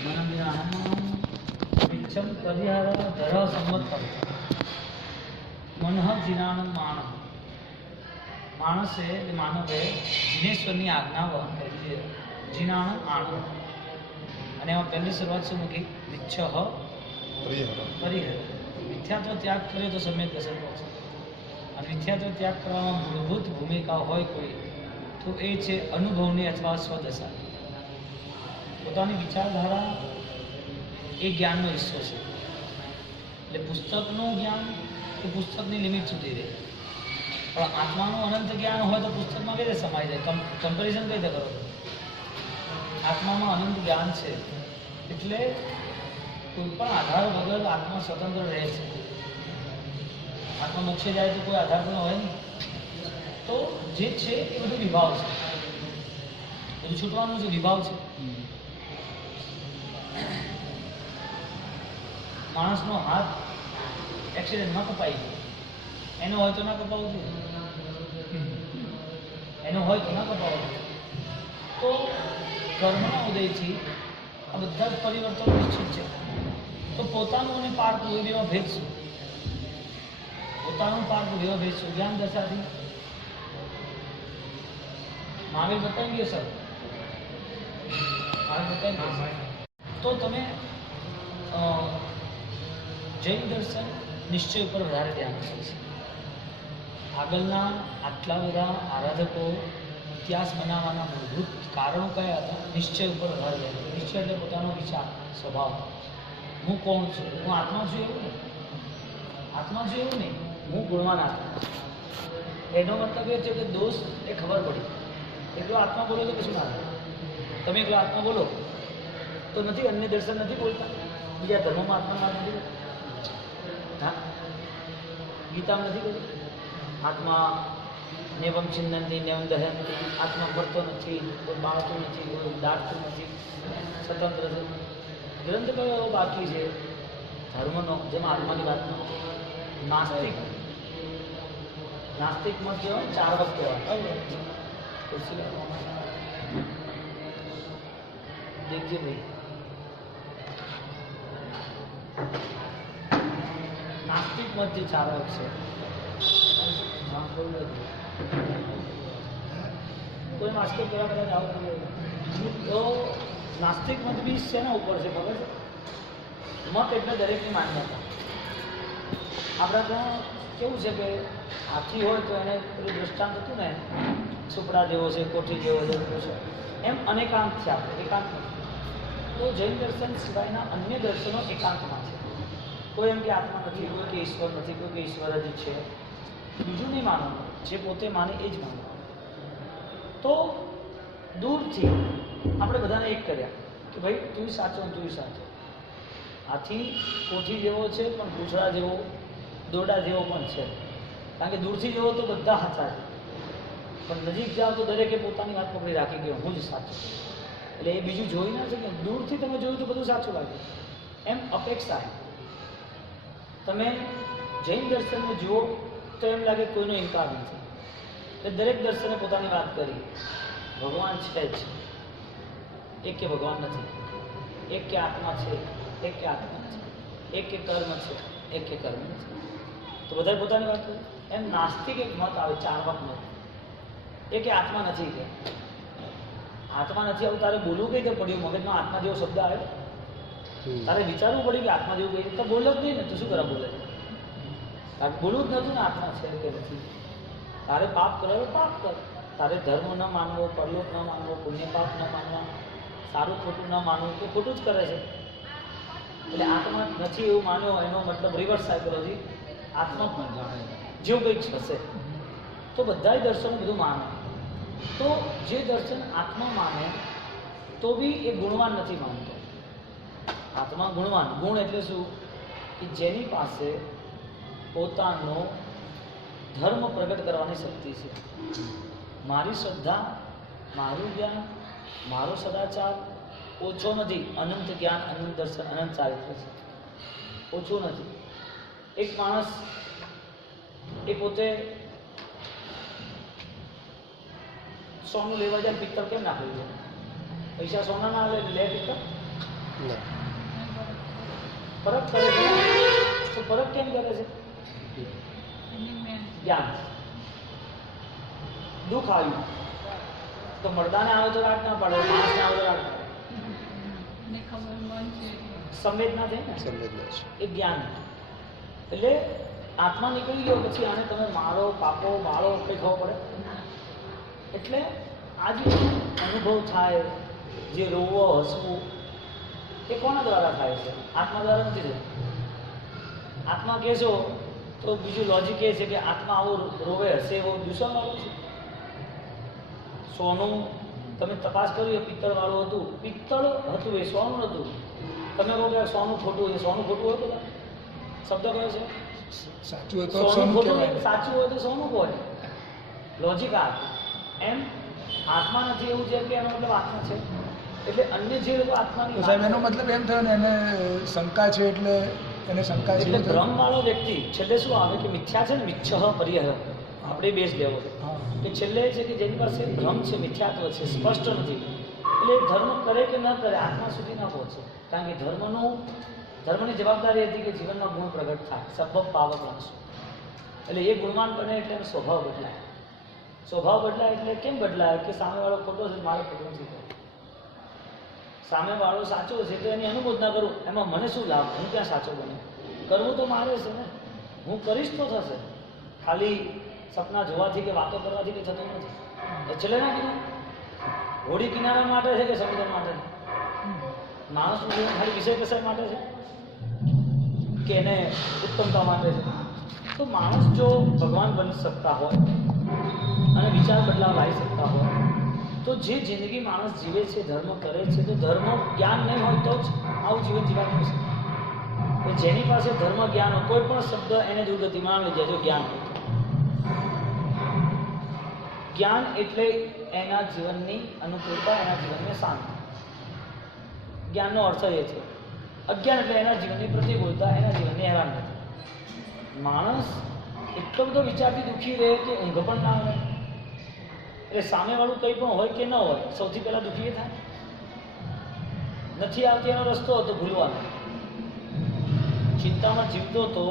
मनज्ञानं मिच्छं परिहर धर संवत्सर मनः जिनानं मानव मानसे मानवे जिनेश्वરની આજ્ઞા કરી જીનાનું આણંદ અને એમાં પહેલી શરૂઆત શું મૂકી મિચ્છ પરિહર મિથ્યાત્વ ત્યાગ કર્યો તો સમ્યક દર્શન પહોંચે અને મિથ્યાત્વ ત્યાગ કરવામાં મૂળભૂત ભૂમિકા હોય કોઈ તો એ છે અનુભવની અથવા સ્વદશા પોતાની વિચારધારા એ જ્ઞાનનો હિસ્સો છે એટલે પુસ્તકનું જ્ઞાન એ પુસ્તકની લિમિટ સુધી રહે પણ આત્માનું અનંત જ્ઞાન હોય તો પુસ્તકમાં કઈ રીતે સમાઈ જાય કમ્પેરિઝન કઈ રીતે કરો આત્મામાં અનંત જ્ઞાન છે એટલે કોઈ પણ આધાર વગર આત્મા સ્વતંત્ર રહે છે આત્મા મોક્ષે જાય તો કોઈ આધાર પણ હોય નહીં તો જે છે એ બધું વિભાવ છે બધું છૂટવાનું જે વિભાવ છે માણસનો હાથ એક્સિડન્ટમાં કપાઈ ગયો એનો હોય તો ના કપાવવું જોઈએ એનો હોય તો ના કપાવવું તો કર્મના ઉદયથી આ બધા જ પરિવર્તનો નિશ્ચિત છે તો પોતાનું અને પાર્થનું એ બેમાં ભેદ શું પોતાનું પાર્થ બેમાં ભેદ શું જ્ઞાન દશાથી મહાવીર બતાવી ગયો સર મહાવીર બતાવી ગયો તો તમે જૈન દર્શન નિશ્ચય ઉપર વધારે ધ્યાન આપે છે આગળના આટલા બધા આરાધકો ઇતિહાસ બનાવવાના મૂળભૂત કારણો કયા હતા નિશ્ચય ઉપર વધારે ધ્યાન નિશ્ચય એટલે પોતાનો વિચાર સ્વભાવ હું કોણ છું હું આત્મા છું એવું નહીં આત્મા છું એવું નહીં હું ગુણવાન આત્મા એનો મતલબ એ છે કે દોષ એ ખબર પડી એકલો આત્મા બોલો તો કશું ના થાય તમે એકલો આત્મા બોલો તો નથી અન્ય દર્શન નથી બોલતા બીજા ધર્મમાં આત્મા નથી બોલતા હા ગીતામાં નથી બોલતું આત્મા નેવમ છિન્નંતી નેવમ દહંતી આત્મા પડતો નથી કોઈ બાળતું નથી કોઈ દાટતું નથી સ્વતંત્ર છે ગ્રંથ કયો એવો બાકી છે ધર્મનો જેમાં આત્માની વાત નાસ્તિક નાસ્તિકમાં કહેવાય ચાર વખત કહેવાય દેખજે ભાઈ નાસ્તિક મત જે ચાર વખત છે કોઈ નાસ્તિક કરવા કદાચ આવું તો નાસ્તિક મત બી શેના ઉપર છે ખબર છે મત એટલે દરેકની માન્યતા આપણા ત્યાં કેવું છે કે હાથી હોય તો એને પેલું દૃષ્ટાંત હતું ને સુપડા જેવો છે કોઠી જેવો છે એમ અનેકાંત છે આપણે એકાંત નથી તો જૈન દર્શન સિવાયના અન્ય દર્શનો એકાંતમાં છે કોઈ એમ કે આત્મા નથી કોઈ કે ઈશ્વર નથી કોઈ કે ઈશ્વર જ છે બીજું નહીં માનવાનું જે પોતે માને એ જ માનવાનું તો દૂરથી આપણે બધાને એક કર્યા કે ભાઈ તું સાચો તું સાચો આથી કોઠી જેવો છે પણ પૂછડા જેવો દોરડા જેવો પણ છે કારણ કે દૂરથી જેવો તો બધા સાચા છે પણ નજીક જાઓ તો દરેકે પોતાની વાત પકડી રાખી કે હું જ સાચું એટલે એ બીજું જોઈ ના છે કે દૂરથી તમે જોયું તો બધું સાચું લાગે એમ અપેક્ષા તમે જૈન દર્શનને જુઓ તો એમ લાગે કોઈનો ઇનકાર નથી એટલે દરેક દર્શને પોતાની વાત કરી ભગવાન છે જ એક કે ભગવાન નથી એક કે આત્મા છે એક કે આત્મા છે એક કે કર્મ છે એક કે કર્મ નથી તો બધાએ પોતાની વાત કરી એમ નાસ્તિક એક મત આવે ચાર વખત મત એ કે આત્મા નથી કે આત્મા નથી આવું તારે બોલવું કઈ રીતે પડ્યું મગજમાં આત્મા જેવો શબ્દ આવે તારે વિચારવું પડ્યું કે આત્મા જેવું કઈ રીતે બોલો જ નહીં ને તું શું કરવા બોલે તારે બોલવું જ નતું ને આત્મા છે કે નથી તારે પાપ કરે પાપ કર તારે ધર્મ ન માનવો પરલોક ન માનવો પુણ્ય પાપ ન માનવા સારું ખોટું ન માનવું કે ખોટું જ કરે છે એટલે આત્મા નથી એવું માન્યો એનો મતલબ રિવર્સ સાયકોલોજી આત્મા પણ જાણે જેવું કંઈક હશે તો બધા દર્શનો બધું માને તો જે દર્શન આત્મા માને તો બી એ ગુણવાન નથી માનતો આત્મા ગુણવાન ગુણ એટલે શું કે જેની પાસે પોતાનો ધર્મ પ્રગટ કરવાની શક્તિ છે મારી શ્રદ્ધા મારું જ્ઞાન મારો સદાચાર ઓછો નથી અનંત જ્ઞાન અનંત દર્શન અનંત ચારિત્ર છે ઓછું નથી એક માણસ એ પોતે સોનું લેવા જાય પિત્તળ કેમ નાખેલું છે પૈસા સોના ના લે પિત્તળ ફરક કરે છે ને, તો ફરક કેમ કરે છે? જ્ઞાન. દુઃખ આવ્યું તો મરદાને આવે તો રાગ ના પડે, માણસને આવે તો રાગ પડે. સંવેદના થઈ ને, એ જ્ઞાન. એટલે આત્મા નીકળી ગયો પછી આને તમે મારો પાપો બાળો કંઈ ખબર પડે. એટલે આ જે અનુભવ થાય, જે રોવો હસવું, એ કોના દ્વારા થાય છે? આત્મા દ્વારા નથી થતું. આત્મા કહેશો તો બીજું લોજિક એ છે કે આત્મા આવો રોવે હશે એવો દૂષણવાળું છે. સોનું તમે તપાસ કરી, એ પિત્તળવાળું હતું, પિત્તળ હતું, એ સોનું હતું. તમે કહો કે સોનું ખોટું, એ સોનું ખોટું હોય બધા શબ્દ કયો છે? સાચું હોય તો સોનું ખોટું, કહેવાય. સાચું હોય તો સોનું કહે. લોજિક આ એમ. આત્મા નથી એવું છે કે એનો મતલબ આત્મા છે. એટલે અન્ય જે લોકો આત્માની તો સાહેબ એનો મતલબ એમ થયો ને એને શંકા છે એટલે એને શંકા છે એટલે એવું થયું? ભ્રમવાળો વ્યક્તિ છેલ્લે શું આવે કે મિથ્યા છે ને, મિચ્છ પરિહર, આપણે બેઝ લેવો છે હા. કે છેલ્લે છે કે જેની પાસે ભ્રમ છે, મિથ્યાત્વ છે, સ્પષ્ટ નથી, એટલે ધર્મ કરે કે ન કરે આત્મા સુધી ન પહોંચે. કારણ કે ધર્મની જવાબદારી હતી કે જીવનમાં ગુણ પ્રગટ થાય, સબબ પાવક રમશું. એટલે એ ગુણવાન બને એટલે એનો સ્વભાવ બદલાય. સ્વભાવ બદલાય એટલે કેમ બદલાય કે સામેવાળો ખોટો છે, મારે ખોટું નથી કરવું. સામેવાળો સાચો છે તો એની અનુમોદના કરું, એમાં મને શું લાભ? હું ક્યાં સાચો બને? કરવું તો મારે છે ને, હું કરીશ તો થશે. ખાલી સપના જોવાથી કે વાતો કરવાથી કંઈ થતું નથી. તો છેલ્લે ના કીધું હોડી કિનારા માટે છે કે સમુદ્ર માટે? માણસનું જીવન ખાલી વિષય કસાય માટે છે કે એને ઉત્તમતા માટે છે? તો માણસ જો ભગવાન બની શકતા હોય અને વિચાર બદલાવ લાવી શકતા હોય તો જે જિંદગી માણસ જીવે છે, ધર્મ કરે છે, તો ધર્મ જ્ઞાન નહીં હોય તો જ આવું જીવન જીવાતું હશે. તો જેની પાસે ધર્મ જ્ઞાન હોય, કોઈ પણ શબ્દ એને દુર્ગતિમાં લઈ જાય જો જ્ઞાન હોય. જ્ઞાન એટલે એના જીવનની અનુકૂળતા, એના જીવનને શાંતિ. જ્ઞાનનો અર્થ એ છે. અજ્ઞાન એટલે એના જીવનની પ્રતિકૂળતા, એના જીવનની હેરાનગતિ. માણસ એટલો બધો વિચારથી દુઃખી રહે કે ઊંઘ પણ ના આવે. એટલે સામેવાળું કંઈ પણ હોય કે ન હોય, સૌથી પહેલાં દુઃખી એ થાય. નથી આવતી એનો રસ્તો હતો ભૂલવાનો. ચિંતામાં જીવતો હતો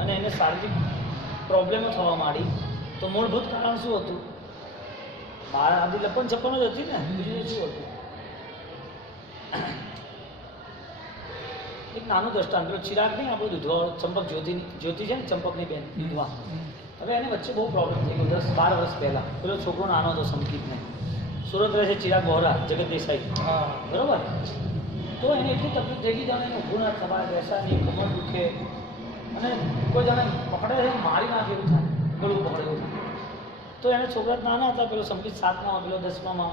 અને એને શારીરિક પ્રોબ્લેમો થવા માંડી તો મૂળભૂત કારણ શું હતું? બહાર આદિ લપન છપ્પન જ હતી ને, બીજું શું હતું? એક નાનું દ્રષ્ટાંત, પેલો ચિરાગ નહીં આપણું દૂધવાળો, ચંપક જ્યોતિ છે ને, ચંપકની બેન દૂધવા. હવે એને વચ્ચે બહુ પ્રોબ્લેમ થઈ ગયો 10-12 વર્ષ પહેલાં. પેલો છોકરો નાનો હતો સંકિતને, સુરત રહે છે, ચિરાગ વોહરા, જગત દેસાઈ, બરાબર? તો એને એટલી તકલીફ થઈ ગઈ, જાણે એને ઊભું ના થવાય, બેસા નહીં, કમર દુખે, અને કોઈ જાણે પકડે છે મારી નાખે એવું થાય, ગળું પકડે એવું થાય. તો એને છોકરા નાના હતા, પેલો સંકિત 7માં, પેલો 10માં.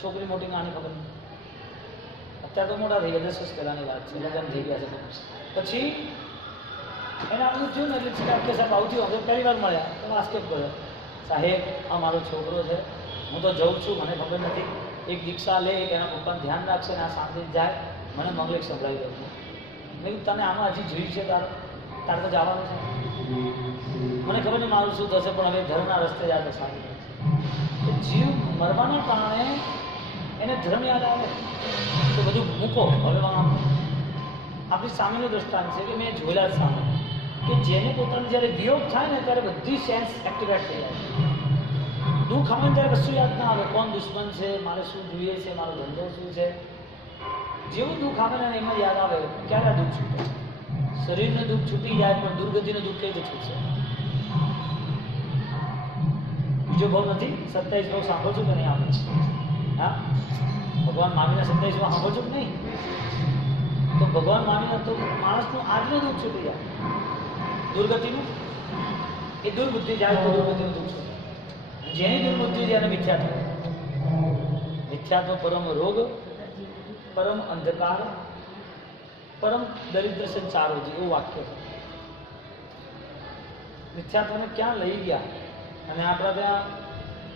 છોકરી મોટી નાની ખબર નહીં. અત્યારે તો મોટા થઈ ગયા, 10 વર્ષ પહેલાંની વાત છે, લગ્ન થઈ ગયા છે. પછી એને આપણું થયું ને એટલે ચિરાગ કે સાહેબ આવું થયું. અમે પહેલી વાર મળ્યા તો આસ્કેપ કર્યો, સાહેબ આ મારો છોકરો છે, હું તો જઉં છું, મને ખબર નથી, એક દીક્ષા લે, એક એના પપ્પાને ધ્યાન રાખશે ને આ શાંતિ જાય, મને મંગલેક સંભળાવી દઉં છું. મેં કીધું તને આમાં હજી જોયું છે તારે તો જવાનું છે? મને ખબર નહીં મારું શું થશે, પણ હવે ધર્મના રસ્તે જાય તો સારું છે. જીવ મરવાના કારણે એને ધર્મ યાદ આવે તો બધું મૂકો. હવે આપણી સામેનું દ્રષ્ટાંત છે કે મેં જોયેલા જ સામે કે જેને પોતાનો જ્યારે વિયોગ થાય ને ત્યારે બધી સેન્સ એક્ટિવેટ થઈ જાય. દુઃખ આવે ને ત્યારે કશું યાદ ના આવે, કોણ દુશ્મન છે, મારે શું જોઈએ છે, મારો ધંધો શું છે. જેવું દુઃખ આવે ને એમાં યાદ આવે ક્યારે આ દુઃખ છૂટે. શરીરનું દુઃખ છૂટી જાય પણ દુર્ગતિનું દુઃખ કઈ રીતે છૂટશે? બીજો ભાવ નથી. 27 ભાવ સાંભળો છો કે નહીં આપણે? હા, ભગવાન મામીના 27 ભાવ સાંભળો છો કે નહીં? તો ભગવાન મામીના તો માણસનું આજનું દુઃખ છૂટી જાય, દુર્ગતિનું. એ દુર્બુદ્ધિ જાય તો દુર્ગતિનું દુઃખ છૂટે. જેની દુર્બુદ્ધિ છે એને મિથ્યાત્વ. મિથ્યાત્વ પરમ રોગ, પરમ અંધકાર, પરમ દરિદ્ર સંચારો છે, એવું વાક્ય છે. મિથ્યાત્વને ક્યાં લઈ ગયા? અને આપણા ત્યાં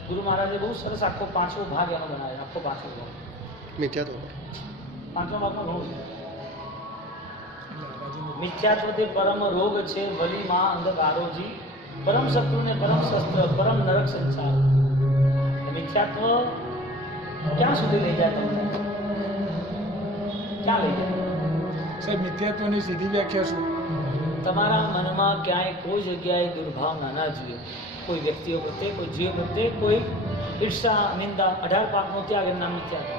ગુરુ મહારાજે બહુ સરસ આખો 5મો ભાગ એનો બનાવ્યો. આખો 5મો ભાગ મિથ્યાત્વ. 5મા ભાગમાં ઘણું છે. મિથ્યાત્વ તે પરમ રોગ છે, વલીમાં અંધકારોજી, પરમ શત્રુને પરમ શસ્ત્ર, પરમ નરક સંસાર. મિથ્યાત્વ ક્યાં સુધી લઈ જાય તમને? ક્યાં લઈ જાય? સાહેબ મિથ્યાત્વની સીધી વ્યાખ્યા શું? તમારા મનમાં ક્યાંય કોઈ જગ્યાએ દુર્ભાવના ના જોઈએ, કોઈ વ્યક્તિઓ પ્રત્યે, કોઈ જીવ પ્રત્યે, કોઈ ઈર્ષા, નિંદા. 18 પાપનો ત્યાગ એનું નામ મિથ્યાત્વ.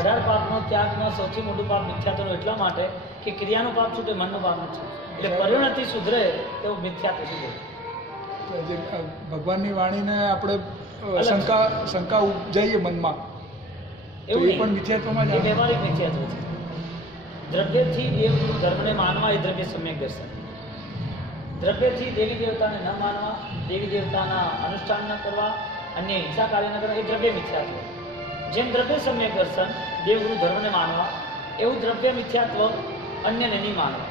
18 પાપનો ત્યાગમાં સૌથી મોટું પાપ મિથ્યાત્વનું એટલા માટે કે ક્રિયાનું પાપ છૂટે, મનનું પાપ નથી. એટલે પરિણતિ સુધરે એવું મિથ્યાત્વ સુધરે. તો જે ભગવાનની વાણીને આપણે શંકા ઉપજાઈએ મનમાં, તો એવું એ પણ મિથ્યાત્વમાં જ એ આવે. વ્યવહારિક મિથ્યાત્વ છે. દ્રવ્યથી દેવ ધર્મને માનવા એ દ્રવ્ય સમ્યક દર્શન. દ્રવ્યથી દેવી દેવતાને ન માનવા, દેવી દેવતાના અનુષ્ઠાન ન કરવા, અન્ય હિંસા કાર્ય ન કરવા, એ દ્રવ્ય મિથ્યાત્વ. જેમ દ્રવ્ય સમ્યક દર્શન દેવગુરુ ધર્મને માનવા, એવું દ્રવ્ય મિથ્યાત્વ અન્યને નહીં માનવા.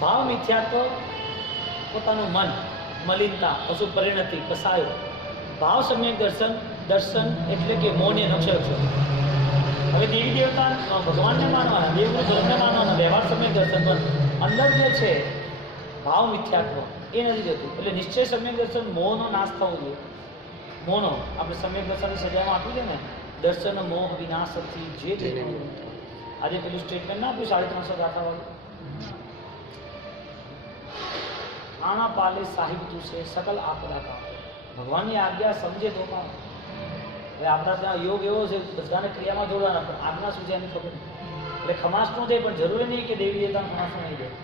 ભાવ મિથ્યાત્વ પોતાનું મન, મલિનતા, પશુ પરિણતિ, કસાયો. ભાવ સમ્યક દર્શન, દર્શન એટલે કે મૌન અક્ષર છે. હવે દેવી દેવતા ભગવાનને માનવાના, દેવગુરુ ધર્મને માનવાના, વ્યવહાર સમ્યક દર્શન, પણ અંદર જે છે ભાવ મિથ્યાત્વ એ નથી જતું. એટલે નિશ્ચય સમ્યક દર્શન મોહનો નાશ થવો જોઈએ. મોહનો આપણે સમ્યક દર્શનની સજામાં આપ્યું છે ને, દર્શન મોહ વિનાશથી જે આજે પેલું સ્ટેટમેન્ટ ના આપ્યું 350 ગાથાવાળું, આના પાલે સાહિબ તું છે સકલ આપદા કા. ભગવાનની આજ્ઞા સમજે તો કામ. હવે આપણા ત્યાં યોગ એવો છે, બધાને ક્રિયામાં જોડવાના, પણ આજ્ઞા શું છે એની ખબર નહીં. એટલે ખમાસ નો જાય, પણ જરૂરી નહીં કે દેવી દેવતાને ખમાસ નહીં જાય.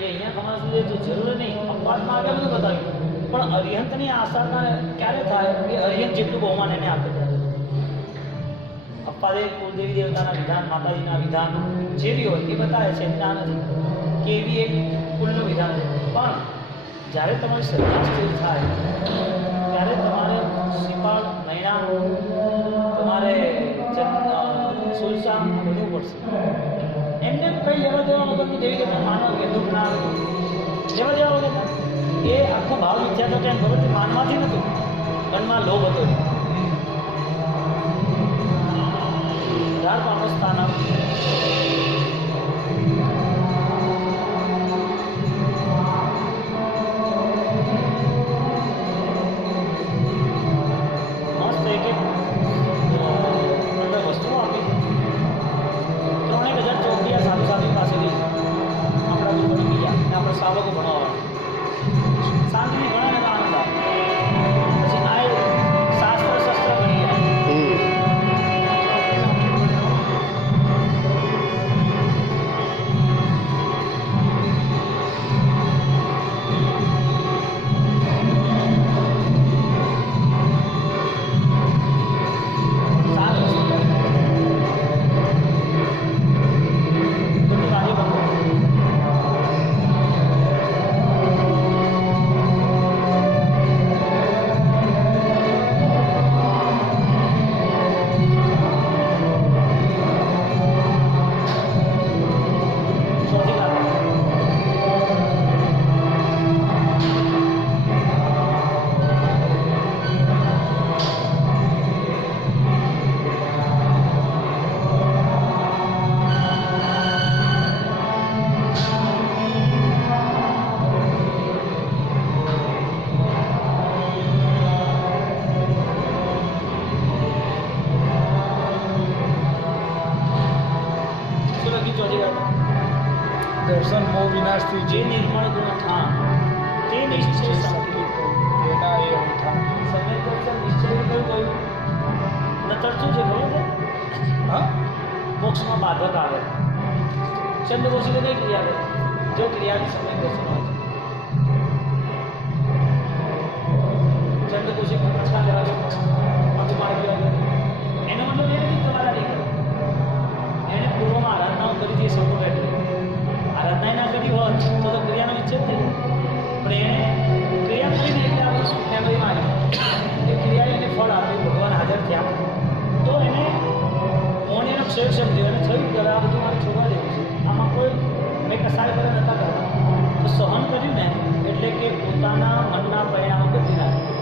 એ અહીંયા ખમાસ નું જાય તો જરૂરી નહીં. અપવાદમાં આગળ બધું બતાવ્યું, પણ અરિહંતની આશા ક્યારે થાય કે અરિહંત જેટલું બહુમાન એને આપે ત્યારે. અપવાદે કુલદેવી દેવતાના વિધાન, માતાજીના વિધાન જે બી હોય એ બતાવે છે, ના નથી કે એવી એક કુલનું વિધાન છે. પણ જ્યારે તમારી શ્રદ્ધા સ્થિર થાય ત્યારે તમારે શ્રીપાળ, નૈણા, તમારે સુલસામ બધું પડશે. એમને કંઈ લેવા દેવા વગરની દેવી દેવતા માનવ કે દુઃખ ના લેવા દેવા વગર એ આખું ભાવ મિથ્યા તો એમ ખબર છે, માનવાથી નહોતું, મનમાં લોભ હતો. 18 પાપનો સ્થાન સાવકો ભણાવવા શાંતિથી ભણાવે તો આનંદ આવે. પછી આ શાસ્ત્ર શસ્ત્ર બની જાય. દર્શન મોહ વિનાશથી જે નિર્મળ ગુણ ઠામ તે નિશ્ચય સંકલ્પ તેના એ ઉઠા. સમય કરતા નિશ્ચય કયું કહ્યું નતર શું છે ખબર છે? હા, મોક્ષમાં બાધક આવે. ચંદ્રકોશી તો કઈ ક્રિયા કરે? જો ક્રિયાની સમય દર્શન હોય ચંદ્રકોશી પછા લેવા ગયો, પાછું મારી ગયો. એનો મતલબ એ નથી તમારા નહીં કરો. એને પૂર્વમાં આરાધનાઓ કરી છે સપોર્ટ એટલે આરાધના ના કરી હોત તો ક્રિયાનો વિચ્છેદ થઈ જાય. પણ એણે ક્રિયા કરીને એટલે આપણે મેમરીમાં આવી એ ક્રિયાએ એને ફળ આપ્યું, ભગવાન હાજર થયા. તો એને મોને એનો ક્ષય સમજ્યો અને થયું કે આ બધું મારે છોડવા દેવું છે, આમાં કોઈ મેં કસાય કરે નહોતા કરવા. તો સહન કર્યું ને એટલે કે પોતાના મનના પરિણામો બદલી નાખ્યું.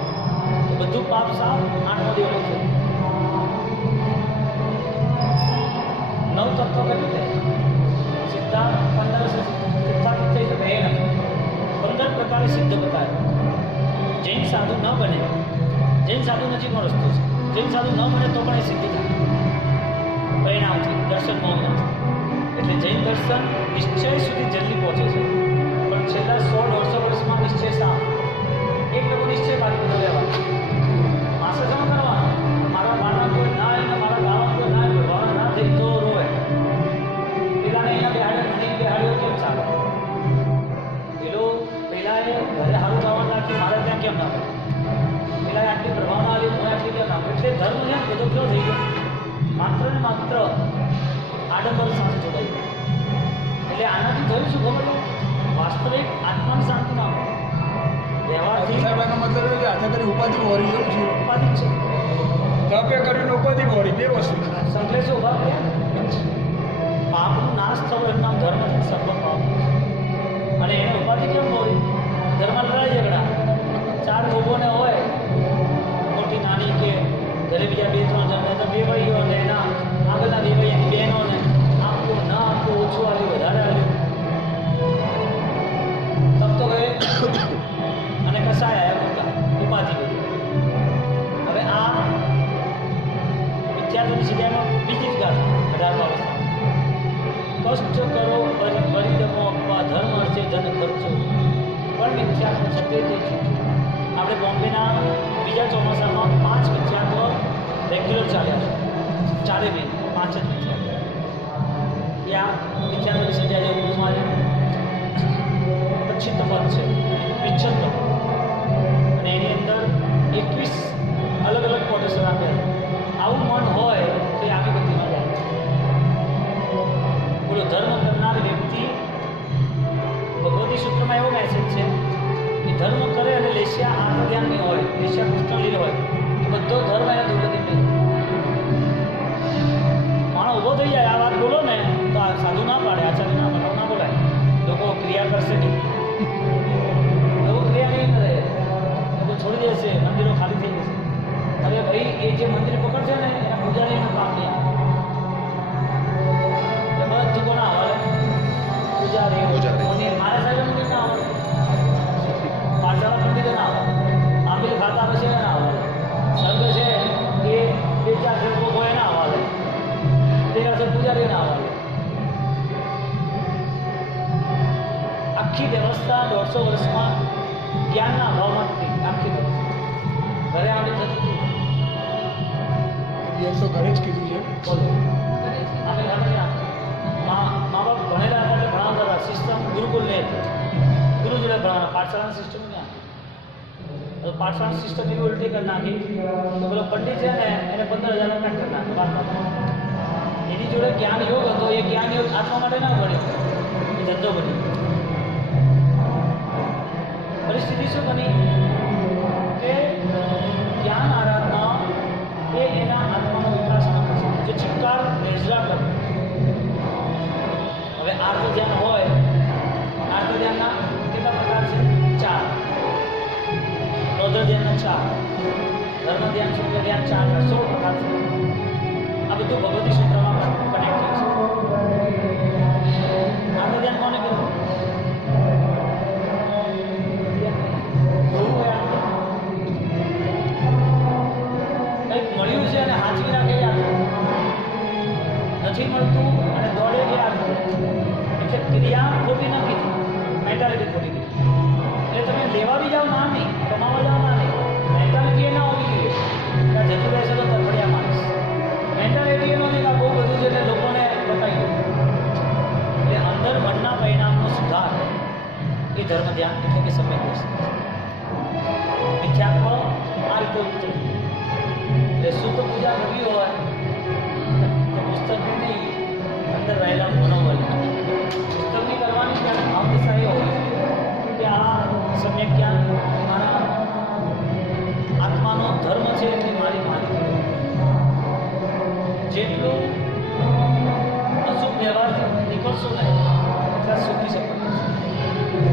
તો બધું પાપ સાવ 8મો દિવસ છે. 9 તત્વ કર્યું તે સીધા 15 સિદ્ધાંત થઈ તો બે નથી 15 પ્રકારે સિદ્ધ બતાવ્યા. જૈન સાધુ ન બને, જૈન સાધુ નજીકનો રસ્તો છે. જૈન સાધુ ન બને તો પણ એ સિદ્ધિ થાય પરિણામથી, દર્શન મોહનથી. દર્શન નિશ્ચય સુધી જલ્દી પહોંચે છે, પણ છેલ્લા 100-150 વર્ષમાં નિશ્ચય સાફ. એક લોકો નિશ્ચય બાકી બધો રહેવાનો માસે જમા કરવાનો, મારા માનવા કોઈ ના હોય ને મારા ગાવા કોઈ ના હોય, ભગવાન ના થઈ તો રોવે. પેલાને અહીંયા બેહાડે, મને બેહાડ્યો કેમ ચાલે? પેલો પેલા એ ઘરે સારું ગાવાનું રાખ્યું, મારે ત્યાં કેમ ના પડે? પેલા આટલી પ્રભાવના આવી, મને આટલી કેમ ના પડે? એટલે ધર્મ છે ને બધો કેવો થઈ ગયો? માત્ર ને માત્ર આડંબર સાથે જોડાઈ ગયો. એટલે આનાથી થયું શું ખબર છે? વાસ્તવિક આત્માની શાંતિ ના મળે. વ્યવહારથી સાહેબ એનો મતલબ એ કે હાથે કરી ઉપાધિ વળી એવું છે. ઉપાધિ જ છે. તપે કરીને ઉપાધિ વળી બે વસ્તુ. સંકલેશો ઉભા કર્યા. પાપનો નાશ થવો એનું નામ ધર્મ છે, સર્વ પાપ. અને એને ઉપાધિ કેમ હોય? ઘરમાં લડાઈ ઝઘડા, 4 લોકોને હોય, મોટી નાની કે ઘરે બીજા 2-3 જણ, તો 2 ભાઈઓને એના આગળના 2 ભાઈઓની બહેનોને આપવું ન આપવું, ઓછું આવ્યું વધારે આવ્યું, તબ તો ગયે અને કસાય આવ્યા મોટા ઉપાધિ બધી. હવે આ વિદ્યાર્થીની સિદ્ધામાં બીજી જ ગાથા 18 વર્ષ કષ્ટ કરો પરિદમો અપવા ધર્મ હશે ધન ખર્ચો પણ વિખ્યાત છે તે છૂટું. આપણે બોમ્બેના બીજા ચોમાસામાં 5 વિખ્યાતો રેગ્યુલર ચાલ્યા છે, 4 મહિને 5 જ વિખ્યાતો. ત્યાં વિખ્યાતોની સંખ્યા જે ઉર્દુમાં છે 25 પદ છે, 75, અને એની અંદર 21 અલગ અલગ કોટેશન આપ્યા. આવું મન હોય તો એ આવી ગતિમાં જાય. બોલો, ધર્મ કરનાર વ્યક્તિ, ભગવતી સૂત્રમાં એવો મેસેજ છે કે ધર્મ કરે અને લેશિયા આત્મધ્યાનની હોય, લેશિયા કૃષ્ણલીલ હોય, એ બધો ધર્મ એને દુર્ગતિ નહીં. માણસ ઊભો થઈ જાય, આ વાત બોલો ને તો આ સાધુ ના પાડે, આચાર્ય ના પાડે, ના બોલાય. લોકો ક્રિયા કરશે નહીં, લોકો ક્રિયા નહીં કરે, લોકો છોડી દેશે, મંદિરો ખાલી થઈ જશે. અરે ભાઈ, એ જે મંદિર પકડશે ને એના પૂજારીનું કામ નહીં. બધું કોના આવે? પૂજારી. મારા સાહેબ મંદિર ના આવે, પાઠશાળા પંડિત ના આવે, આંબીલ ખાતા હશે ના આવે, સંઘ છે એ 2-4 લોકો હોય ના આવે, તેના પૂજારી ના આવે. આખી વ્યવસ્થા 150 વર્ષમાં જ્ઞાનના અભાવમાં હતી. આખી વ્યવસ્થા ઘરે આવી થતી હતી. એ તો ઘરે જ કીધું છે. બોલો, આપણે ઘરે મા બાપ ભણેલા હતા એટલે ભણાવતા હતા. સિસ્ટમ ગુરુકુલ નહીં હતી, ગુરુ જોડે ભણાવવા. પાઠશાળાની સિસ્ટમ ક્યાં? તો પાઠશાળાની સિસ્ટમ એવી ઉલટી કરી નાખી તો પેલો પંડિત છે ને એને 15,000 પેક કરી નાખ્યો. એની જોડે જ્ઞાન યોગ હતો, એ જ્ઞાન યોગ આત્મા માટે ના બન્યો, એ ધંધો બન્યો. પરિસ્થિતિ શું બની કે જ્ઞાન આરાધના એ એના આત્માનો વિકાસ ન કરી શકે. જો ચિત્કાર નિર્જરા કરે. હવે આર્ત ધ્યાન હોય, આર્ત ધ્યાનના કેટલા પ્રકાર છે? 4. રૌદ્ર ધ્યાનના 4, ધર્મ ધ્યાન, શુક્લ ધ્યાન 4, 16 પ્રકાર છે. આ બધું ભગવતી સૂત્રમાં કનેક્ટેડ છે. આર્ત ધ્યાન કોને કહેવાય? કંઈક મળ્યું છે અને હાચવી રાખે યાદ નથી મળતું અને દોડે એ યાદ એટલે ક્રિયા ખોટી નથી, મેન્ટાલિટી ખોટી ગઈ. એટલે તમે લેવા બી જાઓ ના નહીં, કમાવા જાઓ ના નહીં, મેન્ટાલિટી એ ના હોવી જોઈએ. ત્યાં જતું રહેશે તો તરફડિયા માણસ. મેન્ટાલિટી એ નથી કે આ બહુ બધું છે એટલે લોકોને બતાવી દો. એટલે અંદર મનના પરિણામનો સુધાર એ ધર્મ ધ્યાન એટલે કે સમય દર્શન. વિખ્યાત્વ આ રીતે ઉતરે. એટલે શુદ્ધ પૂજા કરવી હોય તો પુસ્તકની નહીં, અંદર રહેલા મનોબળની. પુસ્તકની કરવાની ત્યાં ભાવદશા એ હોય કે આ સમ્યક જ્ઞાન મારા આત્માનો ધર્મ છે એ મારી માલિકી. જેટલું અશુભ વ્યવહારથી નીકળશો ને એટલા સુખી શકો.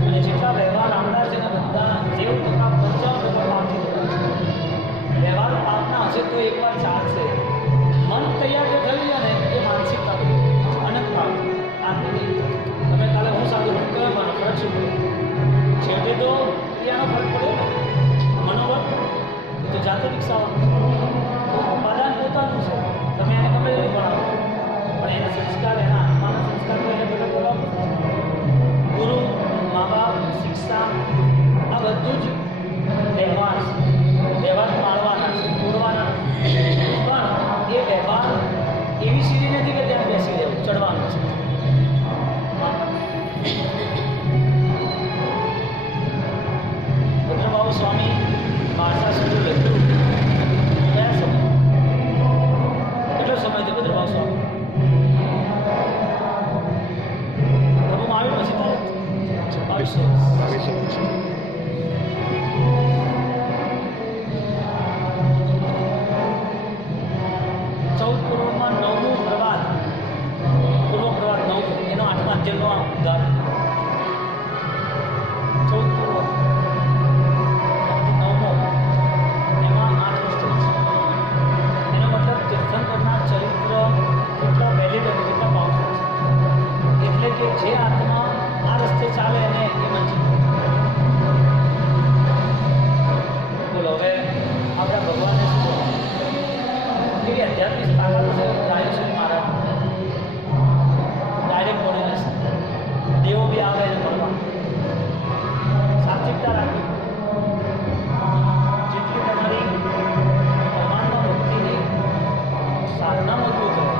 અને જેટલા વ્યવહાર આવનાર છે ને બધા 90% પાપથી થતા. વ્યવહાર પાપના હશે તો એકવાર ચાલશે. મન તૈયાર જે થયું છે ને એ માનસિકતા બધી અનંત કાળ આત્મની. તમે કાલે હું સાધુ હું કયો મને ફરક શું પડે? છેવટે તો ક્રિયાનો ફરક પડ્યો ને. મનોબળ એ તો જાતે વિકસાવવાનું. તો ઉપાદાન પોતાનું છે, તમે એને ગમે તેવું ભણાવો પણ એના સંસ્કાર, એના આત્માના સંસ્કાર તો એને બધા એવી સીડી નથી કે ત્યાં બેસી રહેવું, ચડવાનું છે. ભદ્રબાહુ સ્વામી માણસા સુધી લખ્યું કયા સમય, કેટલો સમય છે ભદ્રબાહુ સ્વામી? પ્રભુ આવ્યું પછી તરત 2200 વર્ષ. પૂર્વમાં 9મું પ્રવાદ, પૂર્વ પ્રવાદ 9મું, એનો 8મા અધ્યાયનો આ ઉદ્ધાર. 14 પૂર્વ 9મો, એમાં 8 વસ્તુ છે. એનો મતલબ તીર્થંકરના ચરિત્ર કેટલા વેલિડ અને કેટલા પાવરફુલ છે. એટલે કે જે આત્મા આ રસ્તે ચાલે એને એ મંજિલ. બોલો હવે આપણા ભગવાનને શું કહેવાય? એવી આધ્યાત્મિક તાકાત છે રાયશ્રી મહારાજ, ડાયરેક્ટ બોલીને દેવો બી આવે એને મળવા. સાત્વિકતા રાખવી, જેટલી તમારી પરમાત્મા ભક્તિની સાધના મજબૂત હોય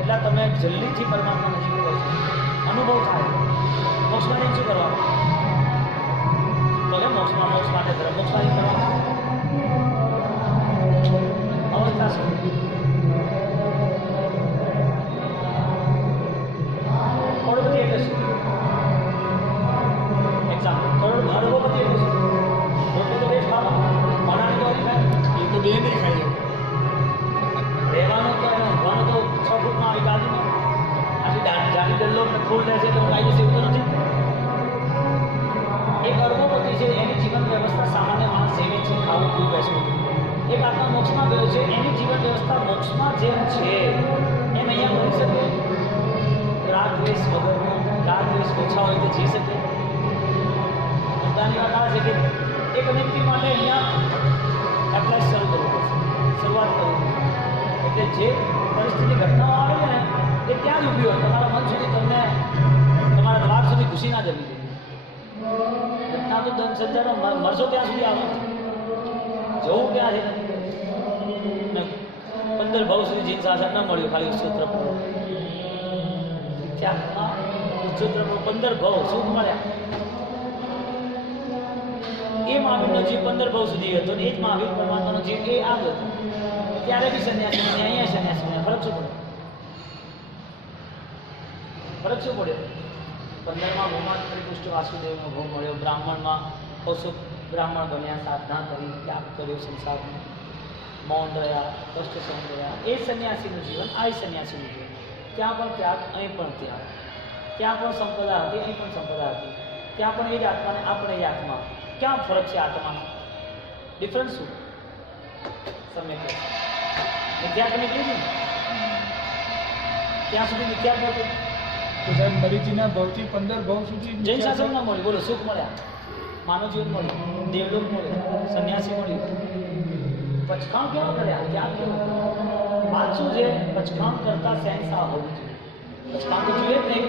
એટલા તમે જલ્દીથી પરમાત્મા નજીક પહોંચો, અનુભવ થાય. મોક્ષમાં શું કરવાનું? ભલે મોક્ષ માટે ધર્મ મોક્ષમાં કરવાનું અવસ્થા શું? કરોડપતિ એટલે શું? એક્ઝામ્પલ, અરબોપતિ એટલે શું? રોટલી તો બેસ ખાવા, ભણાની તો હરી ખાય, એ તો બે નહીં ખાઈ શકે. રહેવાનું તો એને ઊંઘવાનું તો 6 ફૂટમાં આવી બાજુમાં આથી જાડી ડલ્લો ફૂલ રહેશે તો કાંઈ જશે એવું તો નથી. એક અરબોપતિ છે, એની જીવન વ્યવસ્થા સામાન્ય માણસ જેવી છે, ખાવું પીવું બેસવું. એક આત્મા મોક્ષમાં ગયો છે, એની જીવન વ્યવસ્થા મોક્ષમાં જેમ છે એમ અહીંયા બની શકે. રાગ દ્વેષ વગરનો, રાગ દ્વેષ ઓછા હોય તો જઈ શકે. મુદ્દાની વાત આ છે કે એક વ્યક્તિ માટે અહીંયા એપ્લાય શરૂ કરવું પડશે, શરૂઆત કરવી પડશે. એટલે જે પરિસ્થિતિ ઘટનાઓ આવે છે ને એ ત્યાં જ ઊભી હોય, તમારા મન સુધી, તમને તમારા દ્વાર સુધી ઘૂસી ના જવી જોઈએ. ઘટના તો ધન સંચારો મરશો ત્યાં સુધી આવે, જવું ક્યાં છે ને 15 ભાવ સુધી જીન શાસન ન મળ્યું, ખાલી સૂત્ર ત્યાં સૂત્ર 15 ભાવ શું મળ્યા. એ મહાવીરનો જીવ 15 ભાવ સુધી હતો, એ જ મહાવીર પરમાત્માનો જીવ એ આ હતો. ત્યારે બી સંન્યાસી બન્યા, અહીંયા સંન્યાસી બન્યા. ફરક શું પડ્યો? ફરક શું પડ્યો? 15માં ભૂમાં શ્રીકૃષ્ણ વાસુદેવનો ભોગ મળ્યો, બ્રાહ્મણમાં કૌશુક બ્રાહ્મણ બન્યા, સાધના કરી, ત્યાગ કર્યો સંસારનો, મૌન રહ્યા, કષ્ટ સહન રહ્યા. એ સંન્યાસીનું જીવન, આ સંન્યાસીનું જીવન. ત્યાં પણ ત્યાગ, અહીં પણ ત્યાગ. ત્યાં પણ સંપદા હતી, અહીં પણ સંપદા હતી. ત્યાં પણ એ જ આત્મા ને આપણે એ આત્મા. ક્યાં ફરક છે આત્માનો? ડિફરન્સ શું? સમ્યક મિથ્યાત્વ નીકળી ગયું, ત્યાં સુધી મિથ્યાત્વ હતું. તો સાહેબ મરીચીના ભાવથી 15 ભાવ સુધી જૈન શાસન ન મળ્યું, બોલો સુખ મળ્યા, માનવ જીવન મળ્યું, દેવલોક મળ્યો, સંન્યાસી મળ્યું. પચખાણ કેવા કર્યા? ત્યાગ કેવો? વાત શું છે? પચખાણ કરતા સેન્સ આ હોવું જોઈએ. પચખાણ તો જોઈએ જ નહીં,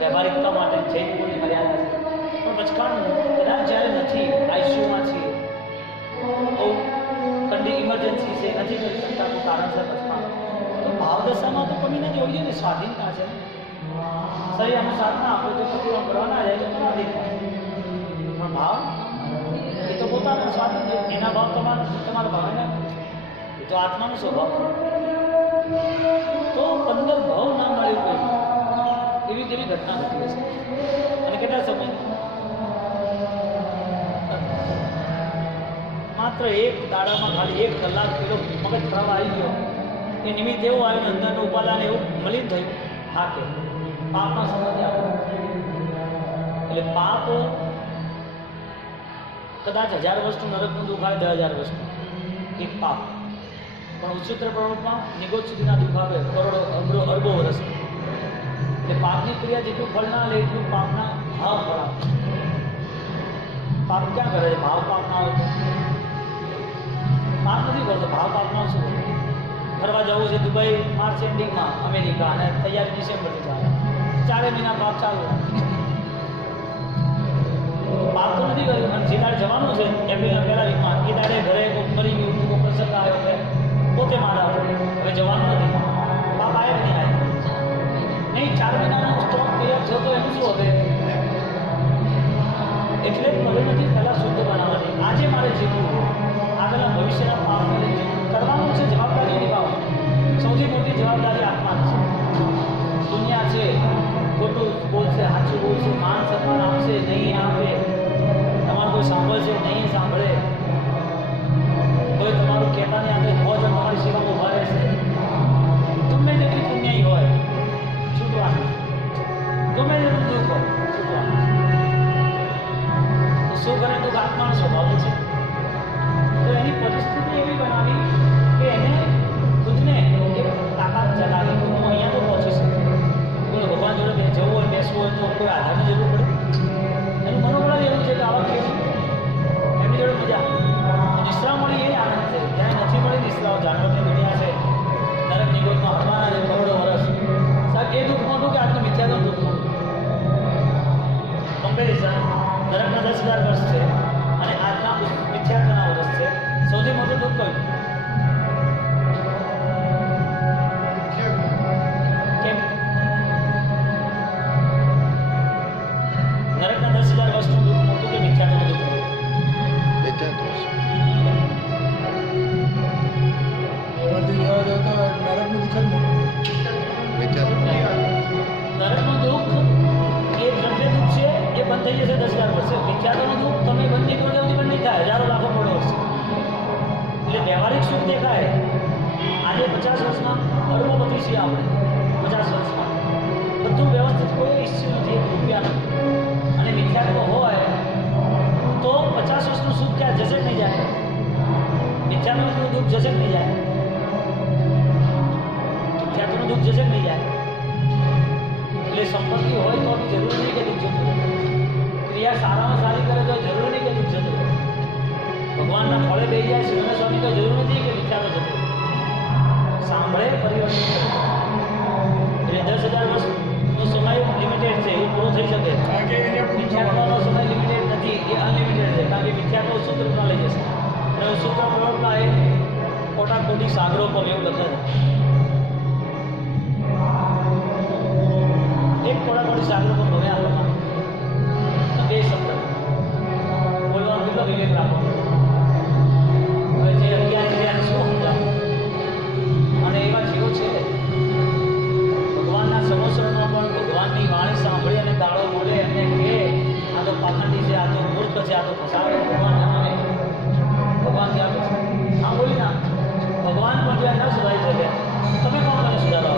વ્યવહારિકતા માટે જૈન કોની મર્યાદા છે. પણ પચખાણ કદાચ જ્યારે નથી, આઈસીયુમાં છીએ, બહુ કંડી ઇમરજન્સી છે, નથી કરી શકતા તો કારણસર પચખાણ. તો ભાવદશામાં તો કમી નથી હોવી જોઈએ ને, સ્વાધીનતા છે. શરીર અનુસાર ના આપણે તો પ્રતિક્રમણ કરવા ના જાય તો પરાધીનતા. પણ ભાવ એ તો પોતાનો સ્વાધીન છે, એના ભાવ તમારા ભાવ એના, એ તો આત્માનો સ્વભાવ છે. તો 15 ભાવ ના મળ્યું કોઈ એવી કેવી ઘટના ઘટી હશે, અને કેટલા સમય? માત્ર એક દાડામાં, ખાલી 1 કલાક પેલો મગજ ખરાબ આવી ગયો, એ નિમિત્ત એવું આવ્યું, અંદરનું ઉપાદાન એવું મલિન થયું. હા કે પાપના સંબંધે આપણે એટલે પાપ કદાચ 1000 વર્ષનું નરકનું દુઃખ આવે, 10,000 વર્ષનું એક પાપ. પણ ઉચ્ચતર પ્રવૃત્તિમાં નિગોદ સુધીના દુઃખ આવે, કરોડો અરબો વર્ષ. એટલે પાપની ક્રિયા જેટલું ફળ ના લે એટલું પાપના ભાવ ફળ આવે. પાપ ક્યાં કરે છે? ભાવ પાપ ના હોય તો પાપ નથી કરતો, ભાવ પાપ ના શું? ફરવા જવું છે દુબઈ માર્ચ એન્ડિંગમાં, અમેરિકા, અને તૈયારી ડિસેમ્બરથી ચાલે, 4 મહિના પાપ ચાલુ. પાપ તો નથી કર્યું, અને જે દાડે જવાનું છે એપ્રિલના પહેલા વીકમાં, એ દાડે ઘરે કોઈ મરી ગયું, કોઈ પ્રસંગ આવ્યો, પોતે મારા હવે જવાનું નથી, પાપ આવે એ 4 મહિનાનો સ્ટોક તૈયાર થયો તો એનું શું હવે? એટલે જ પરિણતિ પહેલાં શુદ્ધ બનાવવાની. આજે મારે જીવવું, આગળના ભવિષ્યના પાપને જીવવું કરવાનું છે, જવાબદારી નિભાવવાની. સૌથી મોટી જવાબદારી આત્મા છે. દુનિયા છે, ખોટું બોલશે, સાચું બોલશે, માન સન્માન આપશે, નહીં આપે, તમારું કોઈ સાંભળશે, નહીં સાંભળે, કોઈ તમારું કહેતા નહીં આપે, હો તો તમારી સેવામાં ઊભા રહેશે. ગમે તેટલી પુણ્યાઈ હોય છૂટવાનું, ગમે તેટલું દુઃખ હોય છૂટવાનું. શું કરે તો આત્માનો સ્વભાવ છે. તો એની પરિસ્થિતિ એવી બનાવી કે એને ખુદને એક તાકાત જગાવી કે હું અહીંયા તો પહોંચી શકું. બોલો, ભગવાન જોડે જવું હોય, બેસવું હોય તો કોઈ આધારની જરૂર પડે? એનું મનોબળ જ એવું છે કે આવા કેવું એમની જોડે મજા. નિશ્રાવ મળી એ આનંદ છે. જ્યાં નથી મળી નિશ્રાવ, જાનવરની દુનિયા છે, નરકની ગોદમાં હરવાના છે કરોડો વર્ષ. સાહેબ, એ દુઃખ મોટું કે આજનું મિથ્યાનું દુઃખ મોટું? કમ્પેરિઝન. નરકના 10,000 વર્ષ છે અને આજના મિથ્યાત્વના વર્ષ છે. સૌથી મોટું દુઃખ કયું? કેમ? નરકના 10,000 વર્ષનું દુઃખ મોટું કે મિથ્યાત્વનું દુઃખ? એમાંથી જોવા જાય તો નરકનું દુઃખ જ મોટું. નરકનું દુઃખ એ દ્રવ્ય દુઃખ છે, એ બંધ થઈ જશે 10,000 વર્ષે. મિથ્યાત્વનું દુઃખ તમે બંધ નહીં કરો ત્યાંથી બંધ નહીં થાય, હજારો લાખો કરોડો વર્ષ. એટલે વ્યવહારિક સુખ દેખાય આજે 50 વર્ષમાં અરબોપતિ છીએ આપણે. 50 વર્ષમાં બધું વ્યવસ્થિત, કોઈ ઇસ્યુ નથી, એક રૂપિયા નથી. અને મિથ્યાત્વ હોય તો 50 વર્ષનું સુખ ક્યાં જશે જ નહીં જાય? મિથ્યાત્વનું દુઃખ જશે જ નહીં જાય? મિથ્યાત્વનું દુઃખ જશે જ નહીં જાય? એટલે સંપત્તિ હોય તો બી જરૂર નહીં કે દુઃખ જતું રહે. ક્રિયા સારામાં સારી કરે તો જરૂર નહીં કે દુઃખ જતું રહે. ભગવાનના ફળે બેસી જાય શિવને સ્વામી તો જરૂર નથી કે વિચારો જતો રહે. સાંભળે પરિવર્તન કરે. એટલે 10,000 વર્ષનો સમય લિમિટેડ છે, એવું પૂરો થઈ શકે. કારણ કે એને મિથ્યાત્વનો સમય લિમિટેડ નથી, એ અનલિમિટેડ છે. કારણ કે મિથ્યાત્વ સૂત્રમાં લઈ જશે અને સૂત્ર પ્રવર્તના એ ખોટા ખોટી સાગરો પર એવું લખે છે. એક ખોટા ખોટી સાગરો પર ભવે આપણને 2 શબ્દ બોલવાનો કેટલો વિવેક રાખો. હવે જે અજ્ઞાન છે એને શું સમજાવું? અને એવા જીવો છે ભગવાનના સમોસરમાં પણ ભગવાનની વાણી સાંભળી અને દાડો બોલે એમને કહે આ તો પાખંડી છે, આ તો મૂર્ખ છે, આ તો ફસાવે. ભગવાન જાણે ભગવાન ક્યાં છે? હા, બોલી ના. ભગવાન પણ જ્યાં ન સુધારી શકે, તમે કોણ મને સુધારો?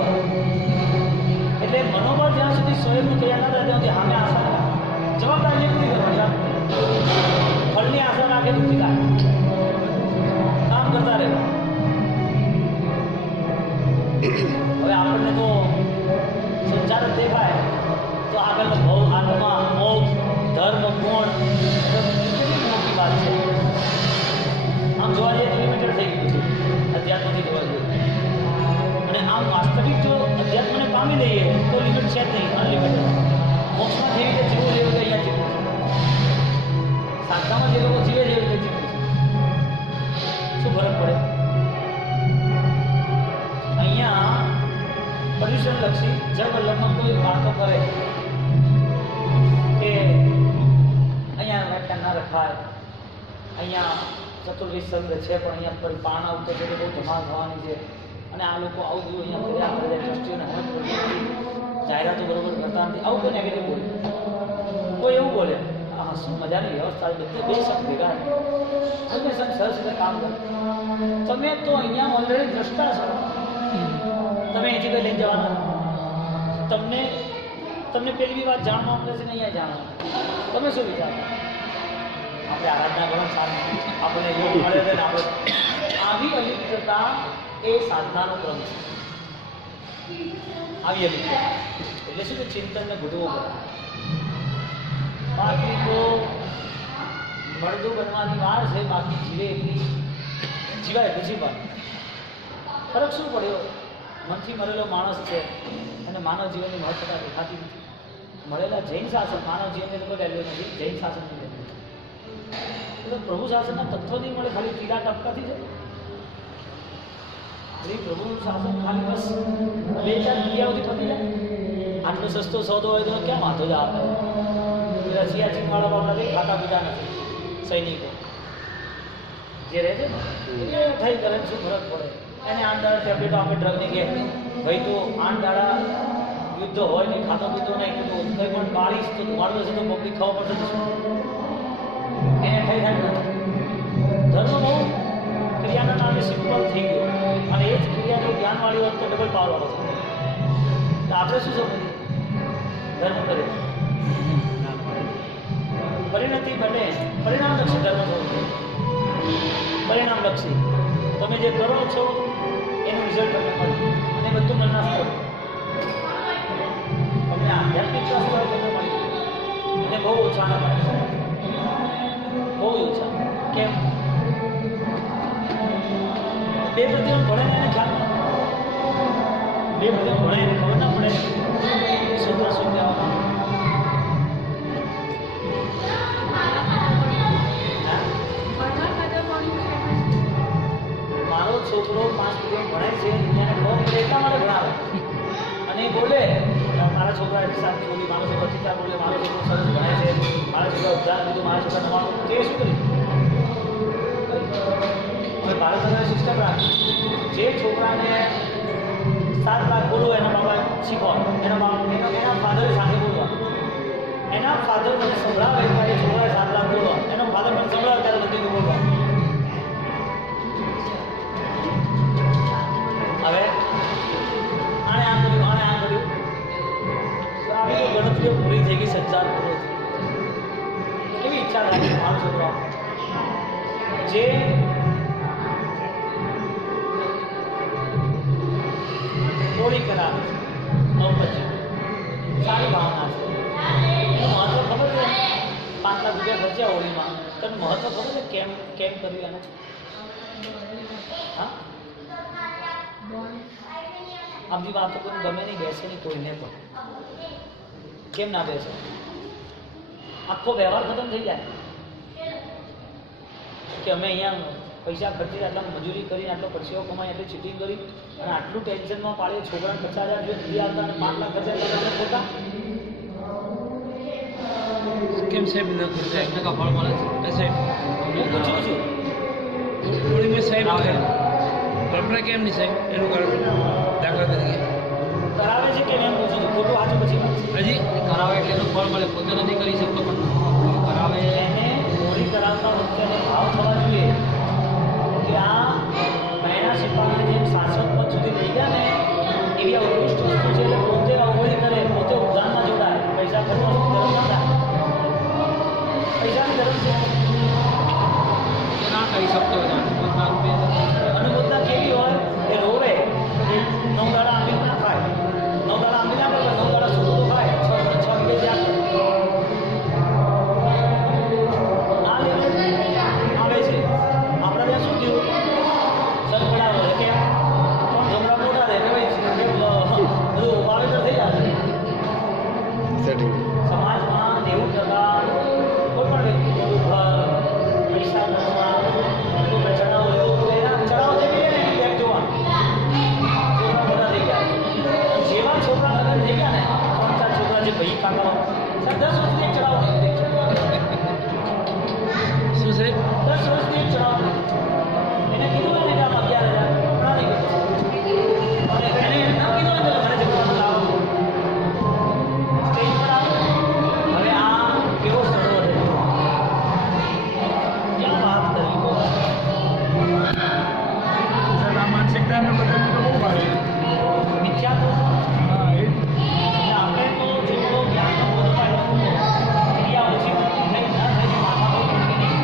એટલે મનોબળ જ્યાં સુધી સ્વયંનું તૈયાર ના થાય ત્યાં સામે આશા રાખે. જવાબદારી પૂરી કરવાની આપણી. ફળની આશા રાખે દુઃખી થાય. કામ કરતા રહેવું. હવે આપણને તો સંસાર જ દેખાય તો આગળનો ભવ, આત્મા, મોક્ષ, ધર્મ, ગુણ કેટલી મોટી વાત છે. આમ જોવા જઈએ તો લિમિટેડ થઈ ગયું છે અધ્યાત્મથી જોવા જઈએ. અને આમ વાસ્તવિક જો અધ્યાત્મને પામી લઈએ તો લિમિટ છે જ નહીં, અનલિમિટેડ. મોક્ષમાં જેવી રીતે જીવવું જેવું કે અહીંયા જીવવું છે. સાધનામાં જે લોકો જીવે જેવી રીતે જીવવું છે. શું ફરક પડે? અહીંયા પર્યુષણલક્ષી જળવલ્લભમાં કોઈ વાતો કરે કે અહીંયા વ્યાખ્યાન ના રખાય, અહીંયા ચતુર્વિધ સંઘ છે પણ અહીંયા પાણા ઉતર છે બહુ ધમાલ થવાની છે, અને આ લોકો આવું બધું અહીંયા કર્યા કરે, ટ્રસ્ટીઓને હમત નથી, જાહેરાતો બરોબર કરતા નથી, આવું કોઈ નેગેટિવ બોલે. કોઈ એવું બોલે હા શું મજાની વ્યવસ્થા બધી 2 શબ્દ ભેગા હંમેશા સરસ રીતે કામ કરે. તમે તો અહીંયા ઓલરેડી દ્રષ્ટા છો, તમે અહીંથી કંઈ લઈને જવાના. તમને પેલી બી વાત જાણવા મળે છે ને અહીંયા જાણવા. તમે શું વિચારો? આપણે આરાધના કરો સારું, આપણને યોગ મળે છે ને આપણે આવી અલિપ્તતા એ સાધનાનો ક્રમ છે. આવી અલિપ્તતા એટલે શું કે ચિંતનને ઘૂંટવું પડે. બાકી તો મળદું બનવાની વાર છે, બાકી જીવે એટલી જીવાય બીજી વાત. ફરક શું પડ્યો? મનથી મરેલો માણસ છે અને માનવ જીવનની મહત્વતા દેખાતી નથી. મળેલા જૈન શાસન, માનવ જીવનની તો કોઈ વેલ્યુ નથી, જૈન શાસનની વેલ્યુ. એટલે પ્રભુ શાસનના તત્વ નહીં મળે, ખાલી ટીલા ટપકાથી છે. પ્રભુનું શાસન ખાલી બસ 2-4 ક્રિયાઓથી પતી જાય. આટલો સસ્તો સોદો હોય તો કેમ વાંધો જ આવે? પેલા સિયાચીનવાળા બાપડા કંઈ ખાતા પીતા નથી સૈનિકો જે રહે છે ને એ થઈ કરે શું ફરક પડે? એને 8 દાડા ટેબ્લેટ આપણે ડ્રગની કે ભાઈ તો 8 દાડા યુદ્ધ હોય નહીં, ખાતો પીતો નહીં, કંઈ પણ બાળીશ તો મારતો છે તો પબ્લિક ખાવા પડશે તો શું? એને થઈ થાય ને ધર્મ બહુ ક્રિયાના નામે સિમ્પલ થઈ ગયો અને એ જ ક્રિયા જો જ્ઞાનવાળી હોત તો ડબલ પાવર આવે છે. તો આપણે શું સમજીએ ધર્મ કરે પરિણતિ બને પરિણામલક્ષી ધર્મ થવું છે. પરિણામલક્ષી તમે જે કરો છો એનું રિઝલ્ટ તમને મળે અને બધું મનના સ્થળ તમને આધ્યાત્મિક સ્થળ તમને મળે અને બહુ ઓછાના મળે છે, બહુ ઓછા. કેમ? બે પ્રતિમાં ભણે ને એને ખ્યાલ ના બે પ્રતિમાં ભણે એને ખબર ના પડે સૂત્ર શું કહેવામાં મારો છોકરો 5 પ્રતિમાં ભણે છે દુનિયાને ખબર પડે એટલા માટે ભણાવે અને એ બોલે મારા છોકરા એટલી સાથે બોલી, મારો છોકરો ચિત્તા બોલે, મારો છોકરો સરસ ભણે છે, મારા છોકરા ઉદ્ધાર લીધું, મારા છોકરા તમારું તે શું કર્યું? ભારત સરકારે સિસ્ટમ રાખી જે છોકરાને 7 લાખ બોલવો એના બાબા શીખવાનું, એના ફાધરે સાથે બોલવા, એના ફાધર મને સંભળાવે ત્યારે છોકરાએ 7 લાખ બોલવા, એનો ફાધર મને સંભળાવે ત્યારે નથી બોલવા. હવે આને આમ કર્યું, આને આમ કર્યું, તો આવી તો ગણતરીઓ પૂરી થઈ ગઈ, સંચાર પૂરો થઈ ગયો. કેવી ઈચ્છા રાખી મારો છોકરો જે હોળી કરાવે છે 9-25 સારી ભાવના છે. એનું મહત્વ ખબર છે? 5 લાખ રૂપિયા ખર્ચ્યા હોળીમાં, તને મહત્વ ખબર છે કેમ કેમ કર્યું એનું? હા, આ બધી વાતો કોઈ ગમે નહીં, બેસે નહીં કોઈને પણ. કેમ ના બેસે? આખો વ્યવહાર ખતમ થઈ જાય કે અમે અહીંયા પૈસા ખર્ચી આટલા મજૂરી કરીને આટલો પરસેવો કમાઈ આટલી ચીટિંગ કરી અને આટલું ટેન્શનમાં પાડીએ છોકરાને 50,000 રૂપિયા નથી આવતા અને 5 લાખ ખર્ચા ખોટા કેમ સાહેબ ન ખર્ચા 1 ટકા ફળ મળે છે સાહેબ? હું પૂછું છું હોળીમાં સાહેબ પરંપરા કેમ નહીં સાહેબ? એનું કારણ દાખલા તરીકે કરાવે છે કેમ એમ પૂછું છું, ખોટું સાચું પછી હજી કરાવે એટલે એનું ફળ મળે, પોતે નથી કરી શકતો પણ કરાવે. એને હોળી કરાવતા વખતે એને ભાવ થવા જોઈએ કે આ મહિના સિપાહીને જેમ શાશ્વત પદ સુધી લઈ ગયા ને એવી આ ઉત્કૃષ્ટ વસ્તુ છે એટલે પોતે હોળી કરે, પોતે ઉદ્ધારમાં જોડાય, પૈસા ખર્ચવાની જરૂર ના થાય. પૈસાની જરૂર છે ના કરી શકતો હોય અનુભૂતતા કેવી હોય એ રોવે 9 દાડા આંબી ના ખાય, 9 દાડા આંબી ના ખાય, 9 દાડા સુધી તો ખાય, 6 વાગે ત્યાં આ લેવલે આવે છે. આપણે ત્યાં શું થયું સરપડાવો છે કે પણ જમણા મોટા રહે કે ભાઈ બધું વાવેતર થઈ જશે. સમાજમાં 90% કોઈ પણ વ્યક્તિ ઘર પૈસા નસવા કોઈ ચડાવો એવું એના ચડાવો છે કે એને બેગ જોવાનું છોકરા મોટા થઈ ગયા જેવા છોકરા લગ્ન થઈ ગયા ને 3-4 છોકરા જે ભાઈ કાકા 10 વર્ષથી એક ચડાવો નહીં દેખ્યો. શું સાહેબ? 10 વર્ષથી એક ચડાવો એને કીધું એને કે આમ 11,000 હમણાં નહીં કીધું અને એને ના કીધું ને તો ઘરે જમવાનું લાવો સ્ટેજ પર આવો. હવે આ કેવો સડો છે ક્યાં વાત કરવી બહુ સાહેબ આ માનસિકતાને બદલવી તો બહુ ભારે છે. મિથ્યા તો હા એ જ. એટલે આપણે તો જેટલો જ્ઞાનનો બોધ પાડ્યો ક્રિયા ઓછી થઈ ના થઈ માથા બહુ નહીં.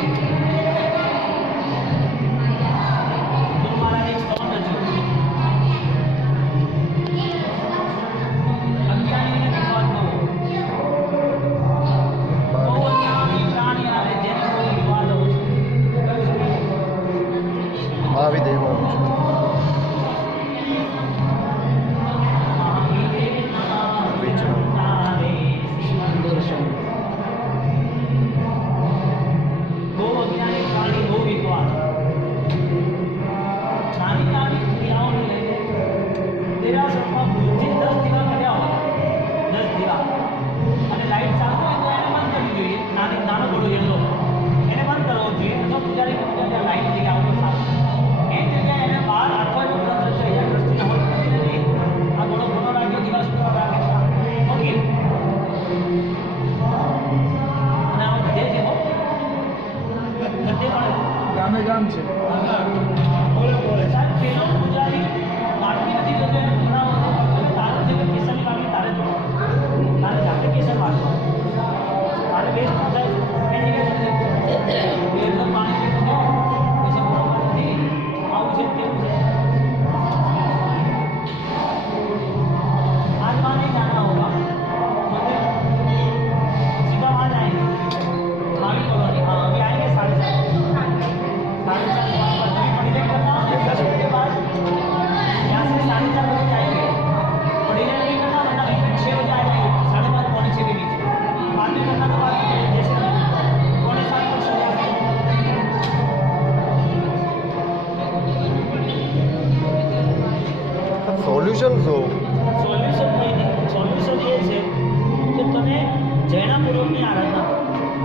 જૈનાપૂર્વકની આરાધના.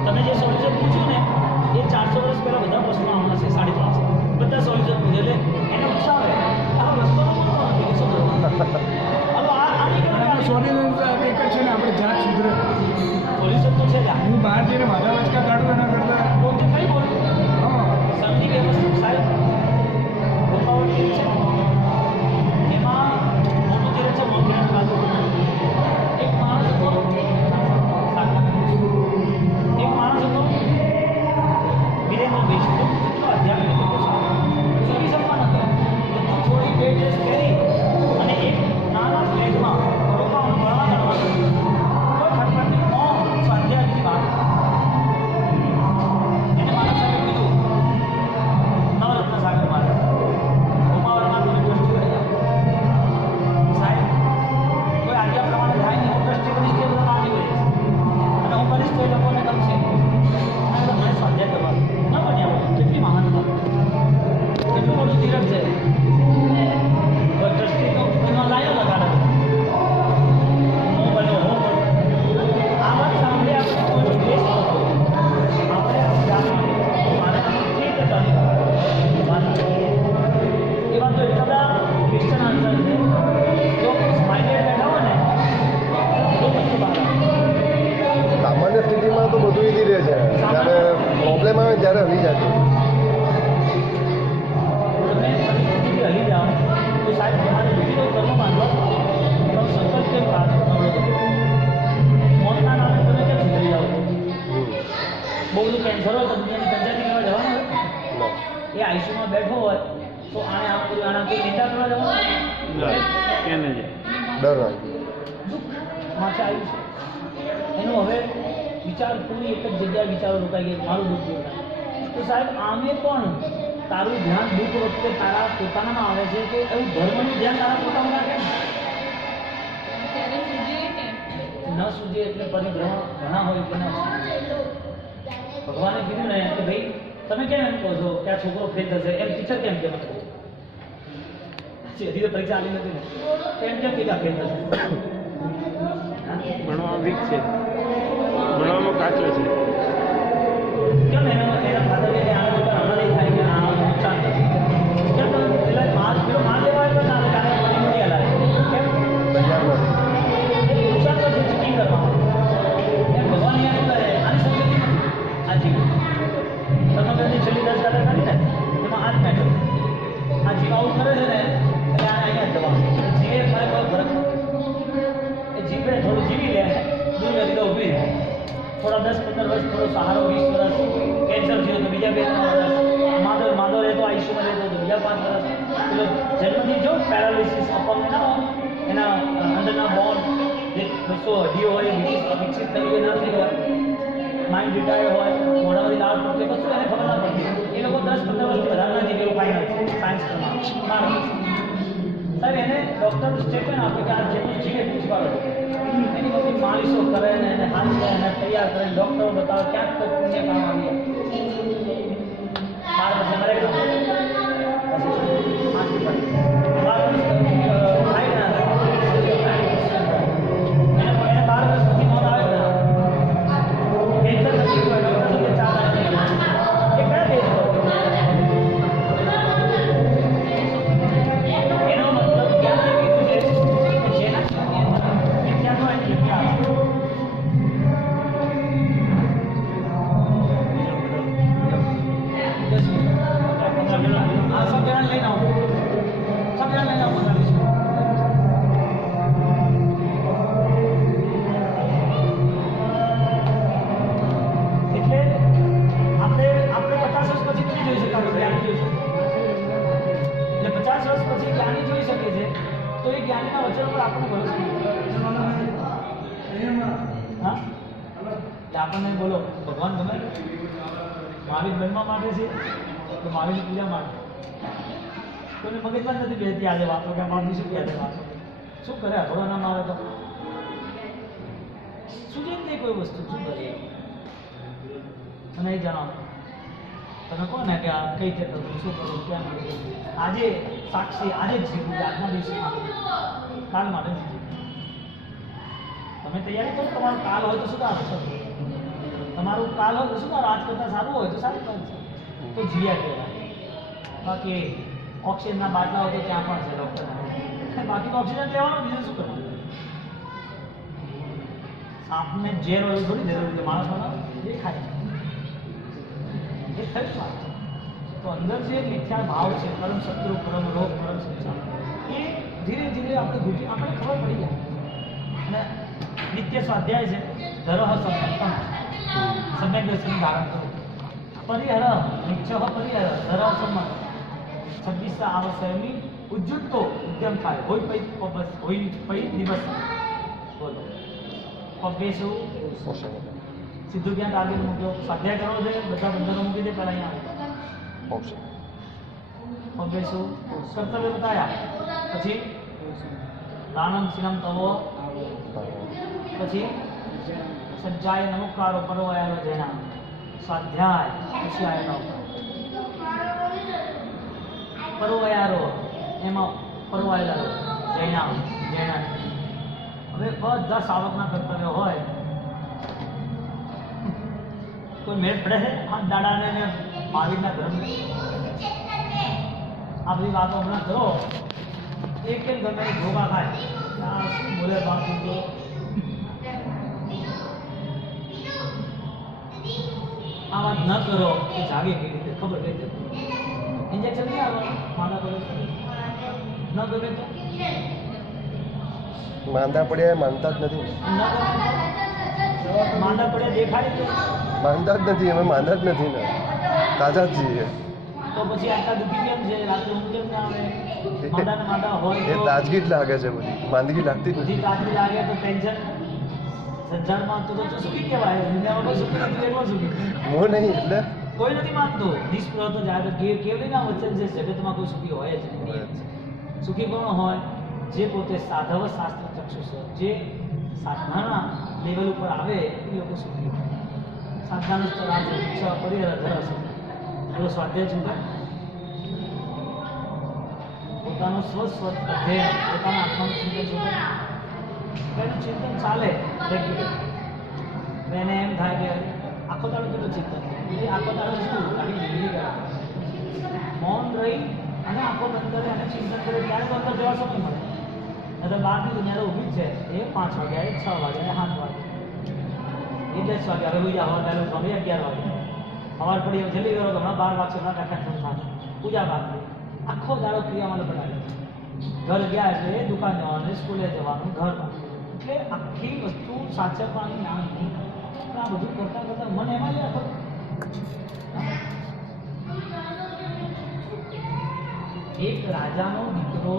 તમે જે સોલ્યુશન પૂછ્યું ને એ 400 વર્ષ પહેલાં બધા પ્રશ્નો આવવાના છે, 350 બધા સોલ્યુશન પૂછે એટલે એને ઉત્સાહ આવે આ રસ્તો નથી કે શું કરવું. હવે આ નહીં કરવાનું સોલ્યુશન એક જ છે ને, આપણે જાત સુધરે. સોલ્યુશન તો છે જ આ. હું બહાર જઈને માથા વાંચકા કાઢું એના કરતાં પોતે કઈ બોલ્યું હા સંધિ વ્યવસ્થિત સાહેબ રૂપાવટ તીર્થ છે એમાં મોટું તીર્થ છે મોગરાનું બાજુ. એક માણસ હતો એક માણસ હતો વિરેન્દ્ર ભાઈ છે એટલો આધ્યાત્મિક હતો સારો સર્વિસ અપમાન હતો બધું છોડી 2 ડ્રેસ પહેરી અને એક નાના ફ્લેટમાં રોકાવાનું ભણવા કરવાનું કોઈ ખટપટની મૌન સ્વાધ્યાયની વાત. એને મારા સાહેબે કીધું નવરત્ન સાગર મારે ઉમાવરમાં તમે દ્રષ્ટિ કરી જાઓ સાહેબ કોઈ આજ્ઞા પ્રમાણે થાય નહીં હું દ્રષ્ટિ કરીશ તે બધા કામ નહીં કરીશ અને હું કરીશ તો એ લોકોને ગમશે અને મને સ્વાધ્યાય કરવા ન બન્યા કેટલી મહાનતા કેટલું મોટું તીરક છે. દ્રષ્ટિ તો એમાં લાયો લગાડે હું બન્યો હું આ વાત સાંભળી આપણે કોઈ દ્વેષ નહોતો આપણે મારે ઠીક હતી એવા તો એટલા બધા ક્વેશ્ચન આન્સર છે જો સ્માઇલેડ બેઠા હોય ને તો પછી બહાર સામાન્ય સ્થિતિમાં તો બધું ઈઝી રહે છે, જ્યારે પ્રોબ્લેમ આવે ત્યારે હલી જાય. તમે પરિસ્થિતિથી હલી જાઓ તો સાહેબ તમારે વિવિધો કર્મ બાંધવા તમે સંકલ્પ કેમ પાસ કરો મોતના નામે તમે કેમ સુધરી જાઓ છો? બહુ બધું કેન્સર હોય તો દુનિયાની પંચાયતી કરવા જવાનું હોય એ આઈસીયુમાં બેઠો હોય તો આને આમ કર્યું આને આમ કર્યું નિંદા કરવા જવાનું કેમ છે ડર લાગે. દુઃખ માથે આવ્યું છે એનું હવે વિચાર પૂરી એક જ જગ્યાએ વિચારો રોકાઈ ગયા મારું દુઃખ દૂર થાય. તો સાહેબ આમે પણ તારું ધ્યાન દુઃખ વખતે તારા પોતાનામાં આવે છે કે એવું ધર્મનું ધ્યાન તારા પોતામાં રાખે ન સૂજે એટલે પરિભ્રમણ ઘણા હોય કે ન સૂજે. ભગવાને કીધું ને કે ભાઈ તમે કેમ એમ કહો છો કે આ છોકરો ફેલ થશે એમ ટીચર કેમ કે હજી તો પરીક્ષા આવી નથી ને એમ કેમ કે ફેલ થશે ભણવામાં વીક છે, ભણવામાં કાચો છે. કેમ એના ફાધર કે આના જોતા હમણાં નહીં થાય કે આ નુકસાન થશે કેમ તમે પેલા પેલો માલ લેવા આવ્યો ને આને જાણે મની મની હલાવે કેમ તૈયાર નથી. એ નુકસાન થશે ચીટિંગ કરવામાં એમ ભગવાન અહીંયા શું કરે આની સમજતી નથી આ જીવ ધર્મગ્રંથની છેલ્લી 10 ગાથા કરી ને એમાં આ જ મેટર આ જીવ આવું કરે છે ને એટલે આને અહીંયા જવાનું જીવે ખરેખર ફરક એ જીવે થોડું જીવી લે દુનિયા તો ઊભી રહે થોડા 10-15 વર્ષ થોડો સહારો 20 વર્ષ કેન્સર થયો તો બીજા 2-3 વર્ષ માધવ રહેતો આઈસીયુમાં રહેતો તો બીજા 5 વર્ષ પેલો જન્મથી જો પેરાલિસિસ અપંગ ના હોય એના અંદરના બોન જે બસો હડીઓ હોય વિકસિત થઈ હોય ના થઈ હોય માઇન્ડ રિટાયર હોય મોઢામાંથી લાળ પડતી કશું એને ખબર ના પડતી એ લોકો 10-15 વર્ષથી વધારે જીવે એવું ફાઇનલ સાયન્સ પ્રમાણે સાહેબ એને ડૉક્ટર સ્ટેટમેન્ટ આપે કે આ જેટલું જીવે એટલું શીખવાડો એની બધી માલિશો કરે ને એને હાંચે એને તૈયાર કરે ડૉક્ટરો બતાવે ક્યાંક તો પુણ્ય કામ આવી 12 વર્ષે મરે ગયો પછી 5 વર્ષ 12 વર્ષ થાય ના એને 12 વર્ષ સુધી મોત આવે ને કેન્સર નથી થયું ડૉક્ટર સુધી 4 વર્ષ એ કયા દેશ એનો મતલબ ક્યાં કીધું છે કે જેના શરીરની અંદર વિજ્ઞાનનો એક જગ્યા આવે આ સબ જણા લઈને આવો સબ જણા લઈને આવો 15 20 એટલે આપણે 50 વર્ષ પછી નહીં જોઈ શકાતું જ્ઞાની જોઈ શકીએ એટલે 50 વર્ષ પછી જ્ઞાની જોઈ શકે છે તો એ જ્ઞાનીના વચન પર આપણને ભરોસો હા એટલે આપણને બોલો ભગવાન ગમે મહાવીર બનવા માટે છે તો મહાવીરની પૂજા માટે કોઈને મગજમાં નથી બેસતી આજે વાતો કે મહાવીર શું કહે છે વાતો શું કરે ભગવાન આવે તો શું જેમ નહીં કોઈ વસ્તુ શું કરીએ અને એ જણાવો તમે કહો ને કે આ કઈ રીતે કરવું શું કરવું ક્યાં કરવું આજે સાક્ષી આજે જ શીખવું કે આજના દિવસે કાલ માટે જ શીખવું તમે તૈયારી કરો, તમારું કાલ હોય તો સુધારો સર, તમારું કાલ હોય તો સુધારો, આજ કરતાં સારું હોય તો સારું કાલ છે, તો જીયા કહેવાય. બાકી ઓક્સિજનના બાટલા હોય તો ત્યાં પણ છે ડૉક્ટર, બાકી તો ઓક્સિજન લેવાનું, બીજું શું કરવાનું? સાપને ઝેર હોય થોડી જરૂર છે, માણસોને દેખાય એ થયું વાત. તો અંદર જે મિથ્યા ભાવ છે, પરમ શત્રુ, પરમ રોગ, પરમ સંસાર, એ ધીરે ધીરે આપણે ઘૂંટી આપણે ખબર પડી જાય. અને નિત્ય સ્વાધ્યાય છે, ધરહ સમ્યક્તમ, સમ્યક દર્શન ધારણ કરો, પરિહર નિચ્છ પરિહર ધરહ સમ્યક 26 આવશ્યમી ઉજ્જુતો ઉદ્યમ થાય હોય પૈ દિવસ બોલો પબ્બેશું સીધું ક્યાં ટાર્ગેટ મૂક્યો, સ્વાધ્યાય કરવો છે, બધા બંધનો મૂકી દે પહેલાં અહીંયા પબ્બેશું કર્તવ્ય બતાવ્યા, પછી દાનમ શીલમ તવો, પછી સજ્જાય નમુકારો પરોવાયારો જેના સ્વાધ્યાય, પછી આયનો પરોવાયારો, એમાં પરોવાયેલા જૈના જૈના. હવે બધા સાવકના કર્તવ્ય હોય, કોઈ મેળ પડે છે આ દાડાને ને મહાવીરના ધર્મ? આ બધી વાતો હમણાં કરો, એક ગમે એ ધોકા ખાય, આ શું બોલે બાપુ તો આ વાત ન કરો કે જાગે કેવી રીતે ખબર કઈ રીતે ઇન્જેક્શન નહીં આવવાનું, માંદા પડે ન ગમે તો માંદા પડ્યા એ માનતા જ નથી, ન ગમે તો માંદા પડ્યા દેખાય તો માનતા જ નથી, અમે માંદા જ નથી ને, તાજા જ છીએ. તો પછી આટલા દુઃખી કેમ છે, રાત્રે ઊંઘ કેમ ના આવે? માંદા ને માંદા હોય એ તો તાજગી જ લાગે છે, બધી માંદગી લાગતી જ બધી નથી. તાજગી લાગે તો ટેન્શન સંસારમાં તો સુખી કહેવાય, દુનિયામાં કોઈ સુખી નથી, એટલો સુખી હું નહીં એટલે કોઈ નથી માનતો. નિષ્પ્રહ તો જાય તો કેવડીના વચન છે, જગતમાં કોઈ સુખી હોય જ નહીં. સુખી કોણ હોય? જે પોતે સાધવ શાસ્ત્ર ચક્ષુષ, જે સાધનાના લેવલ ઉપર આવે એ લોકો સુખી હોય. સાધનાનું સ્તર આ છે, પરિહર ધરહ એવો સ્વાધ્યાય શું થાય? પોતાનું અધ્યયન, પોતાના આત્માનું ચિંતન શું થાય? એનું ચિંતન ચાલે રેગ્યુલર. એને એમ થાય કે આખો દાડો કેટલું ચિંતન, એ આખો દાડો શું આખી જિંદગી કરે, મૌન રહી અને આંખો બંધ કરે અને ચિંતન કરે, ત્યારે તો અંદર જવા સમય મળે. નહીં તો બહારની દુનિયા તો ઊભી જ છે, એ 5 વાગ્યા, એ 6 વાગ્યા, 7 વાગ્યા, એ 10 વાગ્યા, હવે બીજા હવા પહેલું ગમે 11 વાગ્યા, સવાર પડી જલ્દી કરો, હમણાં 12 વાગશે, હમણાં કાંઠા થશે, પૂજા બાદ આખો દાડો ક્રિયામાં પડાવે. ઘર ગયા એટલે દુકાન જવાનું, સ્કૂલે જવાનું, ઘર એટલે આખી વસ્તુ સાચવવાની ના નહીં. આ બધું કરતાં કરતાં મને એમાં જ આખો એક રાજાનો દીકરો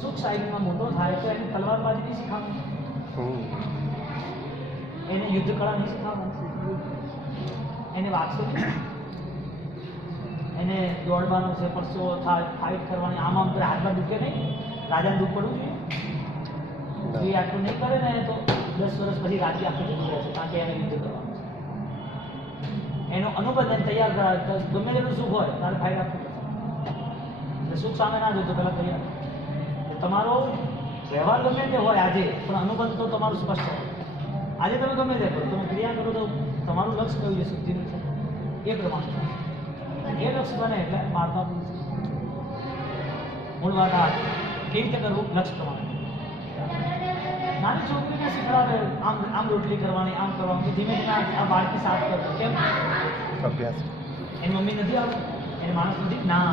સુખ સાહિત્યમાં મોટો થાય તો એને તલવારબાજી નહીં શીખવાનું, એને યુદ્ધ કળા નહીં શીખવાનું, એને વાગશો નહીં, એને દોડવાનું છે, પરસો થાય, ફાઇટ કરવાની, આમ આમ કરે, હાથમાં દુખે નહીં, રાજાને દુઃખ પડવું જોઈએ? એ આટલું નહીં કરે ને તો 10 વર્ષ પછી રાજી આખું જતું રહે છે, કારણ કે એને યુદ્ધ કરવાનું છે. એનો અનુબંધ એને તૈયાર કરાવે તો ગમે તેટલું સુખ હોય તારે ફાઇટ આપવું પડશે. એટલે સુખ સામે ના જોતો પહેલાં તૈયાર. તમારો વ્યવહાર ગમે તે હોય આજે, પણ અનુબંધ તો તમારું સ્પષ્ટ હોય. આજે તમે ગમે તે કરો, તમે ક્રિયા કરો તો તમારું લક્ષ્ય કયું છે? શુદ્ધિનું છે, એ પ્રમાણે એ લક્ષ્ય બને એટલે મારતા મૂળ વાત આ કેવી રીતે કરવું લક્ષ્ય પ્રમાણે. નાની છોકરીને શીખવાડે આમ આમ રોટલી કરવાની, આમ કરવાનું, ધીમે ધીમે આ બાળકી સાફ કરતો, કેમ? અભ્યાસ એની મમ્મી નથી આવતી, એને માણસ નથી ના,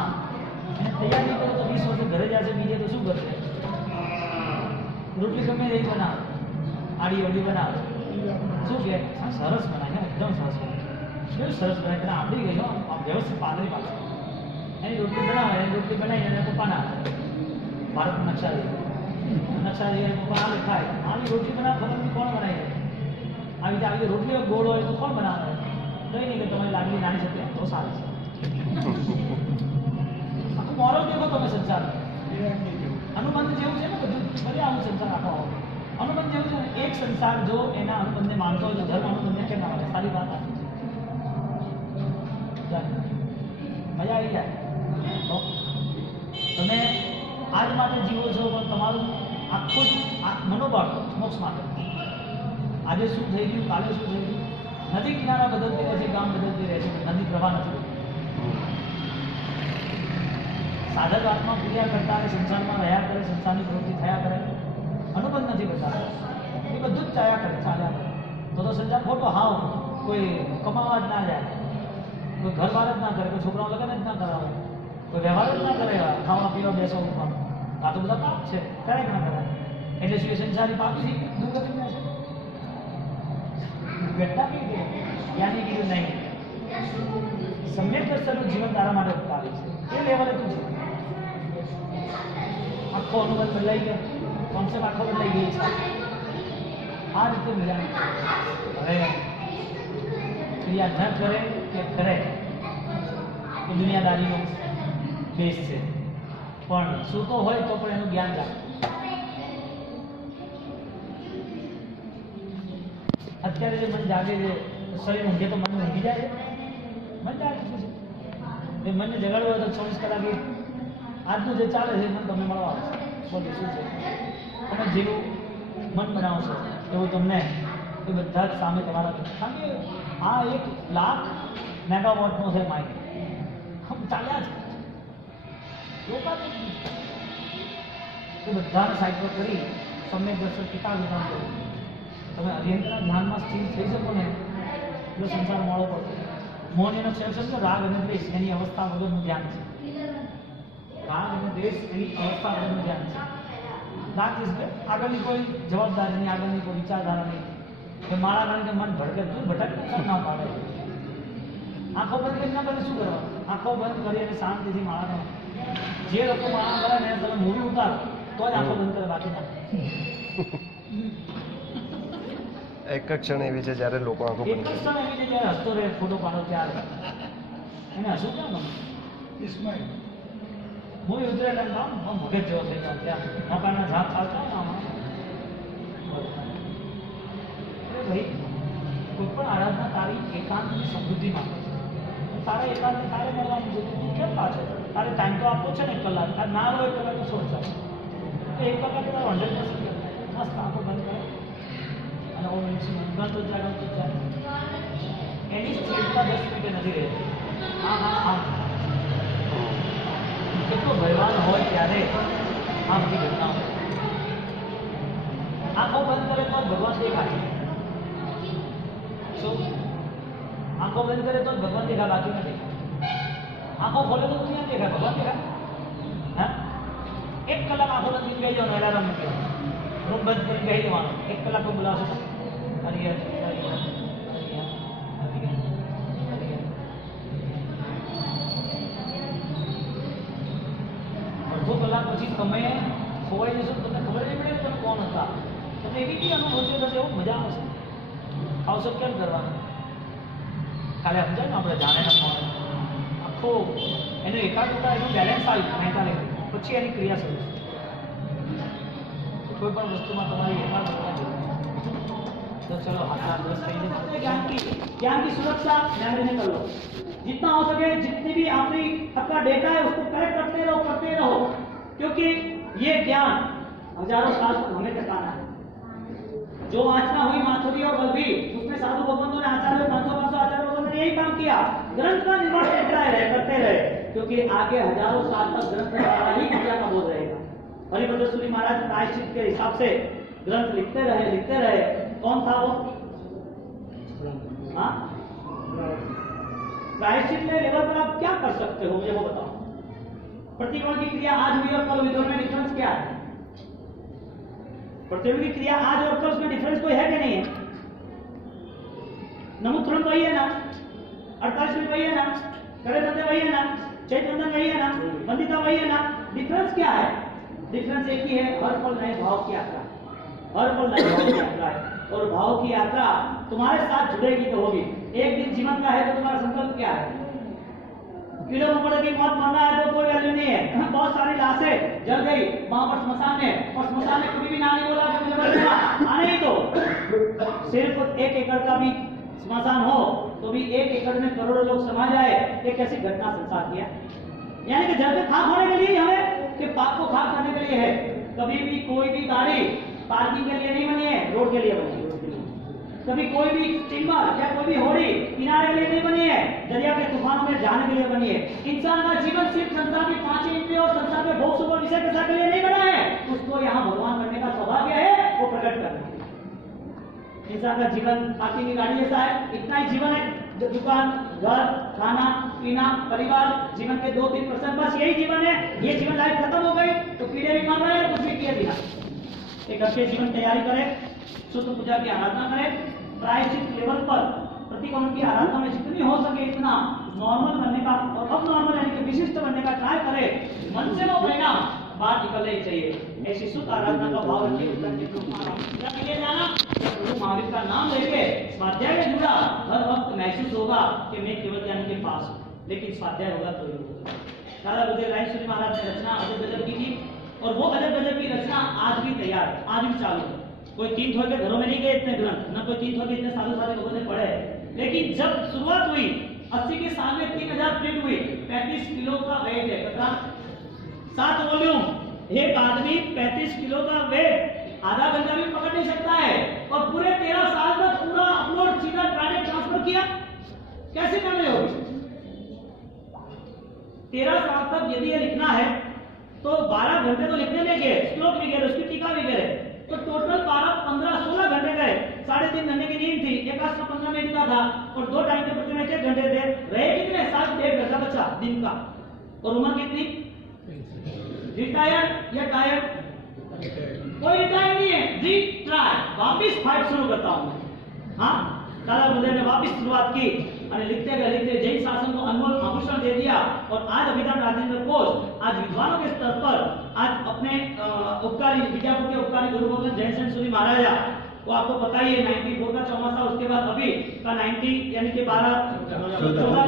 એને તૈયાર નહીં કરો તો 20 વર્ષે ઘરે જશે, બીજે તો શું કરશે? રોટલી ગમે એવી બનાવે, આડી અવડી બનાવે, શું કહે? સરસ બનાવે, એકદમ સરસ બનાવે, કેવું સરસ બનાવે, તને આવડી ગઈ હો, આમ વ્યવસ્થિત પાતળી પાછળ એની રોટલી બનાવે, એની રોટલી બનાવી એને પપ્પાના ભારત નકશા દે, નકશા દે પપ્પા આવે ખાય, આવી રોટલી બનાવે, ખબર નથી કોણ બનાવી? આવી રીતે આવી રોટલી ગોળ હોય તો કોણ બનાવે? કંઈ નહીં કે તમારી લાગણી નાની છે તો સારી છે. આખું મોરલ દેખો તમે સંસાર, અનુબંધ જેવું છે ને બધું, ભલે આવું સંસાર આખો અનુબંધ જેવું છે ને. એક સંસાર જો એના અનુબંધને માનતો હોય તો ધર્મ અનુબંધને કેમ ના આવે? સારી વાત આપી, મજા આવી જાય. તો તમે આજ માટે જીવો છો, પણ તમારું આખું આ મનોબળ મોક્ષ માટે. આજે શું થઈ ગયું, કાલે શું થઈ ગયું, નદી કિનારા બદલતી રહે છે, ગામ બદલતી રહે છે, નદી પ્રવાહ નથી. સાધક આત્મા ક્રિયા કરતા અને સંસારમાં રહ્યા કરે, સંસારની પ્રવૃત્તિ થયા કરે, અનુબંધ નથી કરતા, એ બધું જ ચાલ્યા કરે, ચાલ્યા કરે. તો સંસાર ખોટો હાવ, કોઈ કમાવા જ ના જાય, કોઈ ઘરવાર જ ના કરે, કોઈ છોકરાઓ લગ્ન જ ના કરાવે, કોઈ વ્યવહાર જ ના કરે, ખાવા પીવા બેસો ઉઠવાનું, આ તો બધા પાપ છે, ક્યારેક ના કરાય. એટલે શું એ સંસારી પાપથી દુર્ગતિ ના છે? ઘટના કેવી રીતે યાની કીધું નહીં, સમ્યક દર્શનનું જીવન તારા માટે ઉપકારી છે, એ લેવલે તું છે. આખો અનુભવ બદલાઈ ગયો, કોન્સેપ્ટ આખો બદલાઈ ગઈ છે. આ રીતે મિલાન હવે ક્રિયા ન કરે કે કરે એ દુનિયાદારીનો બેઝ છે, પણ સૂતો હોય તો પણ એનું જ્ઞાન રાખે. અત્યારે જે મન જાગે છે, શરીર ઊંઘે તો મન ઊંઘી જાય છે, મન જાગે છે. એ મનને જગાડવું હોય તો 24 કલાકે આજનું જે ચાલે છે મન તમને મળવા આવશે. બોલો શું છે, તમે જેવું મન બનાવશો એવું તમને એ બધા જ સામે તમારા, કારણ કે આ 1,00,000 મેગાવોટનો છે માઇન્ડ, ચાલ્યા છે રોકાતું જ નથી. એ બધાને સાઈડ પર કરી સમ્યક દર્શન પિતા વિધાન કર્યું. તમે અર્યંતના ધ્યાનમાં સ્થિર થઈ શકો ને એટલે સંસાર મોડો પડશે. મોહનીનો ક્ષેત્ર સમજો, રાગ અને દ્વેષ એની અવસ્થા વગરનું ધ્યાન છે. રાગ અને દ્વેષ એની અવસ્થા વગરનું ધ્યાન છે. રાગ એટલે આગળની કોઈ જવાબદારી નહીં, આગળની કોઈ વિચારધારા નહીં. એ માળા કારણ કે મન ભડકે, તું ભટક ના પાડે. આંખો બંધ કરી ના કરે શું કરવાનું? આંખો બંધ કરી અને શાંતિથી માળા કરો. જે લોકો માળા કરે ને તમે મૂવી ઉતારો તો જ આંખો બંધ કરે, બાકી ના. એક જ ક્ષણ એવી છે જ્યારે લોકો આંખો એક જ બંધ કરે. ક્ષણ એવી છે જ્યારે હસતો રહે, ફોટો પાડો ત્યારે એને હસવું કેમ ગમે? ઇસ્માઇલ મૂવી ઉતરે એટલે આમ મગજ જેવો થઈ જાય, ત્યાં મકાનના ઝાપ ચાલતા હોય ને આમાં. અરે ભાઈ, કોઈ પણ આરાધના તારી એકાંતની સમૃદ્ધિ માંગે છે. તારે એકાંત તારે મળવાનું છે, તું કેમ પાછળ? તારે ટાઈમ તો આપવો છે ને 1 કલાક, તારે ના હોય 1 કલાક તો છોડ ચાલે. 1 કલાક તારે 100% મસ્ત આંખો બંધ કરે અને ઓમ ગણતો જાય, ગણતો જાય. એની સ્થિરતા 10 મિનિટે નથી રહેતી. હા કેટલો ભયવાન હોય ત્યારે આ બધી ઘટના હોય. આંખો બંધ કરે તો ભગવાન દેખાય. શું? આંખો બંધ કરે તો ભગવાન દેખાય, બાકી ન દેખાય. આંખો ખોલે તો દુનિયા દેખાય, ભગવાન દેખાય? હા, 1 કલાક આંખો બંધ કરી બેસી જવાનું, એલાર્મ મૂકી રૂમ બંધ કરી બેસી જવાનું. 1 કલાક તો બોલાવશો તો અડધો કલાક પછી તમે ખોવાઈ જશો, તમને ખબર નહીં પડે તમે કોણ હતા. તમને એવી બી અનુભૂતિ થશે, એવું મજા આવશે. આવશે કેમ કરવાનું? કાલે સમજાય ને આપણે જાણે ન મળે આખો એનું એકાગ્રતા એનું બેલેન્સ આવ્યું મેન્ટાલિટી, પછી એની ક્રિયા શરૂ છે. કોઈ પણ વસ્તુમાં તમારી એકાગ્રતા જોઈએ तो चलो हाथ बस कहीं ज्ञान की सुरक्षा मेमोरी में कर लो जितना हो सके. जितनी भी आपकी अपना डेटा है उसको कलेक्ट करते रहो क्योंकि ये ज्ञान हजारों साल तक हमें टकाना है. जो आचना हुई माथुरी और बलबीर उसमें साधु भगवंतों ने आचार्य 500 आचार्य भगवंतों ने यही काम किया. ग्रंथ का निर्माण करते रहे क्योंकि आगे हजारों साल तक ग्रंथ के द्वारा ही क्रिया का बोध रहेगा. हरिभद्र सूरी महाराज प्रायश्चित के हिसाब से ग्रंथ लिखते रहे. कौन था वो? हाँ, प्रायश्चित के लेवल पर आप क्या कर सकते हो मुझे वो बताओ. प्रतिक्रमण की क्रिया आज हुई और कल हुई, दोनों में डिफरेंस क्या है? प्रतिक्रमण की क्रिया आज और कल उसमें डिफरेंस कोई है कि नहीं है? नमुत्रण वही है ना, 48 में वही है ना, करे बंदे वही है ना, चैतन्य वही है ना, वंदिता वही है ना. डिफरेंस क्या है? डिफरेंस एक ही है, हर पल नए भाव की यात्रा. हर पल नए भाव की यात्रा है और भाव की यात्रा तुम्हारे साथ जुड़ेगी तो होगी. एक दिन जीवन का है तो तुम्हारा संकल्प क्या है? कीड़े मकोड़े की मौत मरना है तो कोई वैल्यू नहीं है. बहुत सारी लाशें जल गई वहां पर स्मशान में, और स्मशान में कभी भी ना नहीं बोला कि मुझे मरना आने ही दो. सिर्फ 1 एकड़ का भी स्मशान हो तो भी 1 एकड़ में करोड़ों लोग समा जाए, एक ऐसी घटना संसार की है. यानी कि जल पे खाक होने के लिए हमें कि पाप को खाक करने के लिए है. कभी भी कोई भी गाड़ी पार्किंग के लिए नहीं बनी है, रोड के लिए बनी है। कभी कोई भी स्टीमर या कोई भी होड़ी किनारे के लिए नहीं बनी है, दरिया के तूफानों में जाने के लिए बनी है। इंसान का जीवन सिर्फ संसार की 5 इंद्रियों और संसार के भोग सुख और विषय प्रसाद के लिए नहीं बना है। उसको यहाँ भगवान बनने का सौभाग्य है, वो प्रकट करना है। इंसान का जीवन बाकी की गाड़ी जैसा है, इतना ही जीवन है। दुकान, घर, खाना पीना, परिवार, जीवन के 2-3 % बस यही जीवन है। ये जीवन लाइफ खत्म हो गई तो कीड़े भी मर रहे हैं, कुछ भी किए बिना। एक अच्छे जीवन तैयारी करें, शुद्ध पूजा की आराधना करें, प्रायश्चित लेवल पर प्रतिकोण की आराधना में जितनी हो सके इतना नॉर्मल बनने का और अब नॉर्मल यानी कि विशिष्ट बनने का ट्राई करें। मन से वो परिणाम बाहर निकलने ही चाहिए। ऐसी शुद्ध आराधना का भाव रखिए। जाना गुरु महावीर का नाम लेके स्वाध्याय में जुड़ा हर वक्त महसूस होगा कि मैं केवल ज्ञान के पास हूँ, लेकिन स्वाध्याय होगा तो ही होगा। दादा गुरुदेव रायचूरी महाराज ने रचना अजब गजब की थी और वो अजब गजब की रचना आज भी तैयार है, आज भी चालू है। कोई 3 थोड़े के घरों में नहीं गए इतने ग्रंथ, ना कोई 3 थोड़े इतने सालों लोगों ने पढ़े हैं। लेकिन जब शुरुआत हुई 80 के साल में 3000 प्रिंट हुई, 35 किलो का वेट है, पता 7 वॉल्यूम। एक आदमी 35 किलो का वेट आधा घंटा भी पकड़ नहीं सकता है और पूरे 13 साल तक पूरा अपलोड सीधा डायरेक्ट ट्रांसफर किया। कैसे कर रहे हो? 13 साल तक यदि ये लिखना है तो 12 घंटे तो लिखने में गए, श्लोक भी गए, उसकी टीका भी गए, तो टोटल 15-16 घंटे गए। 3.5 घंटे की नींद थी, एक आध 15 मिनट का था और 2 टाइम के बच्चे में 1 घंटे थे। रहे कितने? 7-1.5 घंटा बचा दिन का। और उम्र कितनी? रिटायर्ड या टायर्ड? कोई रिटायर्ड नहीं है, रिट्राई, वापिस फाइट शुरू करता हूं। हाँ, दादा गुरुदेव ने वापिस शुरुआत की और लिखते गए जैन शासन को अनमोल आभूषण दे दिया। और आज अभिधान राजेंद्र कोश आज विद्वानों के स्तर पर आज अपने उपकारी विद्यापीठ के उपकारी गुरु गोविंद जैन सेन महाराजा, वो आपको पता ही है 94 का चौमासा, उसके बाद अभी का 90 यानी कि 14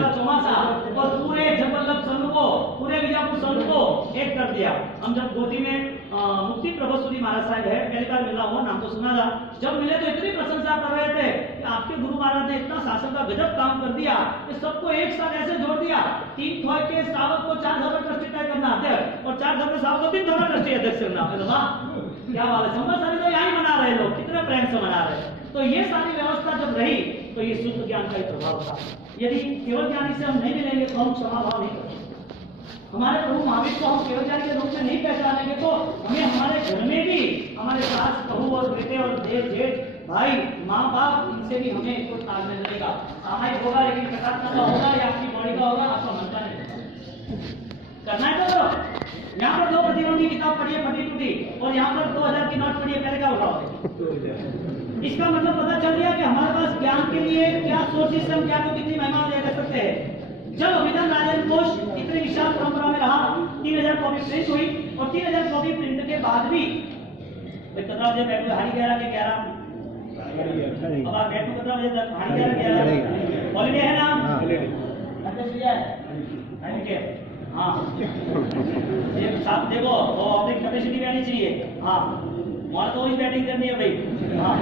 का चौमासा और पूरे जबरदस्त सनु को, पूरे विजापुर सनु को एक कर दिया। हम जब गोदी में मुक्ति प्रभु सूरी महाराज साहब है, पहली बार मिला हुआ, नाम तो सुना था। जब मिले तो इतनी प्रशंसा कर रहे थे कि आपके गुरु महाराज ने इतना शासन का गजब काम कर दिया कि सबको एक साथ ऐसे जोड़ दिया। 3 थोड़े के श्रावक को 4 धर्म ट्रस्टी तय करना अध्यक्ष और 4 धर्म श्रावक को 3 धर्म ट्रस्टी अध्यक्ष करना। क्या बात है, संबंध सारी तो यही मना रहे लोग, कितने प्रेम से मना रहे। तो ये सारी व्यवस्था जब रही तो ये शुद्ध ज्ञान का ही प्रभाव था। यदि केवल ज्ञानी से हम नहीं मिलेंगे तो हम क्षमा भाव नहीं करेंगे। हमारे प्रभु महावीर को हम केवल ज्ञानी के रूप में नहीं पहचानेंगे तो हमें हमारे घर में भी हमारे सास बहू और बेटे और देव जेठ भाई माँ बाप इनसे भी हमें कोई तालमेल मिलेगा। सामायिक होगा लेकिन प्रकाशना का होगा या आपकी बॉडी का होगा, आपका मन का नहीं करना है। तो यहाँ पर 2 प्रतिबंध की किताब पढ़िए फटी टूटी और यहाँ पर 2000 की नोट पढ़िए, पहले क्या उठाओ? इसका मतलब पता चल गया कि हमारे पास ज्ञान के लिए क्या सोर्सेस हम क्या को कितनी महिमा दे सकते हैं। जब अभिधान राजेंद्र कोश इतनी विशाल परंपरा में रहा, 3000 कॉपी प्रिंट हुई और 3000 कॉपी प्रिंट के बाद भी 17 बजे बैठो हाड़ी 11 के 11 अब आप बैठो 17 बजे तक हाड़ी 11 हॉलीडे है ना, हॉलीडे है। हाँ ये साथ देखो वो अपनी कैपेसिटी भी आनी चाहिए। हाँ वहाँ तो वही बैटिंग करनी है भाई। हाँ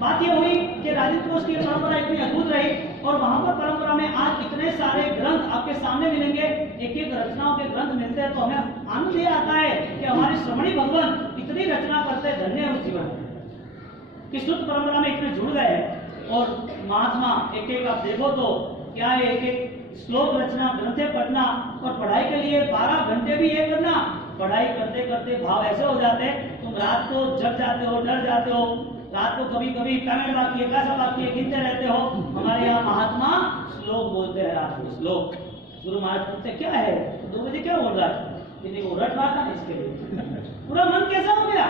बात ये हुई कि राजेंद्र कोश की परंपरा इतनी अद्भुत रही और वहां पर परंपरा में आज इतने सारे ग्रंथ आपके सामने मिलेंगे, एक एक रचनाओं के ग्रंथ मिलते हैं तो हमें आनंद ये आता है कि हमारे श्रमणी भगवान इतनी रचना करते, धन्य है उस जीवन कि शुद्ध परंपरा में इतने जुड़ गए। और महात्मा एक एक आप देखो तो क्या है, एक एक श्लोक रचना, ग्रंथे पढ़ना और पढ़ाई के लिए 12 घंटे भी ये करना। पढ़ाई करते करते भाव ऐसे हो जाते हैं, तुम रात को जग जाते हो, डर जाते हो, रात को कभी कभी पेमेंट बाकी है, पैसा बाकी है, गिनते रहते हो। हमारे यहाँ महात्मा श्लोक बोलते हैं रात को, श्लोक। गुरु महाराज पूछते क्या है 2 बजे क्या बोल रहा है, यदि वो रट रहा था इसके लिए पूरा मन कैसा हो गया,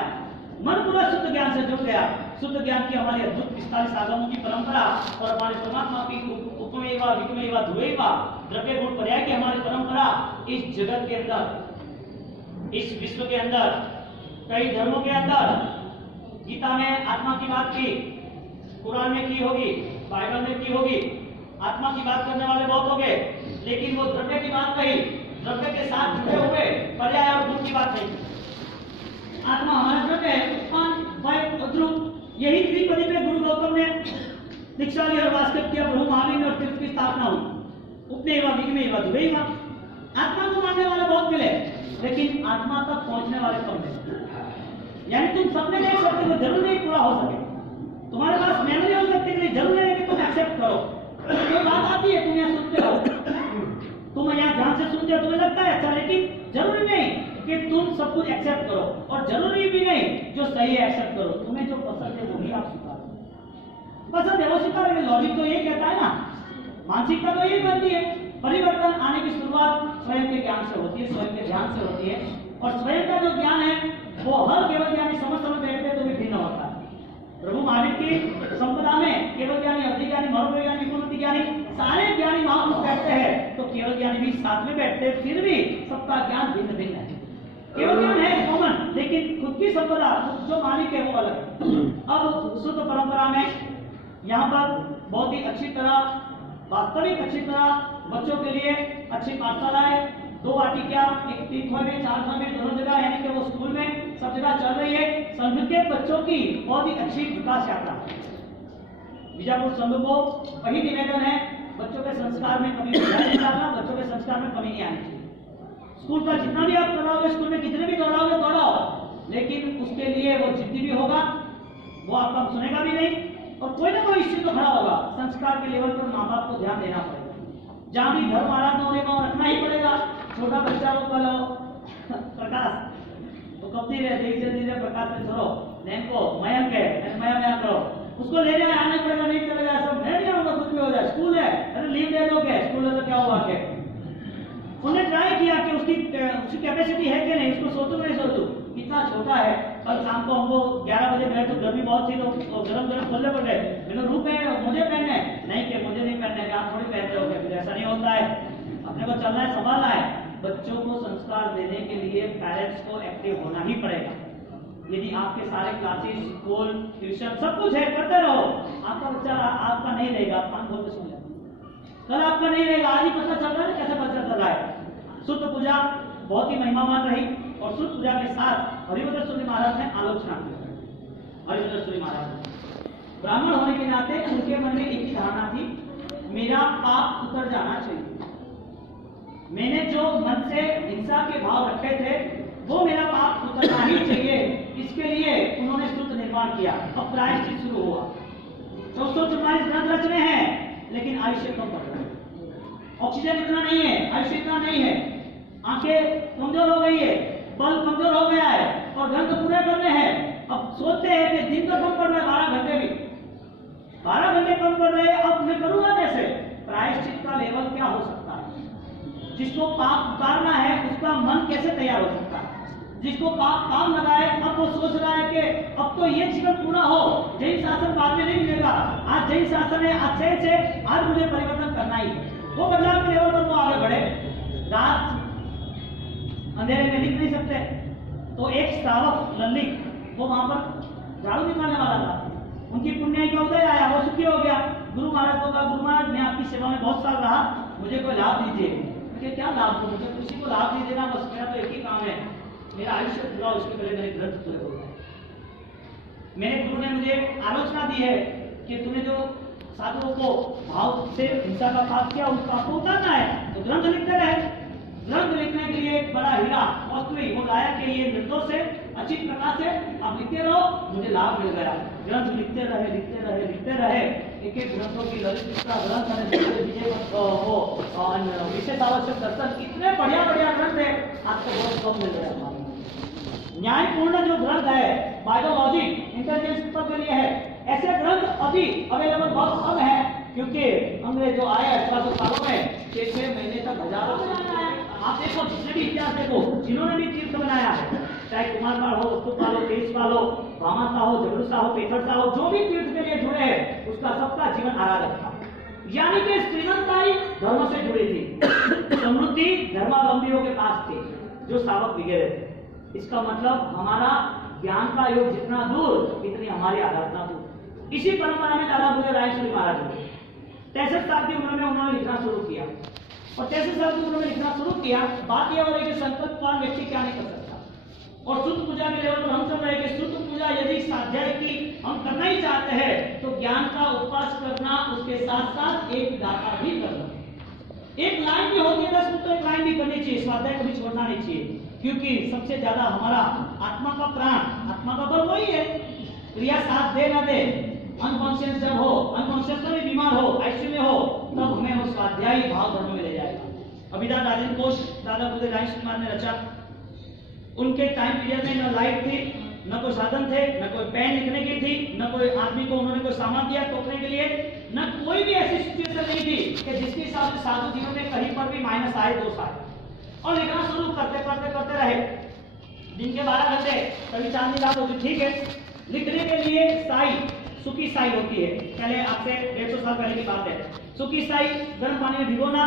मन पूरा शुद्ध ज्ञान से जुड़ गया। शुद्ध ज्ञान की हमारी अद्भुत 45 आगमों की परंपरा और हमारे परमात्मा की उपमेवा विकमेवा द्वैवा द्रव्य गुण पर्याय की हमारी परंपरा इस जगत के अंदर, इस विश्व के अंदर, कई धर्मों के अंदर, गीता में आत्मा की बात की, कुरान में की होगी, बाइबल में की होगी। आत्मा की बात करने वाले बहुत हो गए, लेकिन वो द्रव्य की बात कही, द्रव्य के साथ जुड़े हुए पर्याय और गुण की बात नहीं। आत्मा हमारा द्रव्य है, उत्पन्न वायु और ध्रुव। यही त्रिपदी पे गुरु गौतम ने दीक्षा ली और वास्तव किया, प्रभु महावीर ने और तीर्थ की स्थापना हुई। उपमेवा विकमेवा द्वैवा। आत्मा को मानने वाले बहुत मिले, लेकिन आत्मा तक पहुंचने वाले कम मिले। यानी तुम सपने देख सकते हो, जरूर नहीं पूरा हो सके। तुम्हारे पास मेमोरी हो सकती है, जरूर नहीं कि तुम एक्सेप्ट करो। कोई बात आती है, तुम यहाँ सुनते हो, तुम यहाँ ध्यान से सुनते हो, तुम्हें लगता है अच्छा, लेकिन जरूरी नहीं कि तुम सब कुछ एक्सेप्ट करो, और जरूरी भी नहीं जो सही है एक्सेप्ट करो। तुम्हें जो पसंद है वही आप स्वीकारो, पसंद है वो स्वीकारो। लॉजिक तो यही कहता है ना, मानसिकता तो यही बनती है। परिवर्तन आने की शुरुआत स्वयं के ज्ञान से होती है, स्वयं के ध्यान से होती है, और स्वयं का जो ज्ञान है वो हर केवल ज्ञानी समझ बैठते हैं तो भी भिन्न होता है। प्रभु महावीर की संपदा में केवल ज्ञानी, अवधि ज्ञानी, मनोविज्ञानी, गुणवती ज्ञानी, सारे ज्ञानी महापुरुष बैठते हैं, तो केवल ज्ञानी भी साथ में बैठते हैं, फिर भी सबका ज्ञान भिन्न भिन्न है। केवल ज्ञान है कॉमन, लेकिन खुद की संपदा जो मालिक है वो अलग है। अब शुद्ध परंपरा में यहाँ पर बहुत ही अच्छी तरह, वास्तविक अच्छी तरह बच्चों के लिए अच्छी पाठशालाएं, 2 वाटिका, एक 3 में, 4 में, दोनों जगह, यानी कि वो स्कूल में सब जगह चल रही है। संघ के बच्चों की बहुत ही अच्छी विकास यात्रा है। बीजापुर संघ को वही निवेदन है, बच्चों के संस्कार में कमी नहीं डालना, बच्चों के संस्कार में कमी नहीं आनी चाहिए। स्कूल का जितना भी आप करवाओगे, स्कूल में कितने भी दौड़ाओगे दौड़ाओ, लेकिन उसके लिए वो जिद्दी भी होगा, वो आपका सुनेगा भी नहीं, और कोई ना कोई इश्यू तो खड़ा होगा। संस्कार के लेवल पर माँ बाप को ध्यान देना पड़ेगा। जहाँ भी धर्म आराधना होने का रखना ही पड़ेगा। छोटा बच्चा लोग कल प्रकाश तो कब नहीं रहे, धीरे प्रकाश से छोड़ो, नैन को मयंक है, मयंक यहाँ करो, उसको ले जाए, आने पड़ेगा, नहीं चलेगा, सब मैं नहीं आऊंगा, कुछ भी हो जाए, स्कूल है, अरे लीव दे दो, क्या स्कूल है तो क्या हुआ के। उन्होंने ट्राई किया कि उसकी कैपेसिटी है कि नहीं, उसको सोचो नहीं सोचो, इतना छोटा है। कल शाम को हमको 11 बजे गए तो गर्मी बहुत थी, तो गरम खोलने पड़ गए। मैंने रूप में मुझे पहनने नहीं, कि मुझे नहीं पहनने, आप थोड़ी पहनते हो, फिर ऐसा नहीं होता है, अपने को चलना है, संभालना है। बच्चों को संस्कार देने के लिए पेरेंट्स को एक्टिव होना ही पड़ेगा। यदि आपके सारे क्लासेस, स्कूल, ट्यूशन सब कुछ है, करते रहो, आपका बच्चा आपका नहीं रहेगा। कान खोल के सुन लेना, कल आपका नहीं रहेगा। आज ही पता चल रहा है कैसे पता चल रहा है। शुद्ध पूजा बहुत ही महिमावान रही, और शुद्ध पूजा के साथ हरिभद्र सूरी महाराज ने आलोचना की। हरिभद्र सूरी महाराज ब्राह्मण होने के नाते उनके मन में एक ही धारणा थी, मेरा पाप उतर जाना चाहिए। मैंने जो मन से हिंसा के भाव रखे थे वो मेरा पाप उतरना ही चाहिए। इसके लिए उन्होंने सूत्र निर्माण किया। अब प्रायश्चित शुरू हुआ। 444 ग्रंथ रचने हैं, लेकिन आयुष्य कम पड़ रहा है। ऑक्सीजन इतना नहीं है, आयुष्य इतना नहीं है, आंखें कमजोर हो गई है, बल कमजोर हो गया है, और ग्रंथ पूरे करने हैं। अब सोचते हैं कि दिन तो कम पड़ रहा है, 12 घंटे भी, 12 घंटे कम पड़ रहे हैं, अब मैं करूंगा कैसे? प्रायश्चित का लेवल क्या हो सकता है? जिसको पाप उतारना है उसका मन कैसे तैयार हो सकता है? जिसको पाप काम लगाए, अब वो सोच रहा है कि अब तो ये जीवन पूरा हो, जैन शासन बाद में नहीं मिलेगा, आज जैन शासन है, अच्छे से आज मुझे परिवर्तन करना ही है। वो बदलाव के लेवल पर वो आगे बढ़े। रात अंधेरे में लिख नहीं सकते, तो एक श्रावक लल्लिक वो वहां पर झाड़ू निकालने वाला था, उनकी पुण्याई का उदय आया, वो सुखी हो गया। गुरु महाराज को कहा, गुरु महाराज मैं आपकी सेवा में बहुत साल रहा, मुझे कोई लाभ दीजिए। क्या लाभ दो? मुझे किसी को लाभ नहीं देना, बस मेरा तो एक ही काम है, मेरा आयुष्य पूरा उसके पहले मेरे ग्रंथ पूरे हो जाए। मेरे गुरु ने मुझे आलोचना दी है कि तूने जो साधुओं को भाव से हिंसा का पाप किया, उस पाप को उतारना है, तो ग्रंथ लिखते रहे। ग्रंथ लिखने के लिए एक बड़ा हीरा वस्तु वो लाया कि ये निर्दोष है, अच्छी प्रकार से आप लिखते रहो, मुझे लाभ मिल गया। ग्रंथ लिखते रहे, लिखते रहे, लिखते रहे, एक एक ग्रंथों की ललित ग्रंथ विशेष आवश्यक दर्शन, इतने बढ़िया बढ़िया ग्रंथ है, आपको बहुत कम मिल रहा है। न्यायपूर्ण जो ग्रंथ है, बायोलॉजिक इंटेलिजेंस के लिए है, ऐसे ग्रंथ अभी अवेलेबल बहुत कम है, क्योंकि अंग्रेज जो आए 1800 सालों में 6 महीने तक हजारों से आप देखो, जितने भी इतिहास देखो, जिन्होंने भी तीर्थ बनाया है, चाहे कुमारपाल हो, स्तूपाल हो, तेजपाल हो, भामासा हो, जगरूसा हो, पेठरसा हो, जो भी तीर्थ के लिए जुड़े हैं, उसका सबका जीवन आराधक था। यानी कि श्रीमंताई धर्म से जुड़ी थी, समृद्धि धर्मावलंबियों के पास थी, जो शावक वगैरह थे। इसका मतलब हमारा ज्ञान का योग जितना दूर, इतनी हमारी आराधना दूर। इसी परंपरा में दादा भोले राय सूरी महाराज हुए। 63 साल की उम्र में उन्होंने लिखना शुरू किया, और 63 साल की उम्र में लिखना शुरू किया। बात यह हो रही है कि संकल्पवान व्यक्ति क्या नहीं कर सकता, और शुद्ध पूजा के लेवल पर हम चल रहे हैं कि शुद्ध पूजा यदि स्वाध्याय की हम करना ही चाहते हैं, तो ज्ञान का उपवास करना, उसके साथ साथ एक दाता भी करना। एक लाइन भी होती है 10 तो एक लाइन भी करनी चाहिए, स्वाध्याय कभी छोड़ना नहीं चाहिए, क्योंकि सबसे ज्यादा हमारा आत्मा का प्राण, आत्मा का क्रिया साथ दे न दे, अनकॉन्शियस जब हो, अनकॉन्शियस में बीमार हो, आईसीयू में हो, तब हमें वो स्वाध्यायी भाव धर्म में ले जाएगा। अभिधान राजेंद्र कोश दादा बुद्धे राजेश कुमार ने रचा। उनके टाइम पीरियड में न लाइट थी, न कोई साधन थे, न कोई पेन लिखने की थी, न कोई आदमी को उन्होंने कोई सामान दिया टोकने के लिए, न कोई भी ऐसी सिचुएशन नहीं थी कि जिसके हिसाब से साधु जीवन में कहीं पर भी माइनस आए, दोष आए, और लिखना शुरू करते करते करते रहे। दिन के 12 घंटे, कभी चांदनी रात होती, ठीक है। लिखने के लिए साई, सूखी साई होती है, पहले आपसे 150 साल पहले की बात है। सूखी साई गर्म पानी में भिगोना,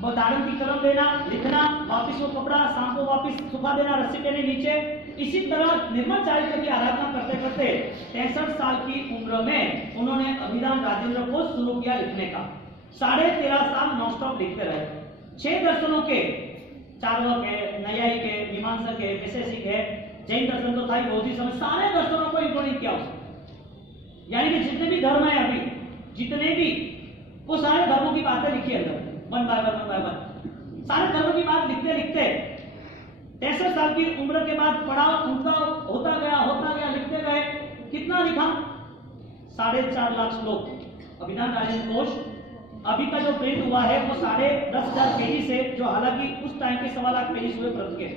दारन की कलम लेना, लिखना, वापिस वो कपड़ा शाम को वापिस सुखा देना रस्सी के नीचे। इसी तरह निर्मल चारित्र की आराधना करते करते 63 साल की उम्र में उन्होंने अभिधान राजेंद्र को शुरू किया लिखने का। 13.5 साल नॉन स्टॉप लिखते रहे। 6 दर्शनों के, चार्वाक है, न्यायिक है, मीमांसक है, वैशेषिक है, जैन दर्शन तो था ही, बौद्ध समय, सारे दर्शनों को इंक्लूड किया उसने। यानी कि जितने भी धर्म है अभी, जितने भी, वो सारे धर्मों की बातें लिखी है अंदर, वन बाय वन सारे धर्मों की बात लिखते लिखते 63 साल की उम्र के बाद पढ़ाव उनका होता गया, लिखते गए। कितना लिखा? 4.5 लाख श्लोक अभिधान राजेंद्र कोश। अभी का जो प्रिंट हुआ है वो 10,500 पेजेस है, जो हालांकि उस टाइम के 1.25 लाख पेजेस हुए प्रत के,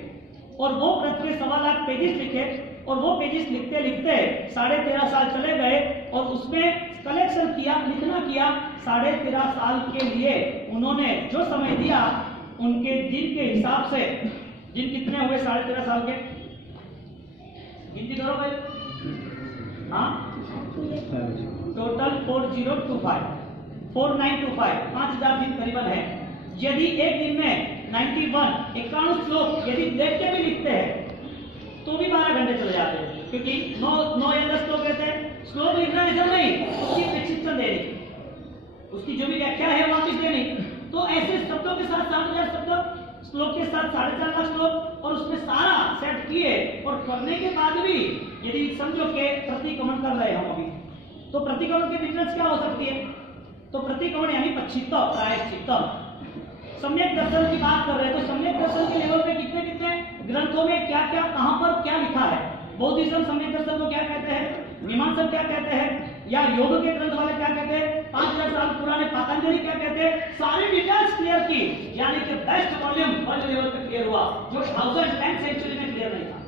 और वो प्रत के 1.25 लाख पेजेस लिखे, और वो पेजेस लिखते लिखते 13.5 साल चले गए, और उसमें कलेक्शन किया, लिखना किया। 13.5 साल के लिए उन्होंने जो समय दिया, उनके दिन के हिसाब से, दिन कितने हुए 13.5 साल के, गिनती करो भाई, हाँ, टोटल 4925, 5000 दिन करीबन है। यदि एक दिन में 91 श्लोक यदि देख के भी लिखते हैं तो भी 12 घंटे चले जाते हैं, क्योंकि 9 या 10 श्लोक रहते हैं। श्लोक लिखना ऐसा नहीं, उसकी प्रशिक्षण देनी, उसकी जो भी व्याख्या है वापिस देनी। तो ऐसे शब्दों के साथ 7,000 शब्द, श्लोक के साथ 4.5 लाख श्लोक, और उसमें सारा सेट किए, और करने के बाद भी यदि समझो के प्रतिक्रमण कर रहे हम अभी, तो प्रतिक्रमण की डिफरेंस क्या हो सकती है? तो प्रतिक्रमण यानी पश्चित्त, प्रायश्चित्त। सम्यक दर्शन की बात कर रहे हैं, तो सम्यक दर्शन के लेवल पे कितने कितने ग्रंथों में क्या क्या, कहां पर क्या लिखा है। बौद्धिज्म सम्यक दर्शन को क्या कहते हैं, मीमांसा क्या कहते हैं, या योग के ग्रंथ वाले क्या कहते हैं, 5000 साल पुराने पातंजलि क्या कहते हैं, सारी डिटेल्स क्लियर की। यानी कि बेस्ट वॉल्यूम वर्ल्ड लेवल पे क्लियर हुआ, जो 10th सेंचुरी में क्लियर नहीं था।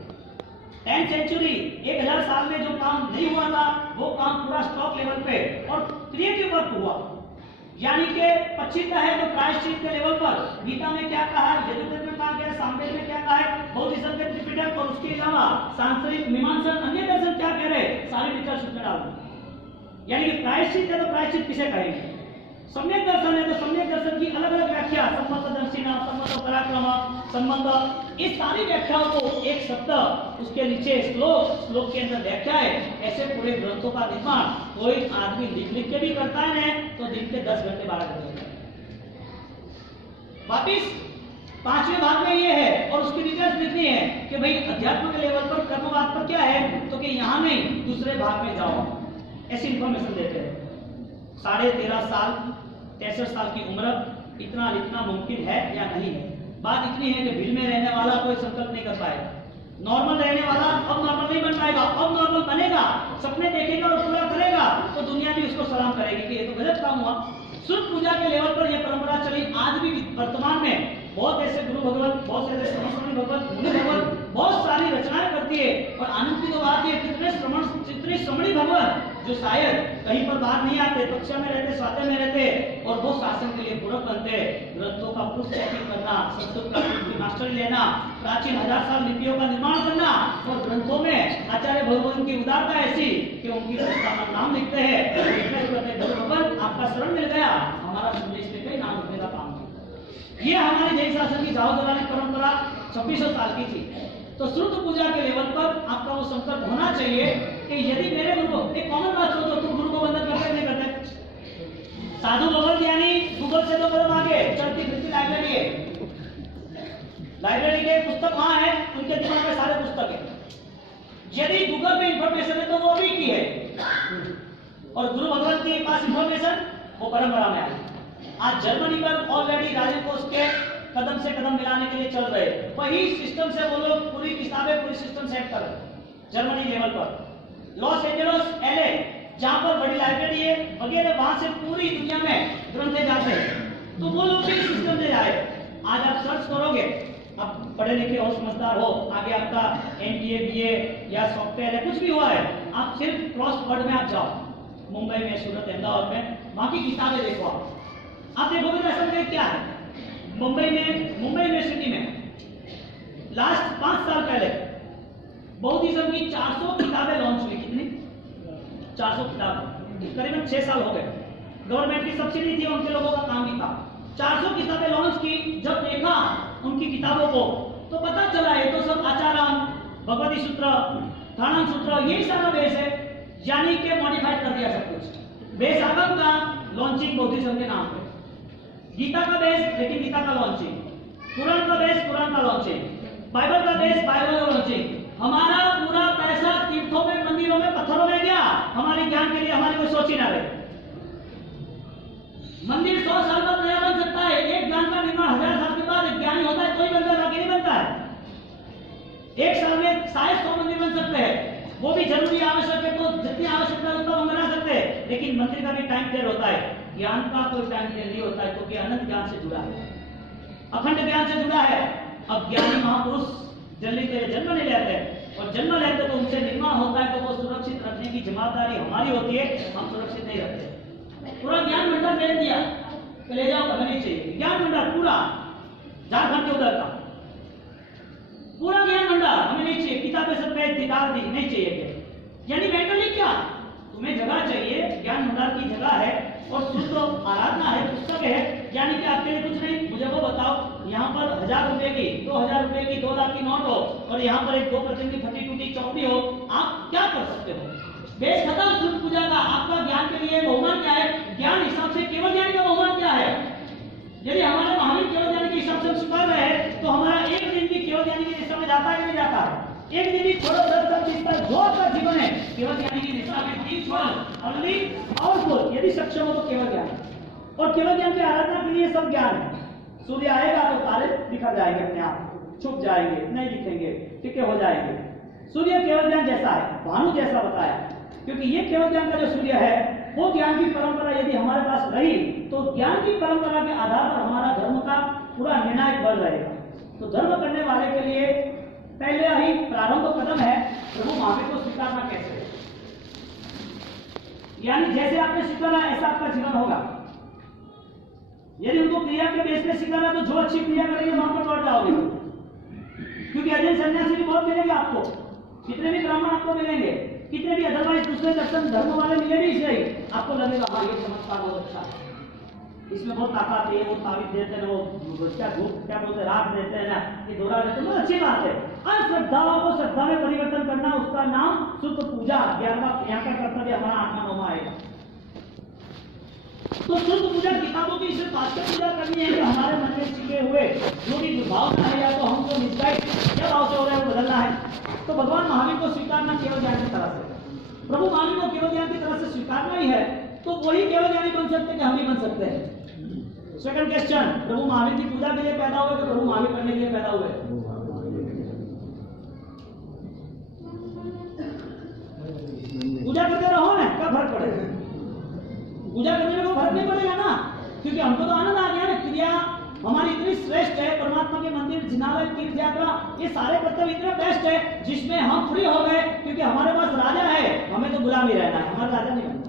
10th सेंचुरी 1000 साल में जो काम नहीं हुआ था, वो काम पूरा स्टॉक लेवल पे और क्रिएटिव वर्क हुआ। यानी कि पश्चित है तो प्रायश्चित के लेवल पर गीता में क्या कहा है, यजुर्वेद में कहा गया, सामवेद में क्या कहा है, बौद्धिज्म के त्रिपिटक, और उसके अलावा सांस्कृतिक, मीमांसा, अन्य दर्शन क्या कह रहे, सारी डिटेल्स उसमें डाल दो। यानी कि प्रायश्चित है तो प्रायश्चित किसे कहेंगे, सम्यक दर्शन है तो सम्यक दर्शन की अलग अलग व्याख्या, सम्मत दर्शिना, सम्मत पराक्रम, संबंध, इस सारी व्याख्याओं को एक शब्द, उसके नीचे श्लोक के अंदर व्याख्या है। ऐसे पूरे ग्रंथों का निर्माण कोई आदमी लिख के भी करता है तो दिन के 10 घंटे 12 घंटे होते हैं। वापिस 5वें भाग में ये है, और उसकी डिटेल्स लिखनी है कि भाई अध्यात्म के लेवल पर कर्मवाद पर क्या है, तो कि यहाँ नहीं दूसरे भाग में जाओ, ऐसी इंफॉर्मेशन देते हैं। 13.5 साल 63 साल की उम्र, इतना लिखना मुमकिन है या नहीं है? बात इतनी है कि भीड़ में रहने वाला कोई संकल्प नहीं कर पाएगा, नॉर्मल रहने वाला अब नॉर्मल नहीं बन पाएगा, अब नॉर्मल बनेगा, सपने देखेगा और पूरा करेगा तो दुनिया भी उसको सलाम करेगी कि ये तो गलत काम हुआ। सूर्य पूजा के लेवल पर यह परंपरा चली, आज भी वर्तमान में बहुत ऐसे गुरु भगवत, बहुत ऐसे श्रमण भगवत, मुनि भगवत बहुत सारी रचनाएं करती है। और आनंद की तो बात है, कितने श्रमणी भगवत जो शायद कहीं पर बाहर नहीं आते, कक्षा में रहते, स्वाध्याय में रहते, और वो शासन के लिए पूरक बनते। ग्रंथों का प्रूफ चेकिंग करना, संस्कृत का मास्टरी लेना, प्राचीन 1000 साल लिपियों का निर्माण करना, और ग्रंथों में आचार्य भगवान की उदारता ऐसी कि उनकी संस्था का नाम लिखते हैं, भगवान आपका शरण मिल गया, हमारा संदेश लेकर नाम लिखने का काम किया। ये हमारी जैन शासन की जाओ दौरानी परंपरा 2600 साल की थी। तो श्रुत पूजा के लेवल पर आपका वो संकल्प होना चाहिए कि यदि मेरे गुरु, एक कॉमन बात हो तो तुम गुरु को वंदन करते नहीं करते। साधु भगवत यानी गूगल से तो कदम आगे, चलती फिरती लाइब्रेरी है, लाइब्रेरी के पुस्तक वहां है, उनके दिमाग में सारे पुस्तक है। यदि गूगल पे इंफॉर्मेशन है तो वो अभी की है, और गुरु भगवत के पास इंफॉर्मेशन वो परंपरा में आई। आज जर्मनी पर ऑलरेडी राजेंद्र कोश के कदम से कदम मिलाने के लिए चल रहे हैं, वही सिस्टम से वो लोग पूरी किताबें, पूरी सिस्टम सेट कर रहे हैं जर्मनी लेवल पर। लॉस एंजल्स LA, जहां पर बड़ी लाइब्रेरी है वगैरह, वहां से पूरी दुनिया में ग्रंथ जाते हैं, तो वो लोग भी सिस्टम से जाए। आज आप सर्च करोगे, आप पढ़े लिखे हो, समझदार हो, आगे आपका MBA BA या सॉफ्टवेयर है, कुछ भी हुआ है, आप सिर्फ क्रॉसवर्ड में आप जाओ, मुंबई में, सूरत, अहमदाबाद में, वहां की किताबें देखो, आप देखोगे तो ऐसा लगेगा क्या है। मुंबई यूनिवर्सिटी में लास्ट 5 साल पहले बौद्धिज्म की 400 किताबें लॉन्च हुई। कितनी? 400 किताबें, करीबन 6 साल हो गए। गवर्नमेंट की सब्सिडी थी, उनके लोगों का काम भी था। 400 किताबें लॉन्च की। जब देखा उनकी किताबों को तो पता चला ये तो सब आचाराम, भगवती सूत्र, थाणम सूत्र, यही सारा बेस है, यानी कि मॉडिफाइड कर दिया सब कुछ। बेस आगम का लॉन्चिंग बौद्धिज्म के नाम पे, गीता का बेस, लेकिन गीता का लॉन्चिंग, कुरान का बेस, कुरान का लॉन्चिंग, बाइबल का बेस, बाइबल का लॉन्चिंग। हमारा पूरा पैसा तीर्थों में, मंदिरों में, पत्थरों में गया, हमारे ज्ञान के लिए हमारे को सोच ही ना रहे। मंदिर 100 साल बाद नया बन सकता है, एक ज्ञान का निर्माण 1000 साल के बाद एक ज्ञानी होता है, कोई बनता है, बाकी नहीं बनता है। एक साल में शायद 100 मंदिर बन सकते हैं, वो भी जरूरी आवश्यक है, तो जितनी आवश्यकता है उतना हम बना सकते हैं, लेकिन मंदिर का भी टाइम पीरियड होता है। ज्ञान का कोई टाइम पीरियड नहीं होता है, क्योंकि अनंत ज्ञान से जुड़ा है, अखंड ज्ञान से जुड़ा है। अब ज्ञानी महापुरुष जल्दी से जन्म नहीं लेते, और जन्म लेते तो उनसे निर्माण होता है, तो वो सुरक्षित रखने की जिम्मेदारी हमारी होती है, हम सुरक्षित नहीं रखते। पूरा ज्ञान भंडार दे दिया, तो ले जाओ, हमें नहीं चाहिए ज्ञान भंडार पूरा, झारखंड के उधर का पूरा ज्ञान भंडार हमें नहीं चाहिए, किताबें सब पे दिखा दी, नहीं चाहिए। यानी मेंटली क्या, तुम्हें जगह चाहिए, ज्ञान भंडार की जगह है, और शुद्ध आराधना है, पुस्तक है, यानी कि आपके लिए कुछ नहीं। मुझे वो बताओ, यहाँ पर 1000 रुपए की, 2000 रुपए की, 2 लाख की नोट हो, और यहाँ पर एक 2% की फटी टूटी चौपड़ी हो, आप क्या कर सकते हो? बेस खत्म शुद्ध पूजा का। आपका ज्ञान के लिए बहुमान क्या है? ज्ञान हिसाब से केवल ज्ञान का बहुमान क्या है? यदि हमारे महावीर केवल ज्ञान के हिसाब से हम स्वीकार रहे हैं, तो हमारा एक दिन भी केवल ज्ञानी की दिशा में जाता है कि नहीं जाता है? एक दिन भी छोड़ो, 10 साल जो आपका जीवन है केवल ज्ञानी की दिशा में, दिन छोड़ो, ओनली आउटपुट, यदि सक्षम हो तो केवल ज्ञान। और केवल ज्ञान की आराधना के लिए सब ज्ञान है। सूर्य आएगा तो तारे दिखा जाएंगे, अपने आप छुप जाएंगे, नहीं दिखेंगे, टिके हो जाएंगे। सूर्य केवल ज्ञान जैसा है, भानु जैसा बताया, क्योंकि ये केवल ज्ञान का जो सूर्य है, वो ज्ञान की परंपरा यदि हमारे पास रही, तो ज्ञान की परंपरा के आधार पर हमारा धर्म का पूरा निर्णायक बल रहेगा। तो धर्म करने वाले के लिए पहले ही प्रारंभ कदम है प्रभु महावीर को स्वीकारना कैसे, यानी जैसे आपने स्वीकारा ऐसा आपका जीवन होगा। यदि उनको क्रिया के बेस पे स्वीकारा, तो जो अच्छी क्रिया करेंगे वहां पर लौट जाओगे, क्योंकि अजय सन्यासी भी बहुत मिलेंगे आपको, कितने भी ब्राह्मण आपको मिलेंगे, कितने भी अदरवाइज दूसरे दर्शन धर्म वाले मिलेंगे, इसलिए आपको लगेगा हाँ ये चमत्कार बहुत अच्छा है, इसमें बहुत ताकत है, वो ताबीज देते हैं, वो क्या बोलते हैं, राग देते हैं ना, ये दोहरा देते हैं, बहुत अच्छी बात है। अश्रद्धाओं को श्रद्धा में परिवर्तन करना, उसका नाम शुद्ध पूजा, यहाँ का कर्तव्य हमारा आत्मा नोमा आएगा। तो शुद्ध पूजा किताबों की सिर्फ वास्तव पूजा करनी है कि हमारे मन में छिपे हुए जो भी दुर्भावना है, या तो हमको मिसगाइड क्या भाव से हो रहा है वो बदलना है। तो भगवान महावीर को स्वीकारना केवल ज्ञान की तरह से, प्रभु महावीर को केवल ज्ञान की तरह से स्वीकारना ही है, तो वही केवल ज्ञानी बन सकते हैं कि हम ही बन सकते हैं। सेकंड क्वेश्चन, प्रभु महावीर की पूजा के लिए पैदा हुए कि प्रभु महावीर करने के लिए पैदा हुए? पूजा करते रहो ना, क्या फर्क पड़ेगा? पूजा करने में कोई फर्क नहीं पड़ेगा ना, क्योंकि हमको तो आनंद आ गया ना। क्रिया हमारी इतनी श्रेष्ठ है, परमात्मा के मंदिर, जिनालय, तीर्थ यात्रा, ये सारे कर्तव्य इतने बेस्ट है, जिसमें हम फ्री हो गए, क्योंकि हमारे पास राजा है, हमें तो गुलाम ही रहना है, हमारा राजा नहीं बनना।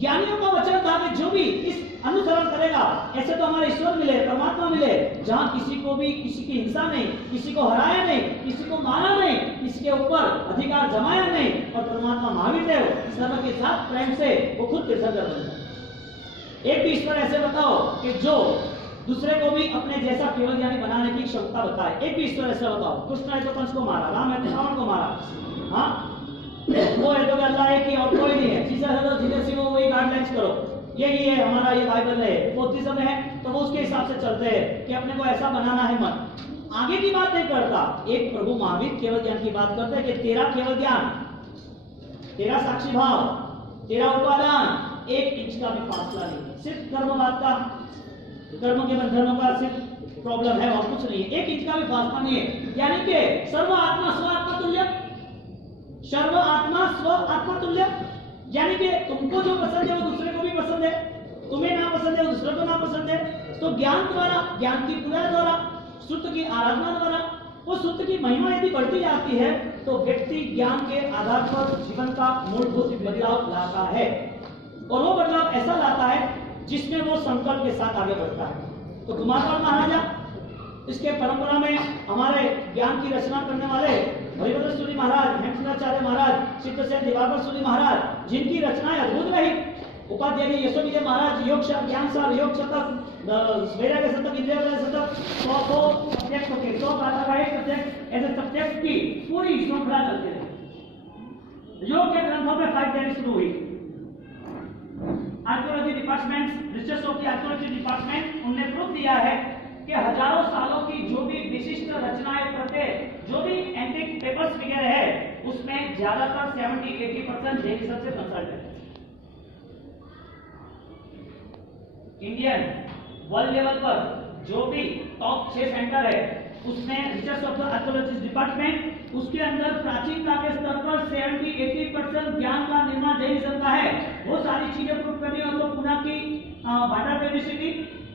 ज्ञानियों का वचन था कि जो भी इस अनुसरण करेगा, ऐसे तो हमारे ईश्वर मिले, परमात्मा मिले, जहां किसी को भी किसी की हिंसा नहीं, किसी को हराया नहीं, किसी को मारा नहीं, किसी के ऊपर अधिकार जमाया नहीं, और परमात्मा महावीर देव सर्व के साथ प्रेम से वो खुद तीर्थंकर बन जाए। एक भी ईश्वर ऐसे बताओ कि जो दूसरे को भी अपने जैसा केवल ज्ञानी बनाने की क्षमता बताए, एक भी ईश्वर ऐसा बताओ। कृष्ण है तो कंस को मारा, राम है तो रावण को मारा, हाँ वो है तो अल्लाह है कि और कोई नहीं है, जीसस है तो जीसस ही, वो वही गाइडलाइंस करो, यही है हमारा, ये बाइबल है, बौद्धिज्म है तो वो उसके हिसाब से चलते हैं कि अपने को ऐसा बनाना है मन, आगे की बात नहीं करता। एक प्रभु महावीर केवल ज्ञान की बात करते हैं कि तेरा केवल ज्ञान, तेरा साक्षी भाव, तेरा उपादान 1 इंच का भी फासला नहीं। सिर्फ कर्मवाद का, कर्म के बंधनों का सिर्फ प्रॉब्लम है और कुछ नहीं है, 1 इंच का भी फासला नहीं है। यानी कि सर्व आत्मा स्व आत्मा तुल्य, सर्व आत्मा स्व आत्मा तुल्य, यानी कि तुमको जो पसंद है वो दूसरे को भी पसंद है, तुम्हें ना पसंद है वो दूसरे को ना पसंद है। तो ज्ञान द्वारा, ज्ञान की पूजा द्वारा, शुद्ध की आराधना द्वारा वो शुद्ध की महिमा यदि बढ़ती जाती है तो व्यक्ति ज्ञान के आधार पर जीवन का मूलभूत बदलाव लाता है, और वो बदलाव ऐसा लाता है जिसमें वो संकल्प के साथ आगे बढ़ता है। तो कुमारपाल महाराजा, इसके परंपरा में हमारे ज्ञान की रचना करने वाले हरिभद्र सूरी महाराज, हेमचंद्राचार्य महाराज, सिद्धसेन दिवाकर सूरी महाराज, जिनकी रचनाएं अद्भुत रही, उपाध्याय यशो विजय महाराज योग ज्ञान सार, योग शतक, वैराग्य शतक, इंद्रिय शतक, 100 सब्जेक्ट होते, 100 कार्बोहाइड्रेट सब्जेक्ट, ऐसे सब्जेक्ट की पूरी श्रृंखला चलती रही। योग के ग्रंथों में 5 डेज शुरू हुई। Archaeology department, research of the archaeology department, उन्होंने प्रूफ दिया है कि हजारों सालों की जो भी विशिष्ट रचनाएं प्रत्यय, जो भी एंटिक पेपर्स वगैरह है, उसमें ज्यादातर 70-80% जैनिज्म से कंसल्ट है। इंडियन वर्ल्ड लेवल पर जो भी टॉप 6 सेंटर है उसमें research of the archaeology department, उसके अंदर प्राचीनता के स्तर पर 70-80% ज्ञान का निर्माण जैनिज्म का है। वो सारी चीजें प्रूव करनी हो तो पुणे की भांडार यूनिवर्सिटी,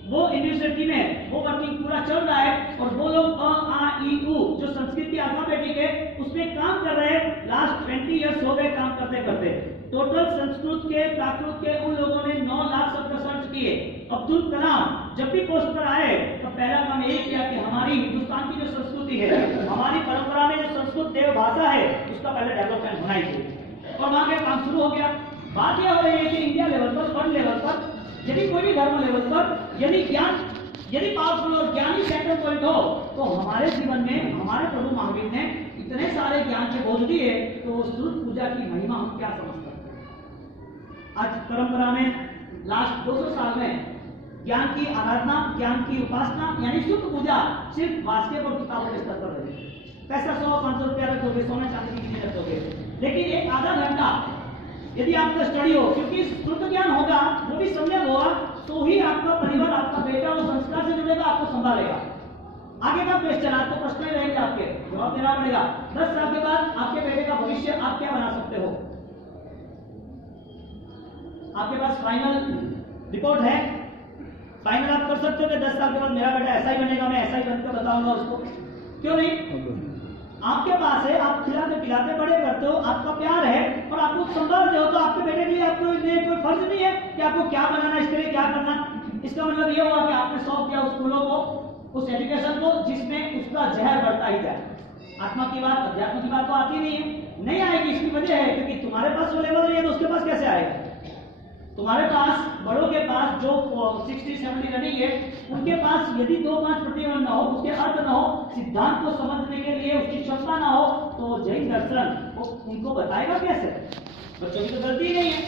वो यूनिवर्सिटी में वो वर्किंग पूरा चल रहा है, और वो लोग अ आ इ उ जो संस्कृत की अल्फाबेटिक है उसमें काम कर रहे हैं। लास्ट 20 इयर्स हो गए काम करते करते। टोटल संस्कृत के, प्राकृत के उन लोगों ने 9 लाख शब्द सर्च किए। अब्दुल कलाम जब भी पोस्ट पर आए तो पहला काम यही किया कि हमारी हिंदुस्तान की जो संस्कृति है, हमारी परंपरा में जो संस्कृत देव भाषा है, उसका पहले डेवलपमेंट होना ही चाहिए, और वहां पे काम शुरू हो गया। बात यह हो रही है कि इंडिया लेवल पर, वर्ल्ड लेवल पर, यदि कोई भी धर्म लेवल पर यदि ज्ञान, यदि पावरफुल और ज्ञानी सेंटर पॉइंट हो, तो हमारे जीवन में हमारे प्रभु महावीर ने इतने सारे ज्ञान के बोध दिए, तो सूर्य पूजा की महिमा हम क्या समझ सकते हैं। आज परंपरा में लास्ट 200 साल में ज्ञान की आराधना, ज्ञान की उपासना यानी शुद्ध पूजा सिर्फ वास्तव और किताबों के स्तर पर रही। पैसा 100-500 रुपया रखोगे, सोना चांदी की चीजें रखोगे, लेकिन एक आधा घंटा यदि आपका स्टडी हो, क्योंकि शुद्ध ज्ञान होगा, वो भी सम्यक होगा, तो ही आपका परिवार, आपका बेटा वो संस्कार से जुड़ेगा, आपको संभालेगा। आगे का क्वेश्चन, आपको प्रश्न ही रहेंगे, आपके जवाब देना पड़ेगा। 10 साल के बाद आपके बेटे का भविष्य आप क्या बना सकते हो? आपके पास फाइनल रिपोर्ट है, फाइनल आप कर सकते हो कि 10 साल के बाद मेरा बेटा ऐसा ही बनेगा, मैं ऐसा ही बनकर बताऊंगा उसको। क्यों नहीं? आपके पास है, आप खिलाते पिलाते बड़े करते हो, आपका प्यार है और आपको संभालते हो, तो आपके बेटे के लिए आपको इसलिए कोई फर्ज नहीं है कि आपको क्या बनाना, इसके लिए क्या करना। इसका मतलब ये हुआ कि आपने सौंप दिया उस स्कूलों को, उस एजुकेशन को, जिसमें उसका जहर बढ़ता ही जाए। आत्मा की बात, अध्यात्म की बात तो आती नहीं है, नहीं आएगी। इसकी वजह है क्योंकि तुम्हारे पास वो लेवल नहीं है, तो उसके पास कैसे आएगा? तुम्हारे पास, बड़ों के पास जो 60-70 रनिंग है, उनके पास यदि 2-5 प्रतिबंध न हो, उसके अर्थ न हो, सिद्धांत को समझने के लिए उसकी क्षमता न हो, तो जैन दर्शन वो उनको बताएगा कैसे? बच्चों की तो गलती नहीं है,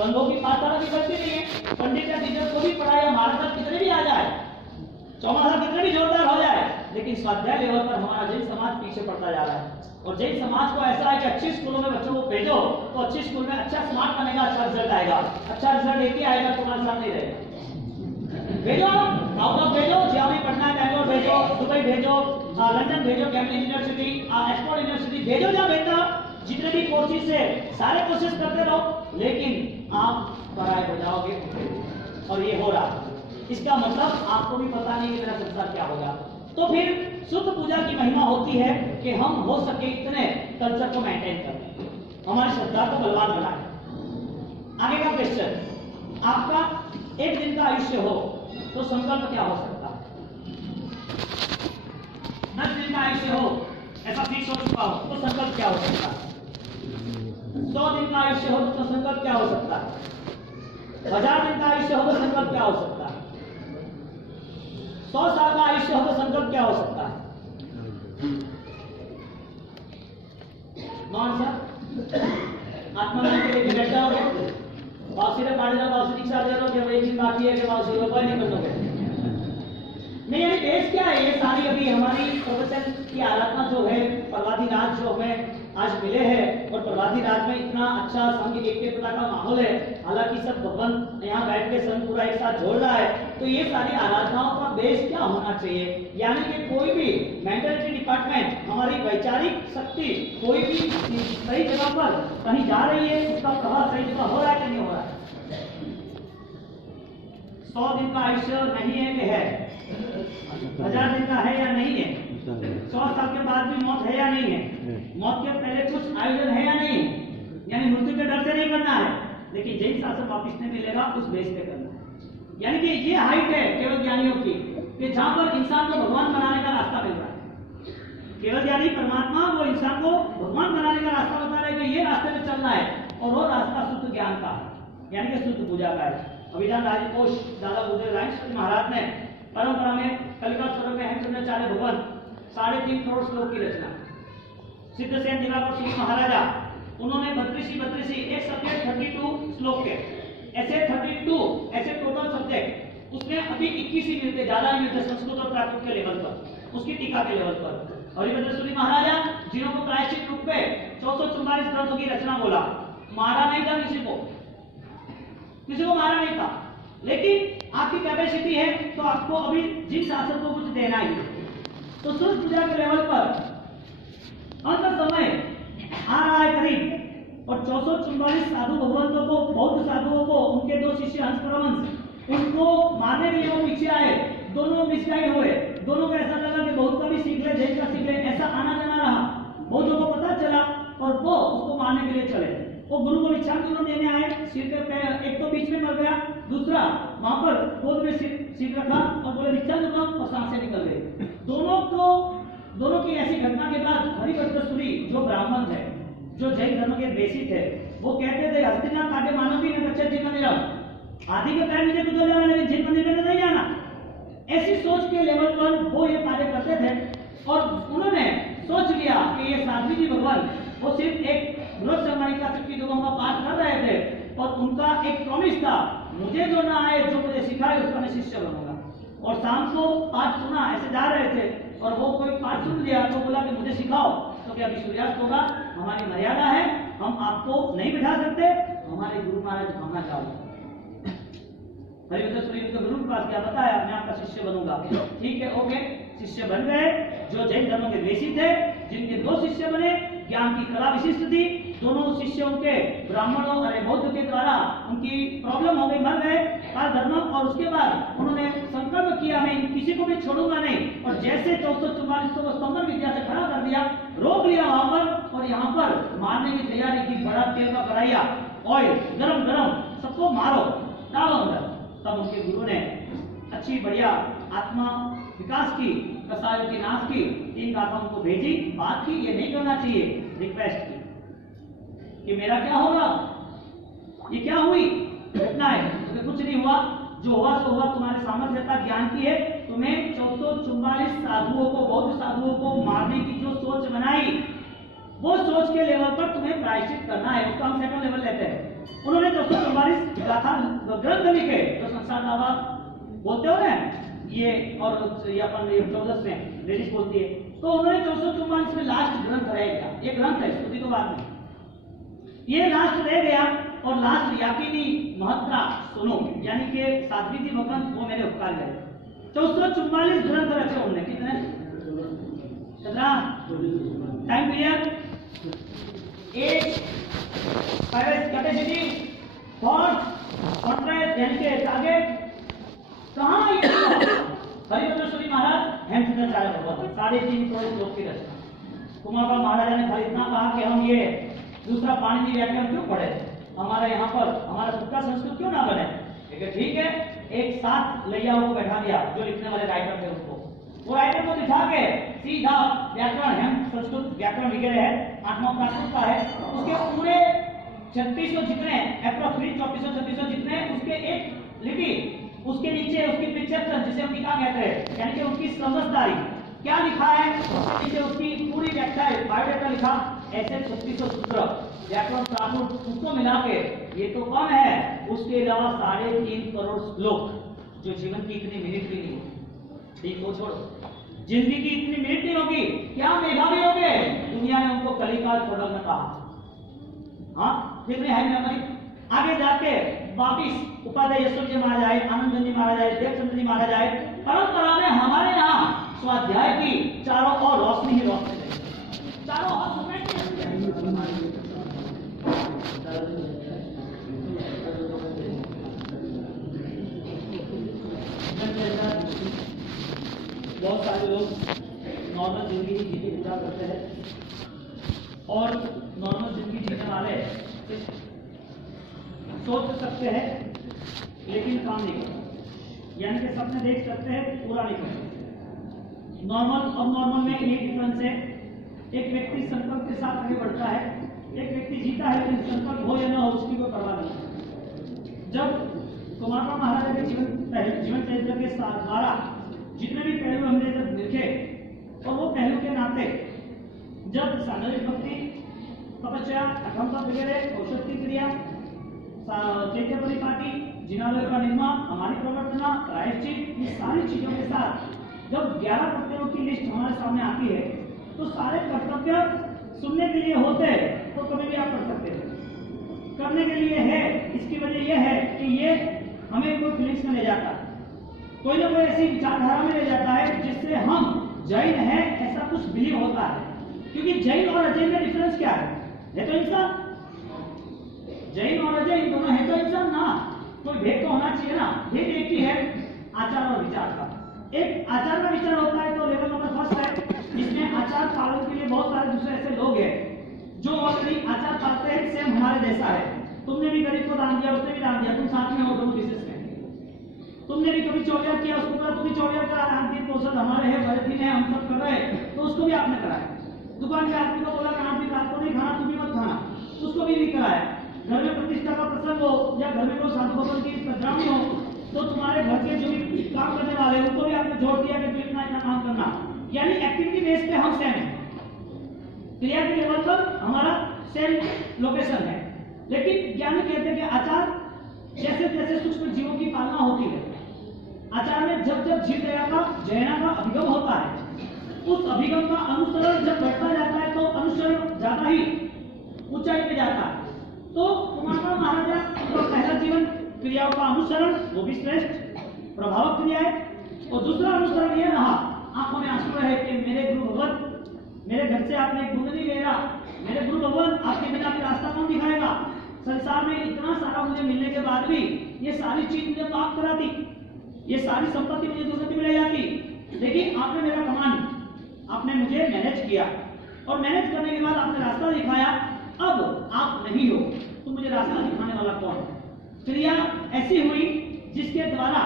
संघों की पाठशाला की गलती नहीं है, पंडित या टीचर को भी पढ़ाया, महाराज कितने भी आ जाए, चौमासा कितने भी जोरदार हो जाए, लेकिन स्वाध्याय लेवल पर हमारा जैन समाज पीछे पड़ता जा रहा है। और जैन समाज को ऐसा है कि अच्छी स्कूलों में बच्चों को भेजो तो अच्छी स्कूल में अच्छा स्मार्ट बनेगा, अच्छा रिजल्ट आएगा। अच्छा रिजल्ट एक ही आएगा, तुम्हारे साथ नहीं रहेगा। भेजो, आउट ऑफ भेजो, जियामी पटना, बैंगलोर भेजो, दुबई भेजो, लंदन भेजो, कैम्ब्रिज यूनिवर्सिटी, ऑक्सफोर्ड यूनिवर्सिटी भेजो, जहाँ भेजना, जितने भी कोर्सेज है सारे कोर्सेज करते रहो, लेकिन आप पढ़ाई हो जाओगे। और ये हो रहा, इसका मतलब आपको भी पता नहीं कि मेरा संसार क्या होगा। तो फिर शुद्ध पूजा की महिमा होती है कि हम हो सके इतने कल्चर को मेंटेन करें, हमारी श्रद्धा को बलवान बनाएं। आगे का क्वेश्चन, आपका 1 दिन का आयुष्य हो तो संकल्प क्या हो सकता है? 10 दिन का आयुष्य हो, ऐसा फिक्स हो चुका हो तो संकल्प क्या हो सकता है? 100 दिन का आयुष्य हो तो संकल्प क्या हो सकता है? 1000 दिन का आयुष्य हो तो संकल्प क्या हो सकता है? 100 साल का आयुष्य हो तो संकल्प क्या हो सकता है? कौन सा? आत्मज्ञान के लिए बैठा हो, बाउसीरे पाड़े जाओ, बाउसी दीक्षा दे रहे हो, 1 दिन बाकी है कि बाउसी रुपये नहीं बनोगे। नहीं, यानी बेस क्या है? ये सारी अभी हमारी प्रवचन की आराधना जो है, प्रवादी राज जो है, आज मिले हैं और प्रवासी राज में इतना अच्छा संघ एकता का माहौल है, हालांकि सब भगवान यहाँ बैठ के संघ पूरा एक साथ जोड़ रहा है, तो ये सारी आराधनाओं का बेस क्या होना चाहिए, यानी कि कोई भी मेंटलिटी डिपार्टमेंट, हमारी वैचारिक शक्ति कोई भी सही जगह पर कहीं जा रही है, उसका प्रभाव सही जगह हो रहा है कि नहीं हो रहा है। 100 दिन का आयुष्य नहीं है कि है, 1000 दिन का है या नहीं है, 100 साल के बाद भी मौत है या नहीं है, मौत के पहले कुछ आयोजन है या नहीं, यानी मृत्यु के डर से नहीं करना है, लेकिन जैन शासन वापिस नहीं मिलेगा उस बेस पे करना है। यानी कि ये हाइट है केवल ज्ञानियों की, कि जहां पर इंसान को भगवान बनाने का रास्ता मिल रहा है। केवल ज्ञानी परमात्मा वो इंसान को भगवान बनाने का रास्ता बता रहे हैं कि ये रास्ते पे चलना है, और वो रास्ता शुद्ध ज्ञान का है, यानी कि शुद्ध पूजा का है। अभिधान राजकोष दादा गुरुदेव रायचंद्र महाराज ने परंपरा में कलिका स्वरूप में हेमचंद्राचार्य भगवान 3.5 करोड़ श्लोक की रचना, सिद्धसेन दिवाकर सिंह महाराजा उन्होंने 32 एक सब्जेक्ट 32 श्लोक के, ऐसे 32 ऐसे टोटल सब्जेक्ट, उसमें अभी 21 ही मिलते, ज्यादा नहीं मिलते संस्कृत और प्राकृत के लेवल पर, उसकी टीका के लेवल पर। हरिभद्र सूरी महाराजा जिन्होंने प्रायश्चित रूप में 444 ग्रंथों की रचना बोला, मारा नहीं था किसी को मारा नहीं था, लेकिन आपकी कैपेसिटी है तो आपको अभी जिन शासन को कुछ देना ही है। तो सूर्य पूजा के लेवल पर अंत समय आ रहा है करीब, और 444 साधु भगवंतों को, बौद्ध साधुओं को, उनके 2 शिष्य हंस परमहंस, उनको मारने के लिए वो पीछे आए, दोनों मिसगाइड हुए, दोनों को ऐसा लगा कि बौद्ध का भी सीख ले, जैन का सीख ले, ऐसा आना जाना रहा, बौद्धों को पता चला और वो उसको मारने के लिए चले। वो गुरु को भिक्षांजलि देने आए, सिर पे एक तो बीच में मर गया, दूसरा वहां पर गोद में सिर रखा और बोले भिक्षांजलि दो, और सांसें निकल गई। दोनों की ऐसी घटना के बाद हरिभद्र सूरी जो ब्राह्मण थे, जो जैन धर्म के बेसिक थे, वो कहते थे हस्तिनाथ काटे मानव भी ने बच्चे जिन मंदिर आदि के पैर नीचे कुछ जाना, लेकिन जिन मंदिर में नहीं जाना। ऐसी सोच के लेवल पर वो ये कार्य करते थे, और उन्होंने सोच लिया कि ये साध्वी जी भगवान वो सिर्फ एक बृहद संगणिका चक्की दोगों का पाठ कर रहे थे, और उनका एक प्रॉमिस था, मुझे जो ना आए, जो मुझे सिखाए उसका मैं शिष्य बनूंगा। और शाम को पाठ सुना, ऐसे जा रहे थे और वो कोई पाठ सुन लिया तो बोला कि मुझे सिखाओ, तो क्या अभी सूर्यास्त होगा, हमारी मर्यादा है, हम आपको नहीं बिठा सकते, हमारे गुरु महाराज भावना चाहो। हरिभद्र सूरी उनके गुरु के पास क्या बताया, मैं आपका शिष्य बनूंगा। ठीक है, ओके, शिष्य बन गए। जो जैन धर्म के बेसिक थे, जिनके 2 शिष्य बने, ज्ञान की कला विशिष्ट थी, दोनों शिष्यों के ब्राह्मणों अरे बौद्ध के द्वारा उनकी प्रॉब्लम हो गई, मर गए काल धर्म, और उसके बाद उन्होंने संकल्प किया मैं किसी को भी छोड़ूंगा नहीं, और जैसे 444 को स्तंभन विद्या से खड़ा कर दिया, रोक लिया वहां पर, और यहाँ पर मारने की तैयारी की, बड़ा तेल का कढ़ाइया, ऑयल गरम सबको मारो, डालो अंदर। तब उनके गुरु ने अच्छी बढ़िया आत्मा विकास की, कसायों की नाश की, 3 गाथाओं को भेजी, बात की ये नहीं करना चाहिए, रिक्वेस्ट की कि मेरा क्या होगा, ये क्या हुई घटना है, तो कुछ नहीं हुआ, जो हुआ सो हुआ, तुम्हारे सामर्थ्यता ज्ञान की है, तुम्हें 444 साधुओं को, बौद्ध साधुओं को मारने की जो सोच बनाई, वो सोच के लेवल पर तुम्हें प्रायश्चित करना है, उसको हम सेकंड लेवल लेते हैं। उन्होंने 444 गाथा ग्रंथ लिखे, जो संसार बाबा बोलते हो ना ये, और ये अपन 14 में लेडीज बोलती है, तो उन्होंने 444 में लास्ट ग्रंथ रह गया, ये ग्रंथ है स्तुति के बाद में, ये लास्ट रह गया, और लास्ट याकिनी महत्रा सुनो, यानी कि साध्वी जी भगवान वो मेरे उपकार गए। 444 ग्रंथ रखे उन्होंने, कितने 17 टाइम पीरियड, एक कैपेसिटी, थॉट, कॉन्ट्रैक्ट, यानी कि टारगेट, कहां ये हरिभद्र सूरी महाराज हेमचंद्राचार्य भगवान 3.5 करोड़ श्लोक की रचना। कुमारपाल महाराजा ने खाली इतना कहा कि हम ये दूसरा पाणिनि व्याकरण क्यों पढ़े, हमारा यहाँ पर हमारा खुद का संस्कृत क्यों ना बने। ठीक है, एक 7 लैयाओं को बैठा दिया, जो लिखने वाले राइटर थे उसको, वो राइटर को दिखा के सीधा व्याकरण, हम संस्कृत व्याकरण वगैरह है, 8वां प्राकृत का है, उसके पूरे 3600 जितने अप्रोक्सीमेट 3400 जितने, उसके एक लिपि, उसके नीचे उसकी पिक्चर जिसे हम टीका कहते हैं, यानी कि उसकी समझदारी क्या लिखा है, नीचे उसकी पूरी व्याख्या बायोडाटा लिखा, ऐसे 3600 सूत्र व्याकरण प्राकृत, उसको मिला के ये तो कम है, उसके अलावा 3.5 करोड़ श्लोक, जो जीवन की इतनी मिनट भी नहीं है। ठीक, वो छोड़ो, जिंदगी की इतनी मीठ नहीं होगी, क्या मेधावी हो गए, दुनिया ने उनको कलिकाल छोड़ने में कहा। हाँ, फिर है मेमोरी। आगे जाके वापिस उपाध्याय यशवंत जी महाराज आए, आनंद जी महाराज आए, देवचंद्र जी महाराज आए। परंपरा में हमारे यहाँ स्वाध्याय की चारों ओर रोशनी ही रोशनी रही, चारों ओर बहुत सारे लोग नॉर्मल जिंदगी जीने की पूजा करते हैं और नॉर्मल जिंदगी जीने वाले सोच सकते हैं लेकिन काम नहीं करते, यानी कि सपने देख सकते हैं पूरा नहीं कर सकते। नॉर्मल और नॉर्मल में ये डिफरेंस है, एक व्यक्ति संकल्प के साथ आगे बढ़ता है, एक व्यक्ति जीता है लेकिन संकल्प हो या ना हो उसकी कोई परवाह नहीं। जब कुमारपाल महाराजा के जीवन चरित्र के द्वारा जितने भी पहलू हमने जब देखे और वो पहलू के नाते जब साधनिक भक्ति, तपस्या, अठमता वगैरह, औषध की क्रिया, चैत्य परिपाटी, जिनालय का निर्माण, हमारी प्रवर्तना, प्रायश्चित, ये सारी चीजों के साथ जब 11 कर्तव्यों की लिस्ट हमारे सामने आती है तो सारे कर्तव्य सुनने के लिए होते हैं तो कभी भी आप कर सकते हैं, करने के लिए है। इसकी वजह यह है कि ये हमें कोई फीलिंग्स में ले जाता है, कोई ना कोई ऐसी विचारधारा में ले जाता है जिससे हम जैन है ऐसा कुछ बिलीव होता है। क्योंकि जैन और अजैन में डिफरेंस क्या है तो इंसान, जैन और अजैन दोनों है तो इंसान ना, कोई भेद तो होना चाहिए ना। भेद एक ही है, आचार और विचार का। एक आचार का विचार होता है तो लेवल नंबर फर्स्ट है, जिसमें आचार पालन के लिए बहुत सारे दूसरे ऐसे लोग हैं जो ऑलरेडी आचार पालते हैं, सेम हमारे जैसा है। तुमने भी गरीब को दान दिया, उसने भी दान दिया, तुम साथ में हो दोनों बिजनेस में। तुमने भी कभी चौड़ियार किया, उसको बोला तुम भी चौड़ियार करा, आंटी पोषण हमारे है, भरती है, हम सब कर रहे हैं तो उसको भी आपने कराया। दुकान के आदमी को बोला कि आंटी रात को नहीं खाना, तुम भी मत खाना, उसको भी कराया। घर में प्रतिष्ठा का प्रसंग हो या घर में कोई साधु भवन की सजावट हो तो तुम्हारे घर के जो भी काम करने वाले उनको भी आपने जोड़ दिया कि तुम इतना इतना काम करना। यानी एक्टिविटी बेस पे हम सेम है, क्रिया के लेवल पर हमारा सेम लोकेशन है। लेकिन ज्ञानी कहते हैं कि आचार जैसे जैसे सूक्ष्म जीवों की पालना होती है, आचार में जब जब जीव दया का जैना का अभिगम होता है, उस अभिगम का अनुसरण जब बढ़ता जाता है तो अनुसरण ज्यादा ही ऊंचाई पे जाता है। तो कुमारपाल महाराजा का पहला जीवन क्रियाओं का अनुसरण, वो भी श्रेष्ठ प्रभावक क्रिया है। और दूसरा अनुसरण यह रहा, आंखों में आंसू रहे कि मेरे गुरु भगवान, मेरे घर से आपने एक बूंद नहीं लेना, मेरे गुरु भगवान आपके बिना फिर रास्ता कौन दिखाएगा। संसार में इतना सारा मुझे मिलने के बाद भी ये सारी चीज मुझे पाप कराती, ये सारी संपत्ति मुझे दुर्गति में ले जाती, लेकिन आपने मेरा कमांड, आपने मुझे मैनेज किया और मैनेज करने के बाद आपने रास्ता दिखाया। अब आप नहीं हो तो मुझे रास्ता दिखाने वाला कौन। क्रिया ऐसी हुई जिसके द्वारा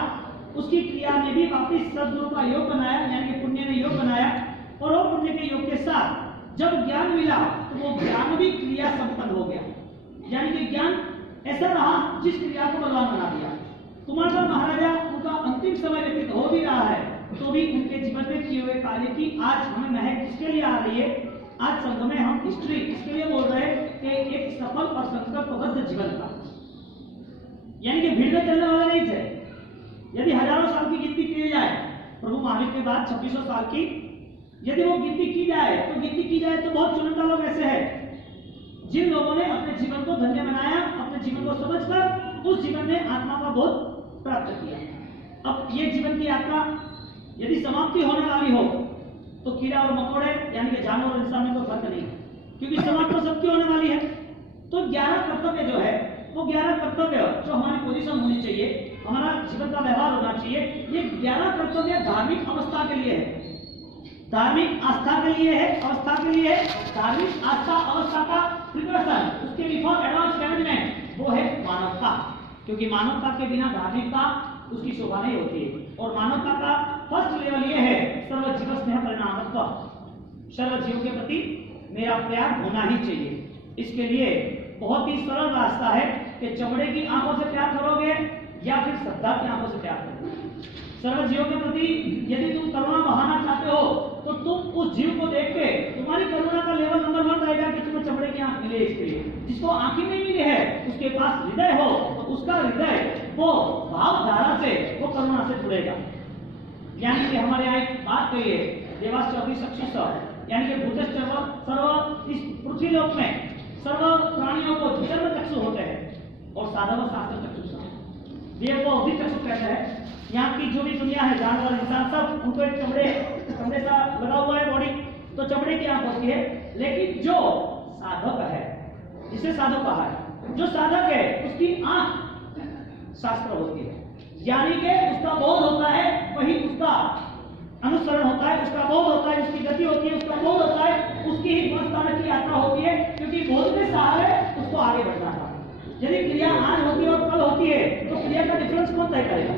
उसकी क्रिया ने भी वापिस सद्गुरु का योग बनाया, यानी कि पुण्य ने योग बनाया। और वो पुण्य के योग के साथ जब ज्ञान मिला तो वो ज्ञान भी क्रिया संपन्न हो गया, यानी कि ज्ञान ऐसा रहा जिस क्रिया को बलवान बना दिया। कुमारपाल महाराजा उनका अंतिम समय व्यतीत हो भी रहा है तो भी उनके जीवन में किए हुए कार्य की आज हमें महक किसके लिए आ रही है। आज संघ में हम हिस्ट्री इसके लिए बोल रहे हैं कि एक सफल और संकल्पबद्ध जीवन का, यानी कि भीड़ में चलने वाला नहीं थे। यदि हजारों साल की गिनती की जाए प्रभु महावीर के बाद 2600 साल की यदि वो गिनती की जाए तो बहुत चुनिंदा लोग ऐसे हैं जिन लोगों ने अपने जीवन को धन्य बनाया, अपने जीवन को समझकर उस जीवन में आत्मा का बोध प्राप्त किया। अब ये जीवन की यात्रा यदि समाप्ति होने वाली हो तो कीड़ा और मकोड़े यानी कि जानवर और इंसान में कोई फर्क नहीं, क्योंकि समाप्ति तो सबकी होने वाली है। तो 11 कर्तव्य जो है वो 11 कर्तव्य जो हमारी पोजीशन होनी चाहिए, हमारा जीवन का व्यवहार होना चाहिए, ये 11 कर्तव्य धार्मिक अवस्था के लिए है, धार्मिक आस्था के लिए है, अवस्था के लिए है। धार्मिक आस्था अवस्था का प्रिपरेशन, उसके बिफोर एडवांस मैनेजमेंट वो है मानवता, क्योंकि मानवता के बिना धार्मिकता उसकी शोभा नहीं होती है। और मानवता का फर्स्ट लेवल ये है सर्व जीव स्नेह परिणामत्व, सर्व जीव के प्रति मेरा प्यार होना ही चाहिए। इसके लिए बहुत ही सरल रास्ता है कि चमड़े की आंखों से प्यार करोगे या फिर श्रद्धा की आंखों से प्यार करोगे। सर्व जीवों के प्रति यदि तुम करुणा बहाना चाहते हो तो तुम उस जीव को देख के तुम्हारी करुणा का लेवल नंबर 1 रहेगा कि तुम्हें चमड़े की आंख मिले। इसके लिए जिसको आंखें नहीं मिली है उसके पास हृदय हो तो उसका हृदय वो भावधारा से, वो करुणा से जुड़ेगा। यानी कि हमारे यहाँ एक बात कही है देवाश्च अग्निचक्षुष, यानी कि भूतश्चर्व सर्व, इस पृथ्वी लोक में सर्व प्राणियों को चर्म चक्षु होते हैं, और साधव शास्त्र चक्षुष, देव को अवधि चक्षु कहते हैं। यहाँ की जो भी दुनिया है, जानवर इंसान सब, उनको एक चमड़े सा लगा हुआ है बॉडी, तो चमड़े की आंख होती है। लेकिन जो साधक है, जिसे साधक कहा है, जो साधक है उसकी आंख शास्त्र होती है, यानी कि उसका बोध होता है, वही उसका अनुसरण होता है, उसका बोध होता है, उसकी गति होती है, उसका बोध होता है, उसकी ही गुणस्थान की यात्रा होती है, क्योंकि बोध के सहारे उसको आगे बढ़ना था। यदि क्रिया आज होती है और कल होती है, तो क्रिया का डिफरेंस कौन तय करेगा?